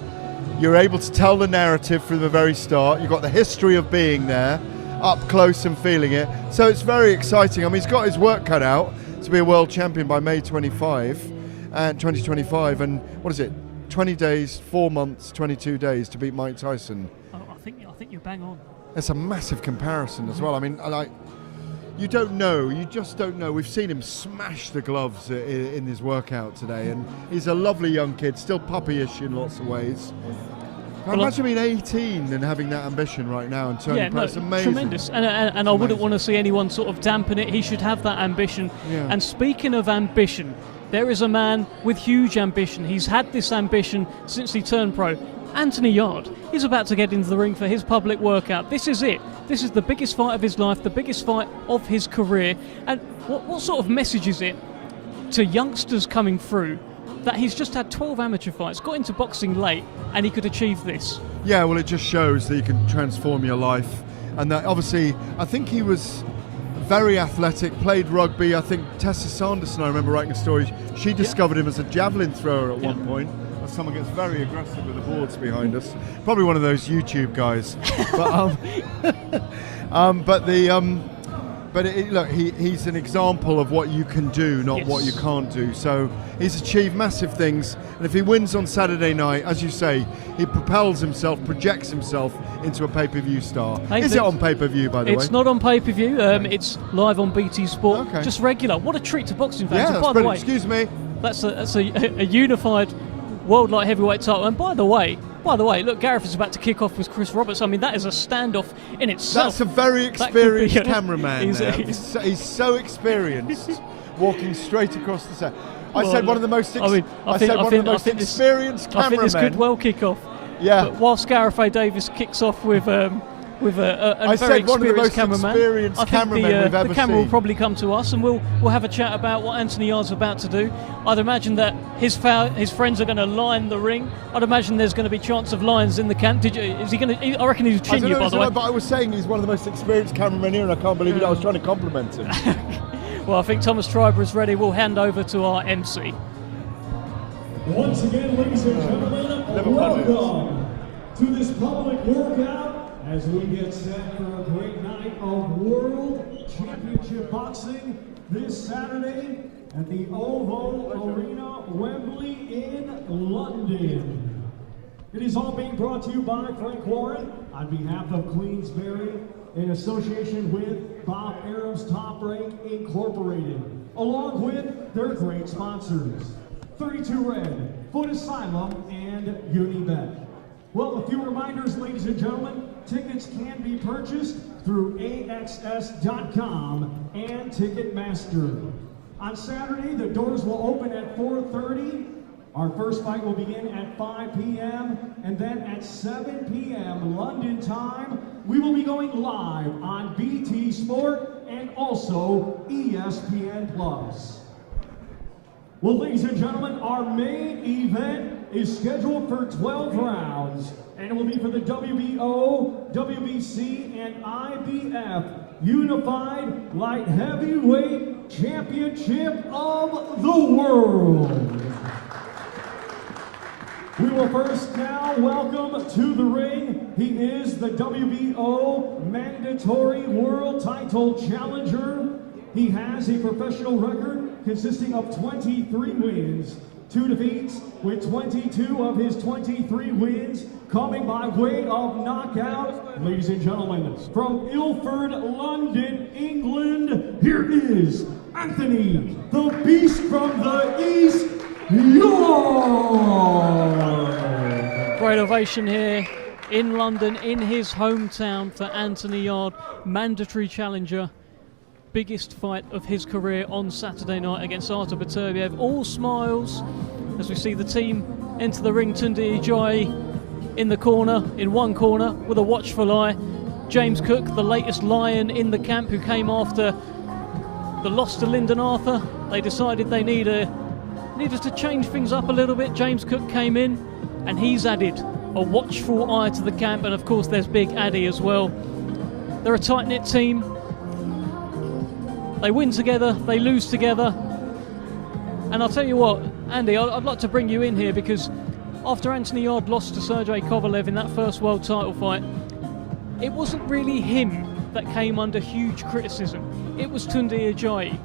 You're able to tell the narrative from the very start. You've got the history of being there, up close and feeling it. So it's very exciting. I mean, he's got his work cut out to be a world champion by May 2025. And what is it? 20 days, 4 months, 22 days to beat Mike Tyson. I think you're bang on. It's a massive comparison as well. I mean, you don't know, you just don't know. We've seen him smash the gloves in his workout today, and he's a lovely young kid, still puppyish in lots of ways. Imagine being 18 and having that ambition right now and turning pro. It's amazing. Tremendous. And I wouldn't want to see anyone sort of dampen it. He should have that ambition. Yeah. And speaking of ambition, there is a man with huge ambition. He's had this ambition since he turned pro. Anthony Yarde. He's about to get into the ring for his public workout. This is it. This is the biggest fight of his life, the biggest fight of his career. And what sort of message is it to youngsters coming through that he's just had 12 amateur fights, got into boxing late, and he could achieve this? Yeah, well, it just shows that you can transform your life. And that obviously, I think he was very athletic, played rugby. I think Tessa Sanderson, I remember writing a story, she discovered him as a javelin thrower at one point. Someone gets very aggressive with the boards behind us. Probably one of those YouTube guys. But look, he's an example of what you can do, not what you can't do. So he's achieved massive things. And if he wins on Saturday night, as you say, he propels himself, projects himself into a pay-per-view star. Is it on pay-per-view, by the way? It's not on pay-per-view. It's live on BT Sport. Okay. Just regular. What a treat to boxing fans. Yeah, And that's by the way, brilliant. Excuse me. That's a unified world light heavyweight title. And by the way, look, Gareth is about to kick off with Chris Roberts. I mean, that is a standoff in itself. That's a very experienced cameraman. He's so experienced, walking straight across the set. I said one of the most experienced cameramen. I think this could well kick off. Yeah. But whilst Gareth A. Davis kicks off with a very experienced cameraman, I think the camera will probably come to us, and we'll have a chat about what Anthony Yarde's about to do. I'd imagine that his friends are going to line the ring. I'd imagine there's going to be chance of lions in the camp. Is he going to? I reckon he'll chin you, by the way. But I was saying he's one of the most experienced cameramen here, and I can't believe it. I was trying to compliment him. Well, I think Thomas Triber is ready. We'll hand over to our MC. Once again, ladies and gentlemen, welcome to this public workout as we get set for a great night of World Championship Boxing this Saturday at the OVO Arena, Wembley in London. It is all being brought to you by Frank Warren on behalf of Queensberry in association with Bob Arum's Top Rank Incorporated, along with their great sponsors, 32 Red, Foot Asylum, and Unibet. Well, a few reminders, ladies and gentlemen. Tickets can be purchased through AXS.com and Ticketmaster. On Saturday, the doors will open at 4:30. Our first fight will begin at 5 p.m. and then at 7 p.m. London time, we will be going live on BT Sport and also ESPN+. Well, ladies and gentlemen, our main event is scheduled for 12 rounds, and it will be for the WBO, WBC, and IBF Unified Light Heavyweight Championship of the World. We will first now welcome to the ring, he is the WBO Mandatory World Title Challenger. He has a professional record consisting of 23 wins, 2 defeats with 22 of his 23 wins coming by way of knockout. Ladies and gentlemen, from Ilford, London, England, here is Anthony, the Beast from the East, Yarde. Great ovation here in London, in his hometown for Anthony Yarde, mandatory challenger. Biggest fight of his career on Saturday night against Artur Beterbiev. All smiles as we see the team enter the ring. Tunde Ajayi in the corner, in one corner, with a watchful eye. James Cook, the latest lion in the camp, who came after the loss to Lyndon Arthur. They decided they needed to change things up a little bit. James Cook came in and he's added a watchful eye to the camp, and of course there's Big Addy as well. They're a tight-knit team. They win together, they lose together. And I'll tell you what, Andy, I'd like to bring you in here, because after Anthony Yarde lost to Sergey Kovalev in that first world title fight, it wasn't really him that came under huge criticism. It was Tunde Ajayi.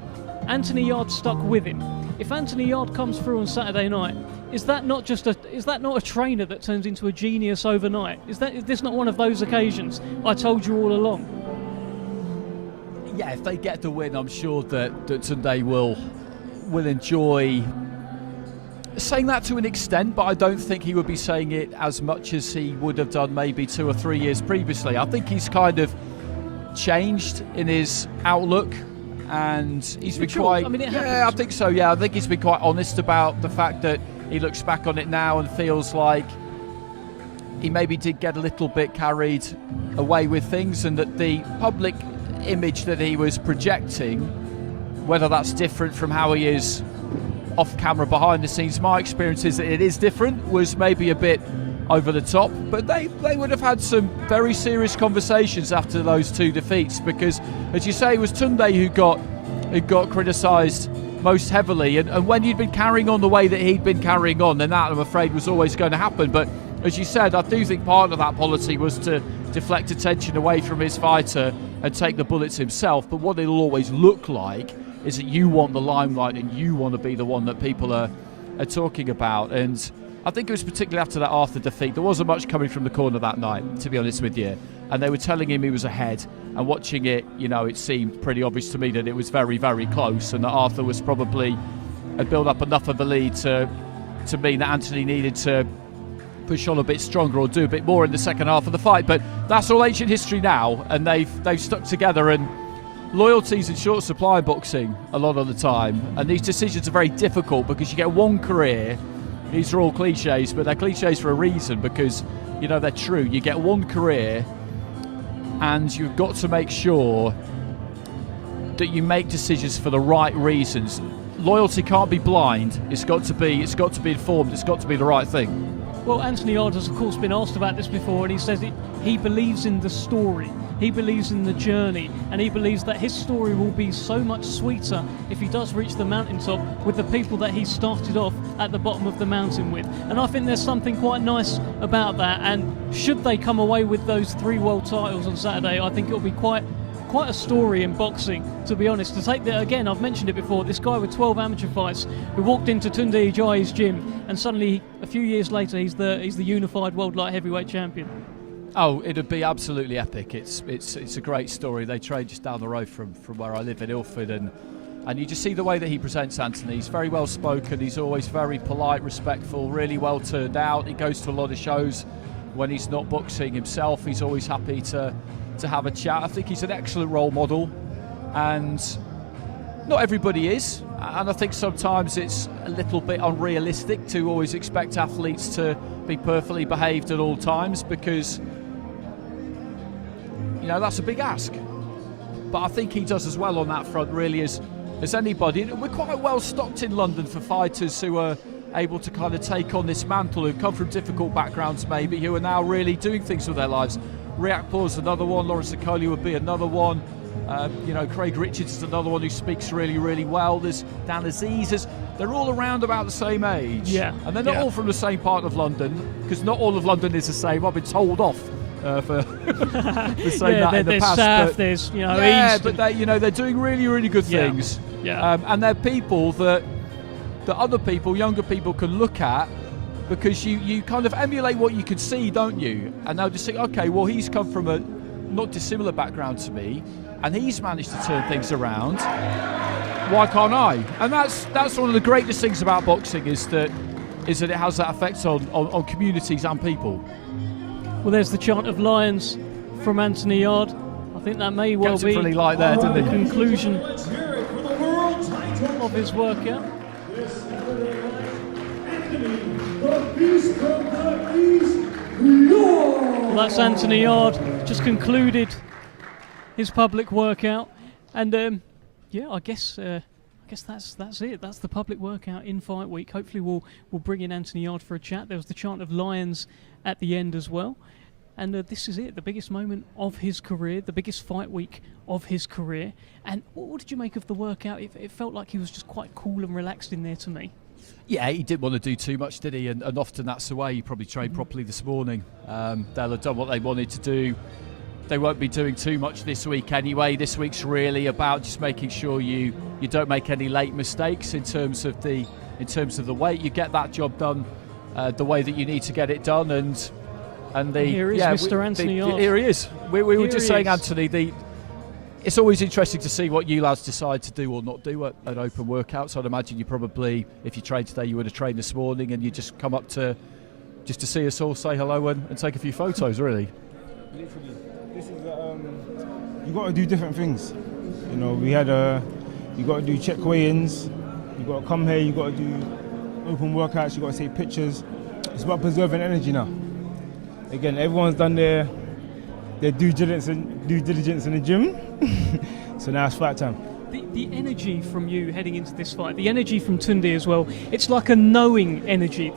Anthony Yarde stuck with him. If Anthony Yarde comes through on Saturday night, is that not a trainer that turns into a genius overnight? Is this not one of those occasions? I told you all along. Yeah, if they get the win, I'm sure that Tunde will enjoy saying that to an extent, but I don't think he would be saying it as much as he would have done maybe 2 or 3 years previously. I think he's kind of changed in his outlook, and he's been quite... I think so, yeah. I think he's been quite honest about the fact that he looks back on it now and feels like he maybe did get a little bit carried away with things, and that the public image that he was projecting, whether that's different from how he is off camera behind the scenes, my experience is that it is different, was maybe a bit over the top. But they would have had some very serious conversations after those 2 defeats, because, as you say, it was Tunde who got criticised most heavily, and when you'd been carrying on the way that he'd been carrying on, then that, I'm afraid, was always going to happen. But as you said, I do think part of that policy was to deflect attention away from his fighter and take the bullets himself. But what it'll always look like is that you want the limelight and you want to be the one that people are talking about. And I think it was particularly after that Arthur defeat, there wasn't much coming from the corner that night, to be honest with you. And they were telling him he was ahead, and watching it, it seemed pretty obvious to me that it was very, very close, and that Arthur was probably had built up enough of a lead to mean that Anthony needed to push on a bit stronger or do a bit more in the second half of the fight. But that's all ancient history now, and they've stuck together, and loyalty's in short supply in boxing a lot of the time, and these decisions are very difficult because you get one career. These are all cliches, but they're cliches for a reason, because they're true. You get one career, and you've got to make sure that you make decisions for the right reasons. Loyalty can't be blind. It's got to be informed. It's got to be the right thing. Well, Anthony Yarde has, of course, been asked about this before, and he says he believes in the story, he believes in the journey, and he believes that his story will be so much sweeter if he does reach the mountaintop with the people that he started off at the bottom of the mountain with. And I think there's something quite nice about that, and should they come away with those 3 world titles on Saturday, I think it'll be quite a story in boxing, to be honest. To take that, again, I've mentioned it before, this guy with 12 amateur fights who walked into Tunde Ajayi's gym, and suddenly a few years later he's the unified world light heavyweight champion. Oh, it'd be absolutely epic. It's a great story. They train just down the road from where I live in Ilford, and you just see the way that he presents Anthony. He's very well spoken, he's always very polite, respectful, really well turned out. He goes to a lot of shows when he's not boxing himself. He's always happy to have a chat. I think he's an excellent role model, and not everybody is, and I think sometimes it's a little bit unrealistic to always expect athletes to be perfectly behaved at all times, because that's a big ask. But I think he does as well on that front, really, as anybody. And we're quite well stocked in London for fighters who are able to kind of take on this mantle, who've come from difficult backgrounds maybe, who are now really doing things with their lives. Riakpor's another one, Lawrence Okoli would be another one. Craig Richards is another one who speaks really, really well. There's Dan Aziz. They're all around about the same age. Yeah. And they're not all from the same part of London, because not all of London is the same. I've been told off for saying that in the past. South, there's East. But they're doing really, really good things. Yeah. And they're people that that other people, younger people, can look at, because you kind of emulate what you can see, don't you? And they'll just think, okay, well, he's come from a not dissimilar background to me, and he's managed to turn things around. Why can't I? And that's one of the greatest things about boxing, is that it has that effect on communities and people. Well, there's the chant of Lions from Anthony Yarde. I think that may well be really light there, didn't the he? conclusion of his workout. Well, that's Anthony Yarde, just concluded his public workout, and yeah, I guess that's it. That's the public workout in fight week. Hopefully we'll bring in Anthony Yarde for a chat. There was the chant of Lions at the end as well. And this is it, the biggest moment of his career, the biggest fight week of his career. And what did you make of the workout? It felt like he was just quite cool and relaxed in there to me. Yeah, he didn't want to do too much, did he? And often that's the way. He probably trained properly this morning. They'll have done what they wanted to do. They won't be doing too much this week anyway. This week's really about just making sure you don't make any late mistakes in terms of the weight. You get that job done the way that you need to get it done, and here is Mr. Anthony Yarde. Here he is. We were just saying, Anthony, it's always interesting to see what you lads decide to do or not do at an open workout. So I'd imagine you probably, if you trained today, you would have trained this morning, and you just come up to see us all, say hello, and take a few photos, really. Literally, this is you got to do different things. You know, you got to do check weigh-ins. You got to come here. You got to do open workouts. You got to take pictures. It's about preserving energy now. Again, everyone's done their due diligence in the gym, so now it's fight time. The energy from you heading into this fight, the energy from Tunde as well, it's like a knowing energy.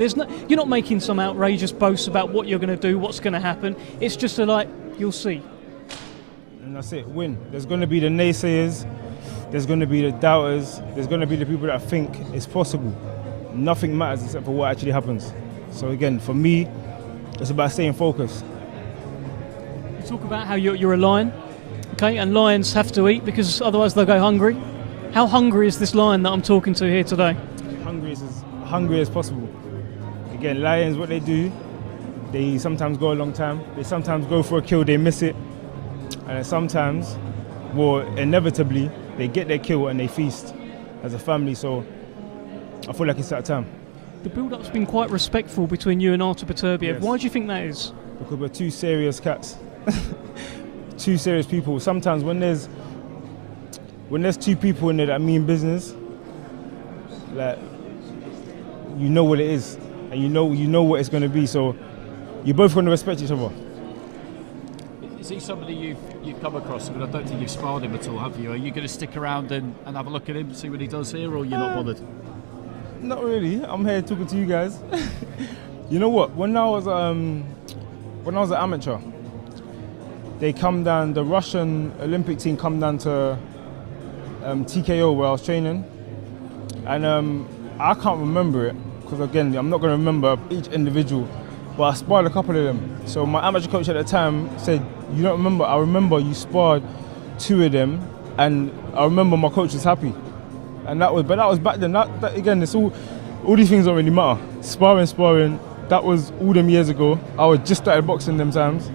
You're not making some outrageous boasts about what you're going to do, what's going to happen. It's just you'll see. And that's it, win. There's going to be the naysayers, there's going to be the doubters, there's going to be the people that think it's possible. Nothing matters except for what actually happens. So again, for me, it's about staying focused. You talk about how you're a lion, okay, and lions have to eat because otherwise they'll go hungry. How hungry is this lion that I'm talking to here today? Hungry as possible. Again, lions, what they do, they sometimes go a long time. They sometimes go for a kill, they miss it. And sometimes, well, inevitably, they get their kill and they feast as a family. So I feel like it's that time. The build-up's been quite respectful between you and Artur Beterbiev. Yes. Why do you think that is? Because we're two serious cats. Two serious people. Sometimes when there's two people in there that mean business, like, you know what it is, and you know what it's going to be. So you're both going to respect each other. Is he somebody you've come across? I mean, I don't think you've sparred him at all, have you? Are you going to stick around and have a look at him, see what he does here, or you're not bothered? Not really. I'm here talking to you guys. You know what? When I was an amateur, they come down. The Russian Olympic team come down to TKO where I was training, and I can't remember it because again, I'm not going to remember each individual. But I sparred a couple of them. So my amateur coach at the time said, "You don't remember? I remember you sparred two of them, and I remember my coach was happy." And that was back then. That again, it's all these things don't really matter. Sparring. That was all them years ago. I was just started boxing them times.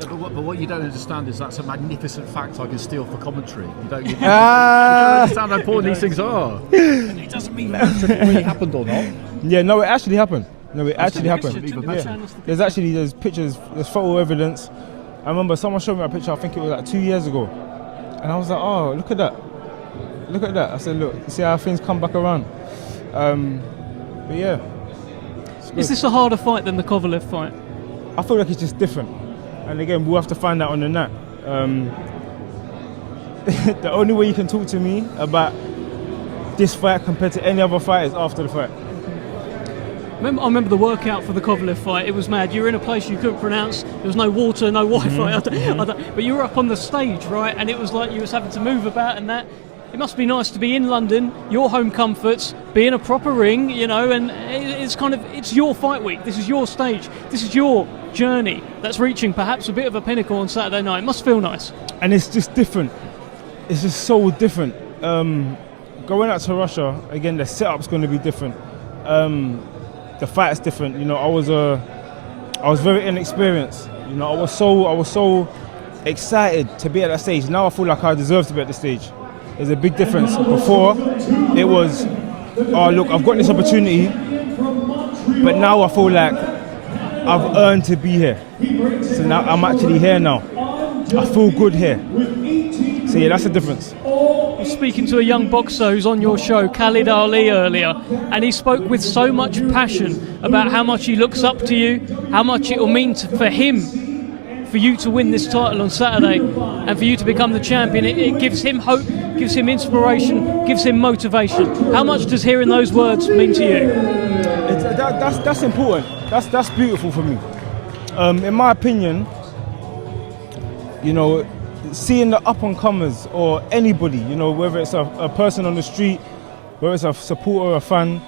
But what you don't understand is that's a magnificent fact I can steal for commentary. You don't understand how important these things are. And it doesn't mean that it really happened or not. Yeah, no, it actually happened. Yeah. There's pictures, there's photo evidence. I remember someone showed me a picture, I think it was like 2 years ago. And I was like, oh, look at that. I said, look, see how things come back around. But yeah. Is this a harder fight than the Kovalev fight? I feel like it's just different. And again, we'll have to find out on the night. The only way you can talk to me about this fight compared to any other fight is after the fight. I remember the workout for the Kovalev fight. It was mad. You were in a place you couldn't pronounce. There was no water, no Wi-Fi. But you were up on the stage, right? And it was like you was having to move about and that. It must be nice to be in London, your home comforts, be in a proper ring, you know, and it's your fight week. This is your stage. This is your journey that's reaching perhaps a bit of a pinnacle on Saturday night. It must feel nice. And it's just different. It's just so different. going out to Russia again, the setup's going to be different. The fight's different. You know, I was very inexperienced. You know, I was so excited to be at that stage. Now I feel like I deserve to be at the stage. There's a big difference. Before, it was, oh look, I've got this opportunity, but now I feel like I've earned to be here. So now I'm actually here now. I feel good here. So yeah, that's the difference. I was speaking to a young boxer who's on your show, Khalid Ali, earlier, and he spoke with so much passion about how much he looks up to you, how much it will mean for him, for you to win this title on Saturday, and for you to become the champion. It gives him hope, gives him inspiration, gives him motivation. How much does hearing those words mean to you? That's important. That's beautiful for me. In my opinion, you know, seeing the up-and-comers or anybody, you know, whether it's a person on the street, whether it's a supporter or a fan,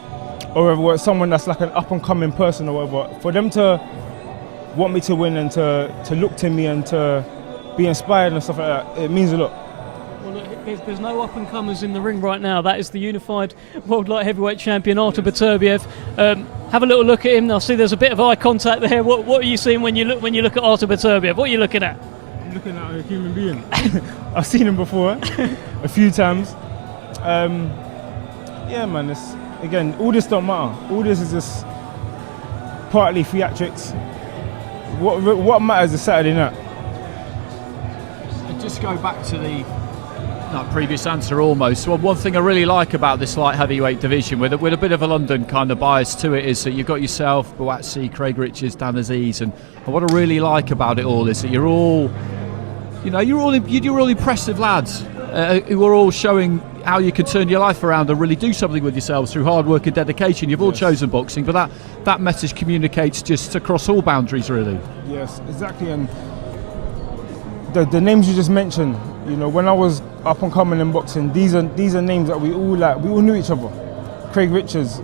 or whether it's someone that's like an up-and-coming person or whatever, for them to want me to win and to look to me and to be inspired and stuff like that, it means a lot. Well, look, there's no up-and-comers in the ring right now. That is the unified world light heavyweight champion, Artur Beterbiev. Have a little look at him. I see there's a bit of eye contact there. What are you seeing when you look at Artur Beterbiev? What are you looking at? I'm looking at a human being. I've seen him before a few times. Yeah, man. Again, all this don't matter. All this is just partly theatrics. What matters is Saturday night. Just go back to the previous answer almost. Well, one thing I really like about this light heavyweight division, with a bit of a London kind of bias to it, is that you've got yourself, Buatsi, Craig Richards, Dan Aziz, and what I really like about it all is that you're all impressive lads who are all showing how you can turn your life around and really do something with yourselves through hard work and dedication. You've all chosen boxing, but that message communicates just across all boundaries, really. Yes, exactly. And the names you just mentioned, you know, when I was up and coming in boxing, these are names that we all knew each other. Craig Richards,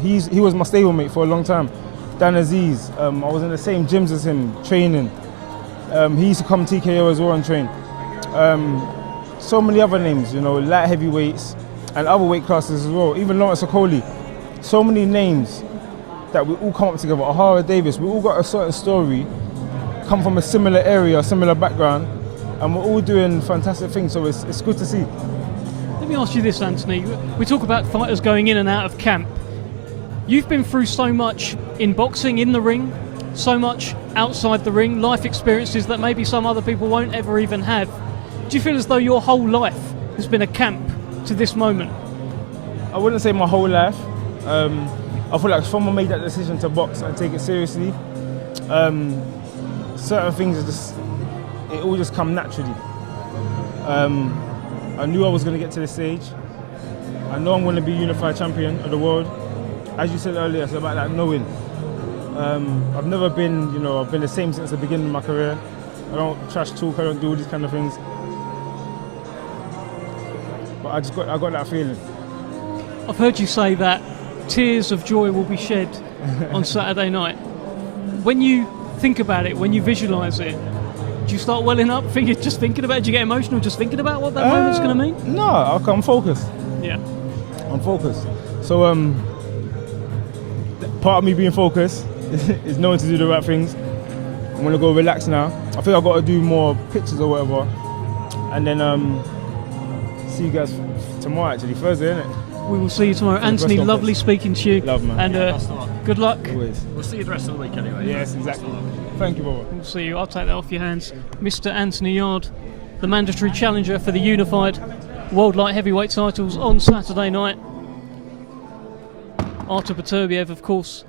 he was my stablemate for a long time. Dan Aziz, I was in the same gyms as him, training. He used to come TKO as well and train. So many other names, you know, light heavyweights and other weight classes as well. Even Lawrence Okoli. So many names that we all come up together. Ahara Davis, we all got a certain story, come from a similar area, a similar background, and we're all doing fantastic things, so it's good to see. Let me ask you this, Anthony. We talk about fighters going in and out of camp. You've been through so much in boxing, in the ring, so much outside the ring, life experiences that maybe some other people won't ever even have. Do you feel as though your whole life has been a camp to this moment? I wouldn't say my whole life. I feel like someone made that decision to box and take it seriously. Certain things it all just come naturally. I knew I was going to get to this stage. I know I'm going to be unified champion of the world. As you said earlier, it's about that knowing. I've never been, I've been the same since the beginning of my career. I don't trash talk, I don't do all these kind of things. But I got that feeling. I've heard you say that tears of joy will be shed on Saturday night. When you think about it, when you visualise it, do you start welling up, just thinking about it? Do you get emotional just thinking about what that moment's going to mean? No, I'm focused. Yeah. I'm focused. So part of me being focused is knowing to do the right things. I'm going to go relax now. I think I've got to do more pictures or whatever. And then see you guys tomorrow, actually, Thursday, isn't it? We will see you tomorrow. Anthony, lovely speaking to you. Love, man. And good luck. Always. We'll see you the rest of the week anyway. Yes, exactly. Thank you, brother. We'll see you. I'll take that off your hands. Mr. Anthony Yarde, the mandatory challenger for the unified world light heavyweight titles on Saturday night. Artur Beterbiev, of course,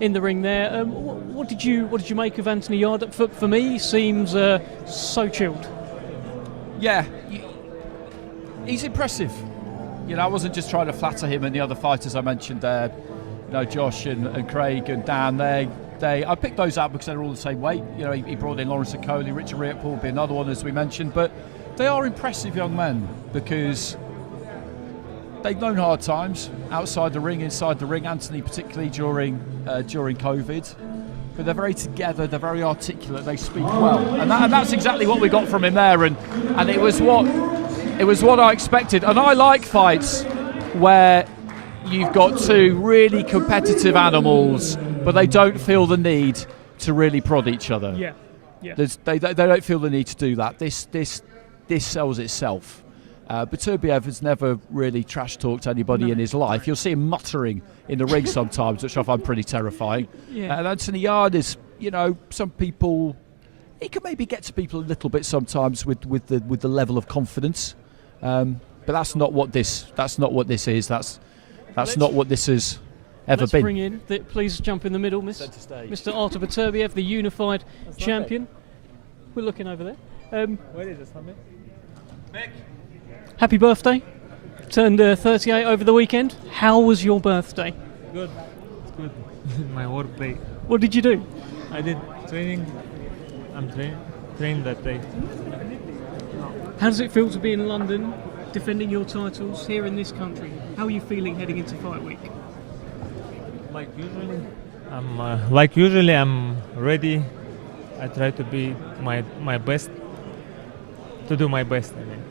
in the ring there. What did you make of Anthony Yarde? For me, he seems so chilled. Yeah, he's impressive. I wasn't just trying to flatter him and the other fighters I mentioned there. Josh and Craig and Dan. I picked those out because they're all the same weight. He brought in Lawrence Okoli, Richard Rietpool will be another one, as we mentioned. But they are impressive young men because they've known hard times outside the ring, inside the ring. Anthony particularly during COVID. But they're very together. They're very articulate. They speak well, and that's exactly what we got from him there. And it was what It was what I expected, and I like fights where you've got two really competitive animals, but they don't feel the need to really prod each other. Yeah, yeah. They don't feel the need to do that. This sells itself. Beterbiev has never really trash talked anybody in his life. You'll see him muttering in the ring sometimes, which I find pretty terrifying. Yeah. And Anthony Yarde is, some people, he can maybe get to people a little bit sometimes with the level of confidence. But that's not what this is. That's not what this has ever Let's been. bring in, please jump in the middle, Mr. Artur Beterbiev, the unified champion. We're looking over there. Where is it, Sammy? Happy birthday. Turned 38 over the weekend. How was your birthday? Good. It's good. My work day. What did you do? I did training. I'm trained that day. How does it feel to be in London, defending your titles here in this country? How are you feeling heading into fight week? Like usually, I'm ready. I try to be my best. To do my best. I mean.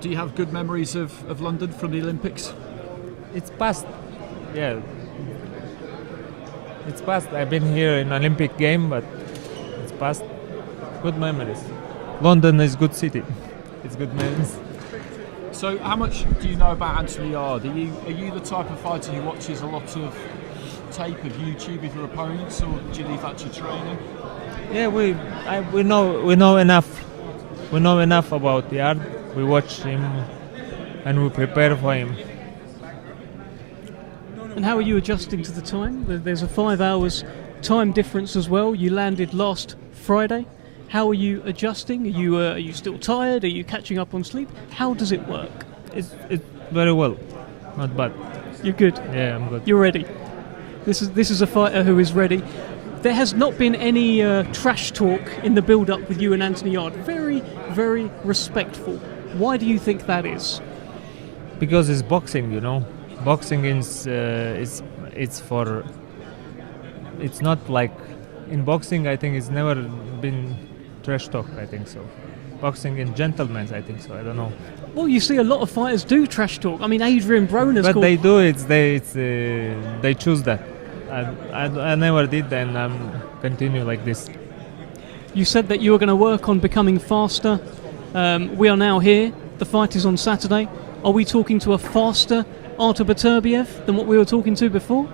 Do you have good memories of London from the Olympics? It's past. Yeah. It's past. I've been here in Olympic game, but it's past. Good memories. London is good city. It's good memories. So, how much do you know about Anthony Yarde? Are you the type of fighter who watches a lot of tape of YouTube of your opponents, or do you leave that to training? Yeah, we know enough. We know enough about Yarde. We watch him and we prepare for him. And how are you adjusting to the time? There's a 5 hours time difference as well. You landed last Friday. How are you adjusting? Are you still tired? Are you catching up on sleep? How does it work? It's very well, not bad. You're good. Yeah, I'm good. You're ready. This is a fighter who is ready. There has not been any trash talk in the build-up with you and Anthony Yarde. Very, very respectful. Why do you think that is? Because it's boxing, Boxing is it's for. It's not like in boxing. I think it's never been trash talk. I think so. Boxing in gentlemen, I think so. I don't know. Well, you see a lot of fighters do trash talk. I mean, Adrian Broner's but called... they do it. They choose that. I never did, and I'm continue like this. You said that you were going to work on becoming faster. We are now here. The fight is on Saturday. Are we talking to a faster Artur Beterbiev than what we were talking to before?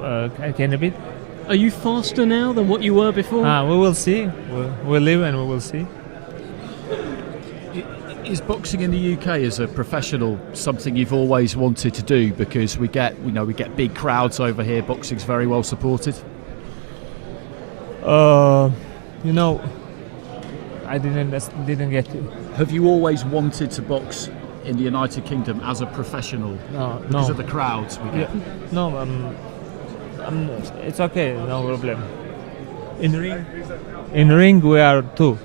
Can you repeat? Are you faster now than what you were before? We will see. We'll live and we will see. Is boxing in the UK as a professional something you've always wanted to do? Because we get big crowds over here. Boxing's very well supported. I didn't get it. Have you always wanted to box in the United Kingdom as a professional? No, because of the crowds we get. No, it's okay, no problem. In ring we are two.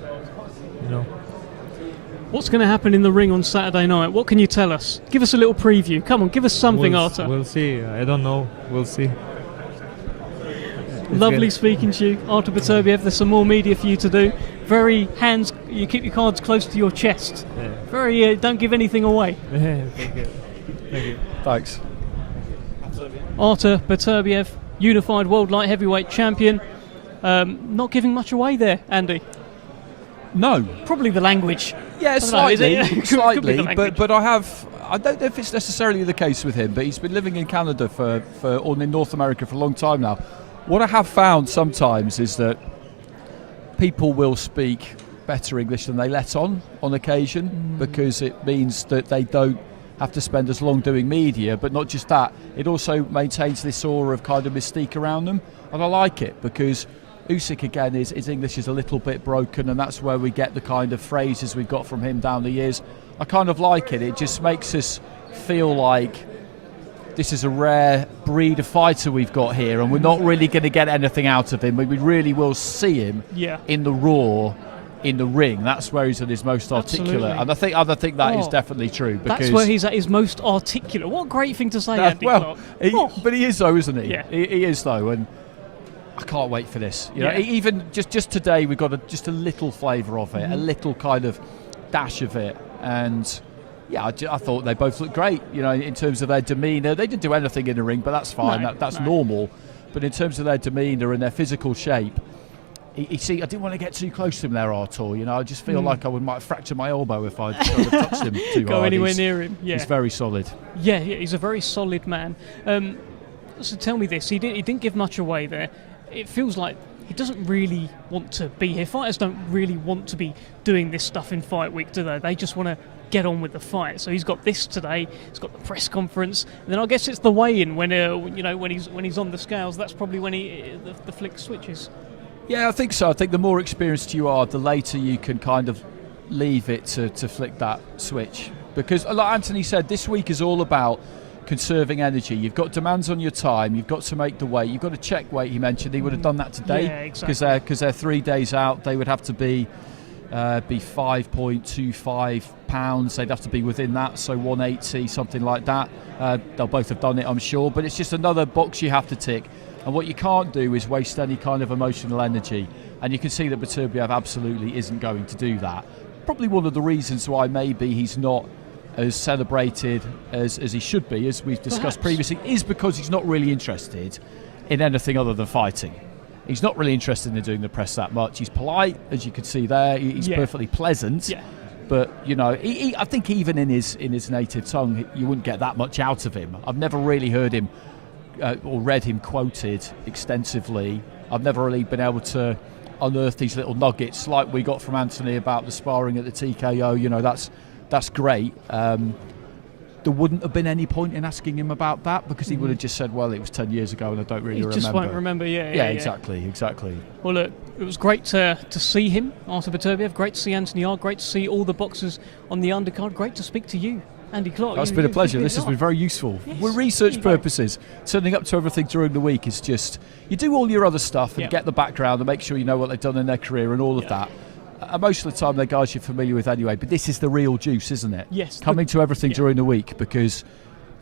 What's going to happen in the ring on Saturday night? What can you tell us? Give us a little preview. Come on, give us something, Artur. We'll see. I don't know. We'll see. Lovely speaking to you, Artur Beterbiev. There's some more media for you to do. You keep your cards close to your chest. Yeah. Don't give anything away. Thank you. Thanks. Artur Beterbiev, unified world light heavyweight champion. Not giving much away there, Andy. No. Probably the language. Yeah, slightly, but I don't know if it's necessarily the case with him, but he's been living in Canada or in North America for a long time now. What I have found sometimes is that people will speak better English than they let on occasion, because it means that they don't have to spend as long doing media, but not just that, it also maintains this aura of kind of mystique around them, and I like it, because Usyk again, his English is a little bit broken, and that's where we get the kind of phrases we've got from him down the years. I kind of like it. It just makes us feel like this is a rare breed of fighter we've got here, and we're not really going to get anything out of him. We really will see him in the raw, in the ring. That's where he's at his most articulate. Absolutely. And I think that is definitely true. Because that's where he's at his most articulate. What a great thing to say, Andy Clark. But he is though, isn't he? Yeah. He is though, and I can't wait for this. Even just today, we got just a little flavour of it, a little kind of dash of it. And yeah, I thought they both looked great, you know, in terms of their demeanour. They didn't do anything in the ring, but that's fine, that's normal. But in terms of their demeanour and their physical shape, I didn't want to get too close to him there, Artur. You know, I just feel like I might fracture my elbow if I sort of touched him too Go hard. anywhere near him. Yeah, he's very solid. Yeah, he's a very solid man. So tell me this: he didn't give much away there. It feels like he doesn't really want to be here. Fighters don't really want to be doing this stuff in fight week, do they? They just want to get on with the fight. So he's got this today. He's got the press conference, and then I guess it's the weigh-in when he's on the scales. That's probably when the flick switches. Yeah, I think so. I think the more experienced you are, the later you can kind of leave it to flick that switch. Because, like Anthony said, this week is all about conserving energy. You've got demands on your time. You've got to make the weight. You've got to check weight. He mentioned he would have done that today. Yeah, exactly. Because they're 3 days out. They would have to be 5.25 pounds. They'd have to be within that, so 180, something like that. They'll both have done it, I'm sure. But it's just another box you have to tick. And what you can't do is waste any kind of emotional energy. And you can see that Beterbiev absolutely isn't going to do that. Probably one of the reasons why maybe he's not as celebrated as he should be, as we've discussed previously, is because he's not really interested in anything other than fighting. He's not really interested in doing the press that much. He's polite, as you can see there. He's perfectly pleasant. Yeah. But, you know, I think even in his native tongue, you wouldn't get that much out of him. I've never really heard him or read him quoted extensively. I've never really been able to unearth these little nuggets like we got from Anthony about the sparring at the TKO. You know, that's great. There wouldn't have been any point in asking him about that because he would have just said, well, it was 10 years ago and I don't really remember. He just won't remember, yeah, exactly. Well, look, it was great to see him, Artur Beterbiev. Great to see Anthony Yarde. Great to see all the boxers on the undercard. Great to speak to you, Andy Clark. It's been a pleasure. This has been very useful. Yes. For research purposes, turning up to everything during the week is just, you do all your other stuff and get the background and make sure you know what they've done in their career and all of that. Most of the time they're guys you're familiar with anyway, but this is the real juice, isn't it? Yes. Coming to everything during the week because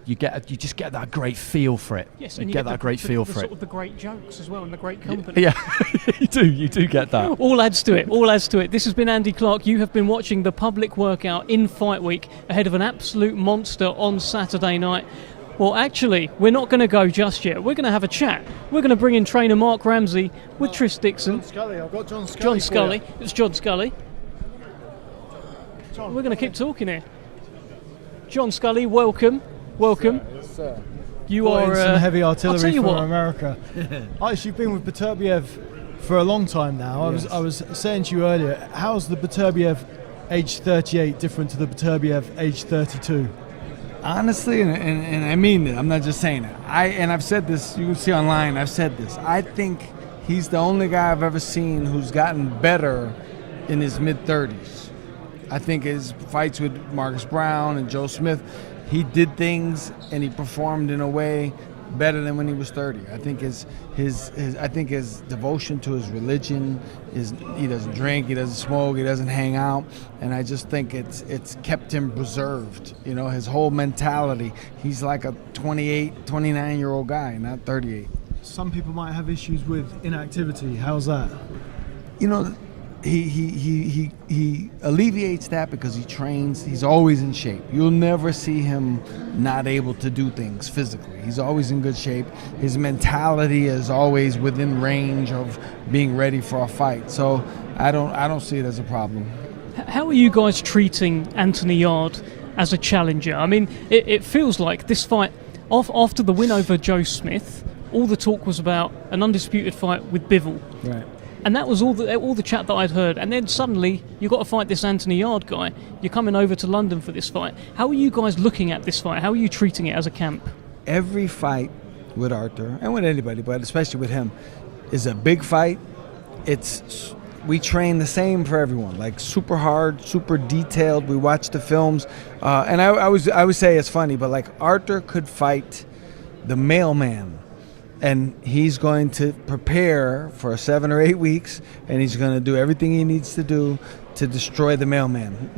you just get that great feel for it. Yes, and you get that great feel for it. Sort of the great jokes as well and the great company. Yeah, you do get that. All adds to it. This has been Andy Clark. You have been watching the public workout in Fight Week ahead of an absolute monster on Saturday night. Well, actually, we're not going to go just yet. We're going to have a chat. We're going to bring in trainer Mark Ramsey with Tris Dixon. John Scully. I've got John Scully. John Scully. It's John Scully. We're going to keep talking here. John Scully, welcome. Welcome. Yes, sir. You are some heavy artillery from what. America. Actually, been with Beterbiev for a long time now. I was saying to you earlier, how's the Beterbiev age 38 different to the Beterbiev age 32? Honestly, and I mean it, I'm not just saying it. I've said this, you can see online, I've said this. I think he's the only guy I've ever seen who's gotten better in his mid-30s. I think his fights with Marcus Brown and Joe Smith, he did things and he performed in a way better than when he was 30. I think his devotion to his religion is he doesn't drink, he doesn't smoke, he doesn't hang out, and I just think it's kept him preserved. You know, his whole mentality. He's like a 28, 29-year-old guy, not 38. Some people might have issues with inactivity. How's that? You know, he alleviates that because he trains. He's always in shape. You'll never see him not able to do things physically. He's always in good shape. His mentality is always within range of being ready for a fight. So I don't see it as a problem. How are you guys treating Anthony Yarde as a challenger? I mean, it feels like this fight, after the win over Joe Smith, all the talk was about an undisputed fight with Bivol. Right. And that was all the chat that I'd heard. And then suddenly, you've got to fight this Anthony Yarde guy. You're coming over to London for this fight. How are you guys looking at this fight? How are you treating it as a camp? Every fight with Artur, and with anybody, but especially with him, is a big fight. We train the same for everyone, like super hard, super detailed. We watch the films. And I would say it's funny, but like Artur could fight the mailman. And he's going to prepare for 7 or 8 weeks, and he's going to do everything he needs to do to destroy the mailman.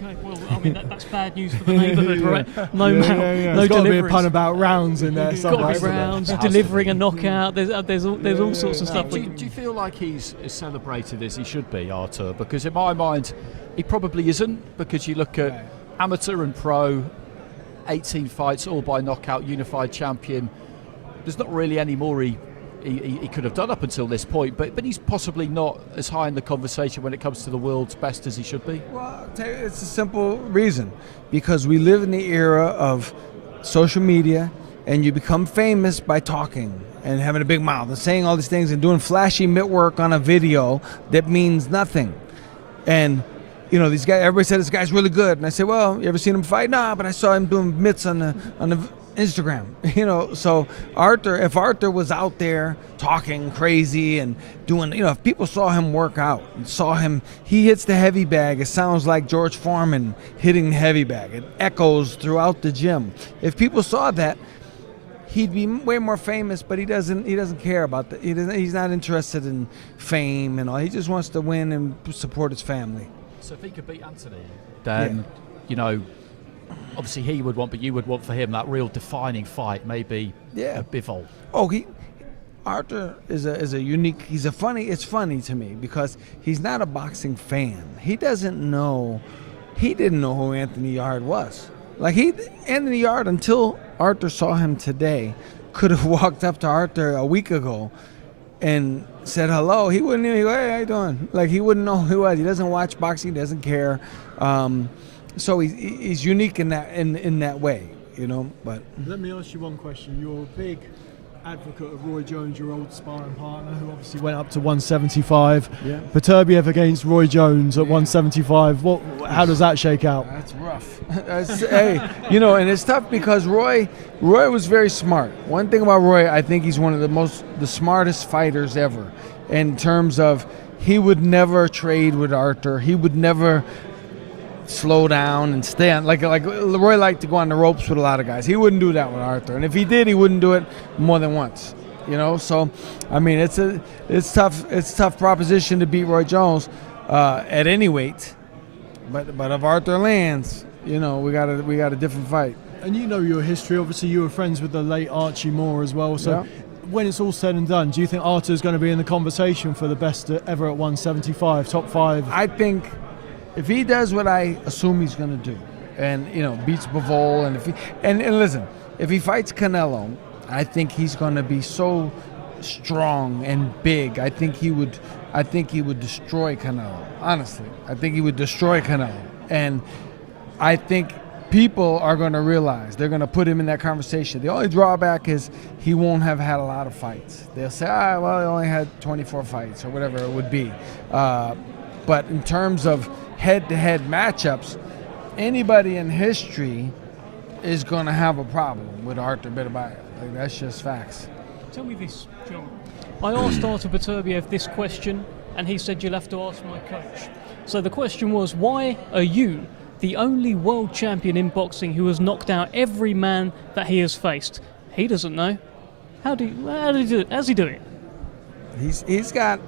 Okay, well, I mean that's bad news for the neighbourhood, right? No, no There's got to be a deliveries. pun about rounds in there. It's got to be rounds, delivering a knockout. There's all sorts of stuff. Do you feel like he's as celebrated as he should be, Artur? Because in my mind, he probably isn't. Because you look at amateur and pro, 18 fights, all by knockout, unified champion. There's not really any more he could have done up until this point, but he's possibly not as high in the conversation when it comes to the world's best as he should be. Well, I'll tell you, it's a simple reason. Because we live in the era of social media, and you become famous by talking and having a big mouth and saying all these things and doing flashy mitt work on a video that means nothing. And you know, these guys, everybody said this guy's really good, and I said, well, you ever seen him fight? Nah, but I saw him doing mitts on the Instagram. You know, so if Artur was out there talking crazy and doing, you know, if people saw him work out and saw him, he hits the heavy bag, it sounds like George Foreman hitting the heavy bag. It echoes throughout the gym. If people saw that, he'd be way more famous, but he doesn't care about that. He's not interested in fame and all. He just wants to win and support his family. So if he could beat Anthony, then, you know, obviously he would want, but you would want for him that real defining fight, maybe a Bivol. Oh, Artur is a unique. It's funny to me because he's not a boxing fan. He didn't know who Anthony Yarde was. Like Anthony Yarde, until Artur saw him today, could have walked up to Artur a week ago and said hello. He wouldn't even go, hey, how you doing? Like, he wouldn't know who he was. He doesn't watch boxing, he doesn't care. So he's unique in that way, you know. But let me ask you one question. You're a big advocate of Roy Jones, your old sparring partner, who obviously went up to 175. Yeah. Beterbiev against Roy Jones at 175. How does that shake out? That's rough. Hey, you know, and it's tough because Roy was very smart. One thing about Roy, I think he's one of the smartest fighters ever, in terms of he would never trade with Artur. He would never slow down and stay on. Like Roy liked to go on the ropes with a lot of guys. He wouldn't do that with Artur, and if he did, he wouldn't do it more than once. You know, so I mean, it's tough. It's a tough proposition to beat Roy Jones at any weight. But if Artur lands, you know, we got a different fight. And you know your history. Obviously, you were friends with the late Archie Moore as well. So, when it's all said and done, do you think Artur's going to be in the conversation for the best ever at 175, top 5? I think if he does what I assume he's going to do, and you know, beats Bivol, and listen, if he fights Canelo, I think he's going to be so strong and big. I think he would destroy Canelo. Honestly, I think he would destroy Canelo, and I think people are going to realize they're going to put him in that conversation. The only drawback is he won't have had a lot of fights. They'll say, well, he only had 24 fights or whatever it would be. But in terms of head-to-head matchups, anybody in history is going to have a problem with Artur Beterbiev. Like, that's just facts. Tell me this, John. I asked Artur Beterbiev this question, and he said you'll have to ask my coach. So the question was, why are you the only world champion in boxing who has knocked out every man that he has faced? He doesn't know. How does he do it? He's got,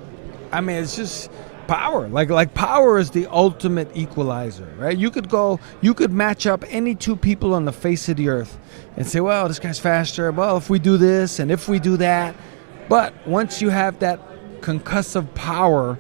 I mean, it's just power. Like power is the ultimate equalizer, right? You could match up any two people on the face of the earth and say, well, this guy's faster. Well, if we do this and if we do that. But once you have that concussive power,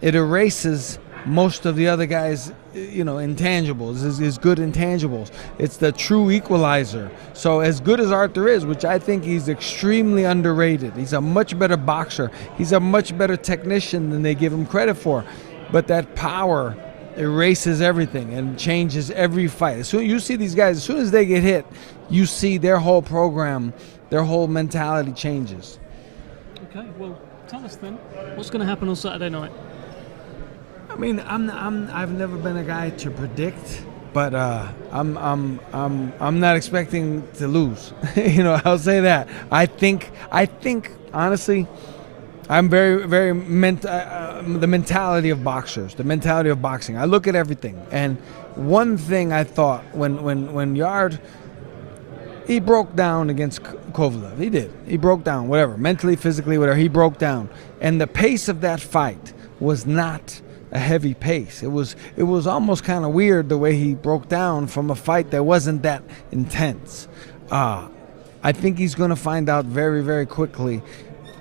it erases most of the other guys, you know, intangibles, his good intangibles. It's the true equalizer. So as good as Artur is, which I think he's extremely underrated, he's a much better boxer, he's a much better technician than they give him credit for. But that power erases everything and changes every fight. As soon as you see these guys, as soon as they get hit, you see their whole program, their whole mentality changes. Okay, well, tell us then, what's going to happen on Saturday night? I mean, I've never been a guy to predict, but I'm not expecting to lose. You know, I'll say that. I think honestly, I'm very the mentality of boxers, the mentality of boxing. I look at everything, and one thing I thought when Yarde, he broke down against Kovalev. He did. He broke down, whatever, mentally, physically, whatever. He broke down, and the pace of that fight was not a heavy pace. It was almost kind of weird the way he broke down from a fight that wasn't that intense. I think he's going to find out very, very quickly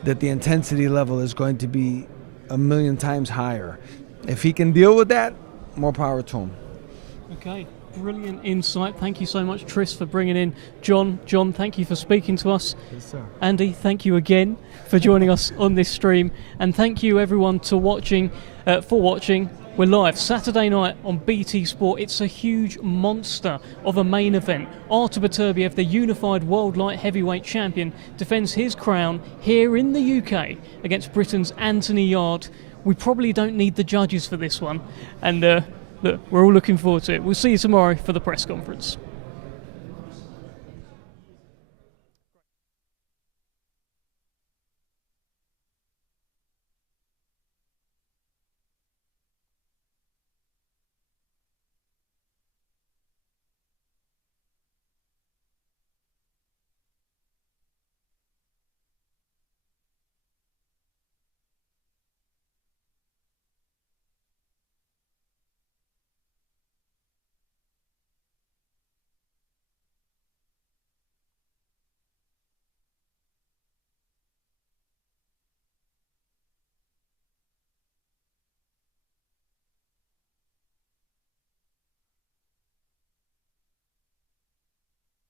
that the intensity level is going to be a million times higher. If he can deal with that, more power to him. Okay, brilliant insight. Thank you so much, Tris, for bringing in John. John, thank you for speaking to us. Yes, sir. Andy, thank you again for joining us on this stream. And thank you, everyone, for watching. We're live Saturday night on BT Sport. It's a huge monster of a main event. Artur Beterbiev, the unified world light heavyweight champion, defends his crown here in the UK against Britain's Anthony Yarde. We probably don't need the judges for this one. And look, we're all looking forward to it. We'll see you tomorrow for the press conference.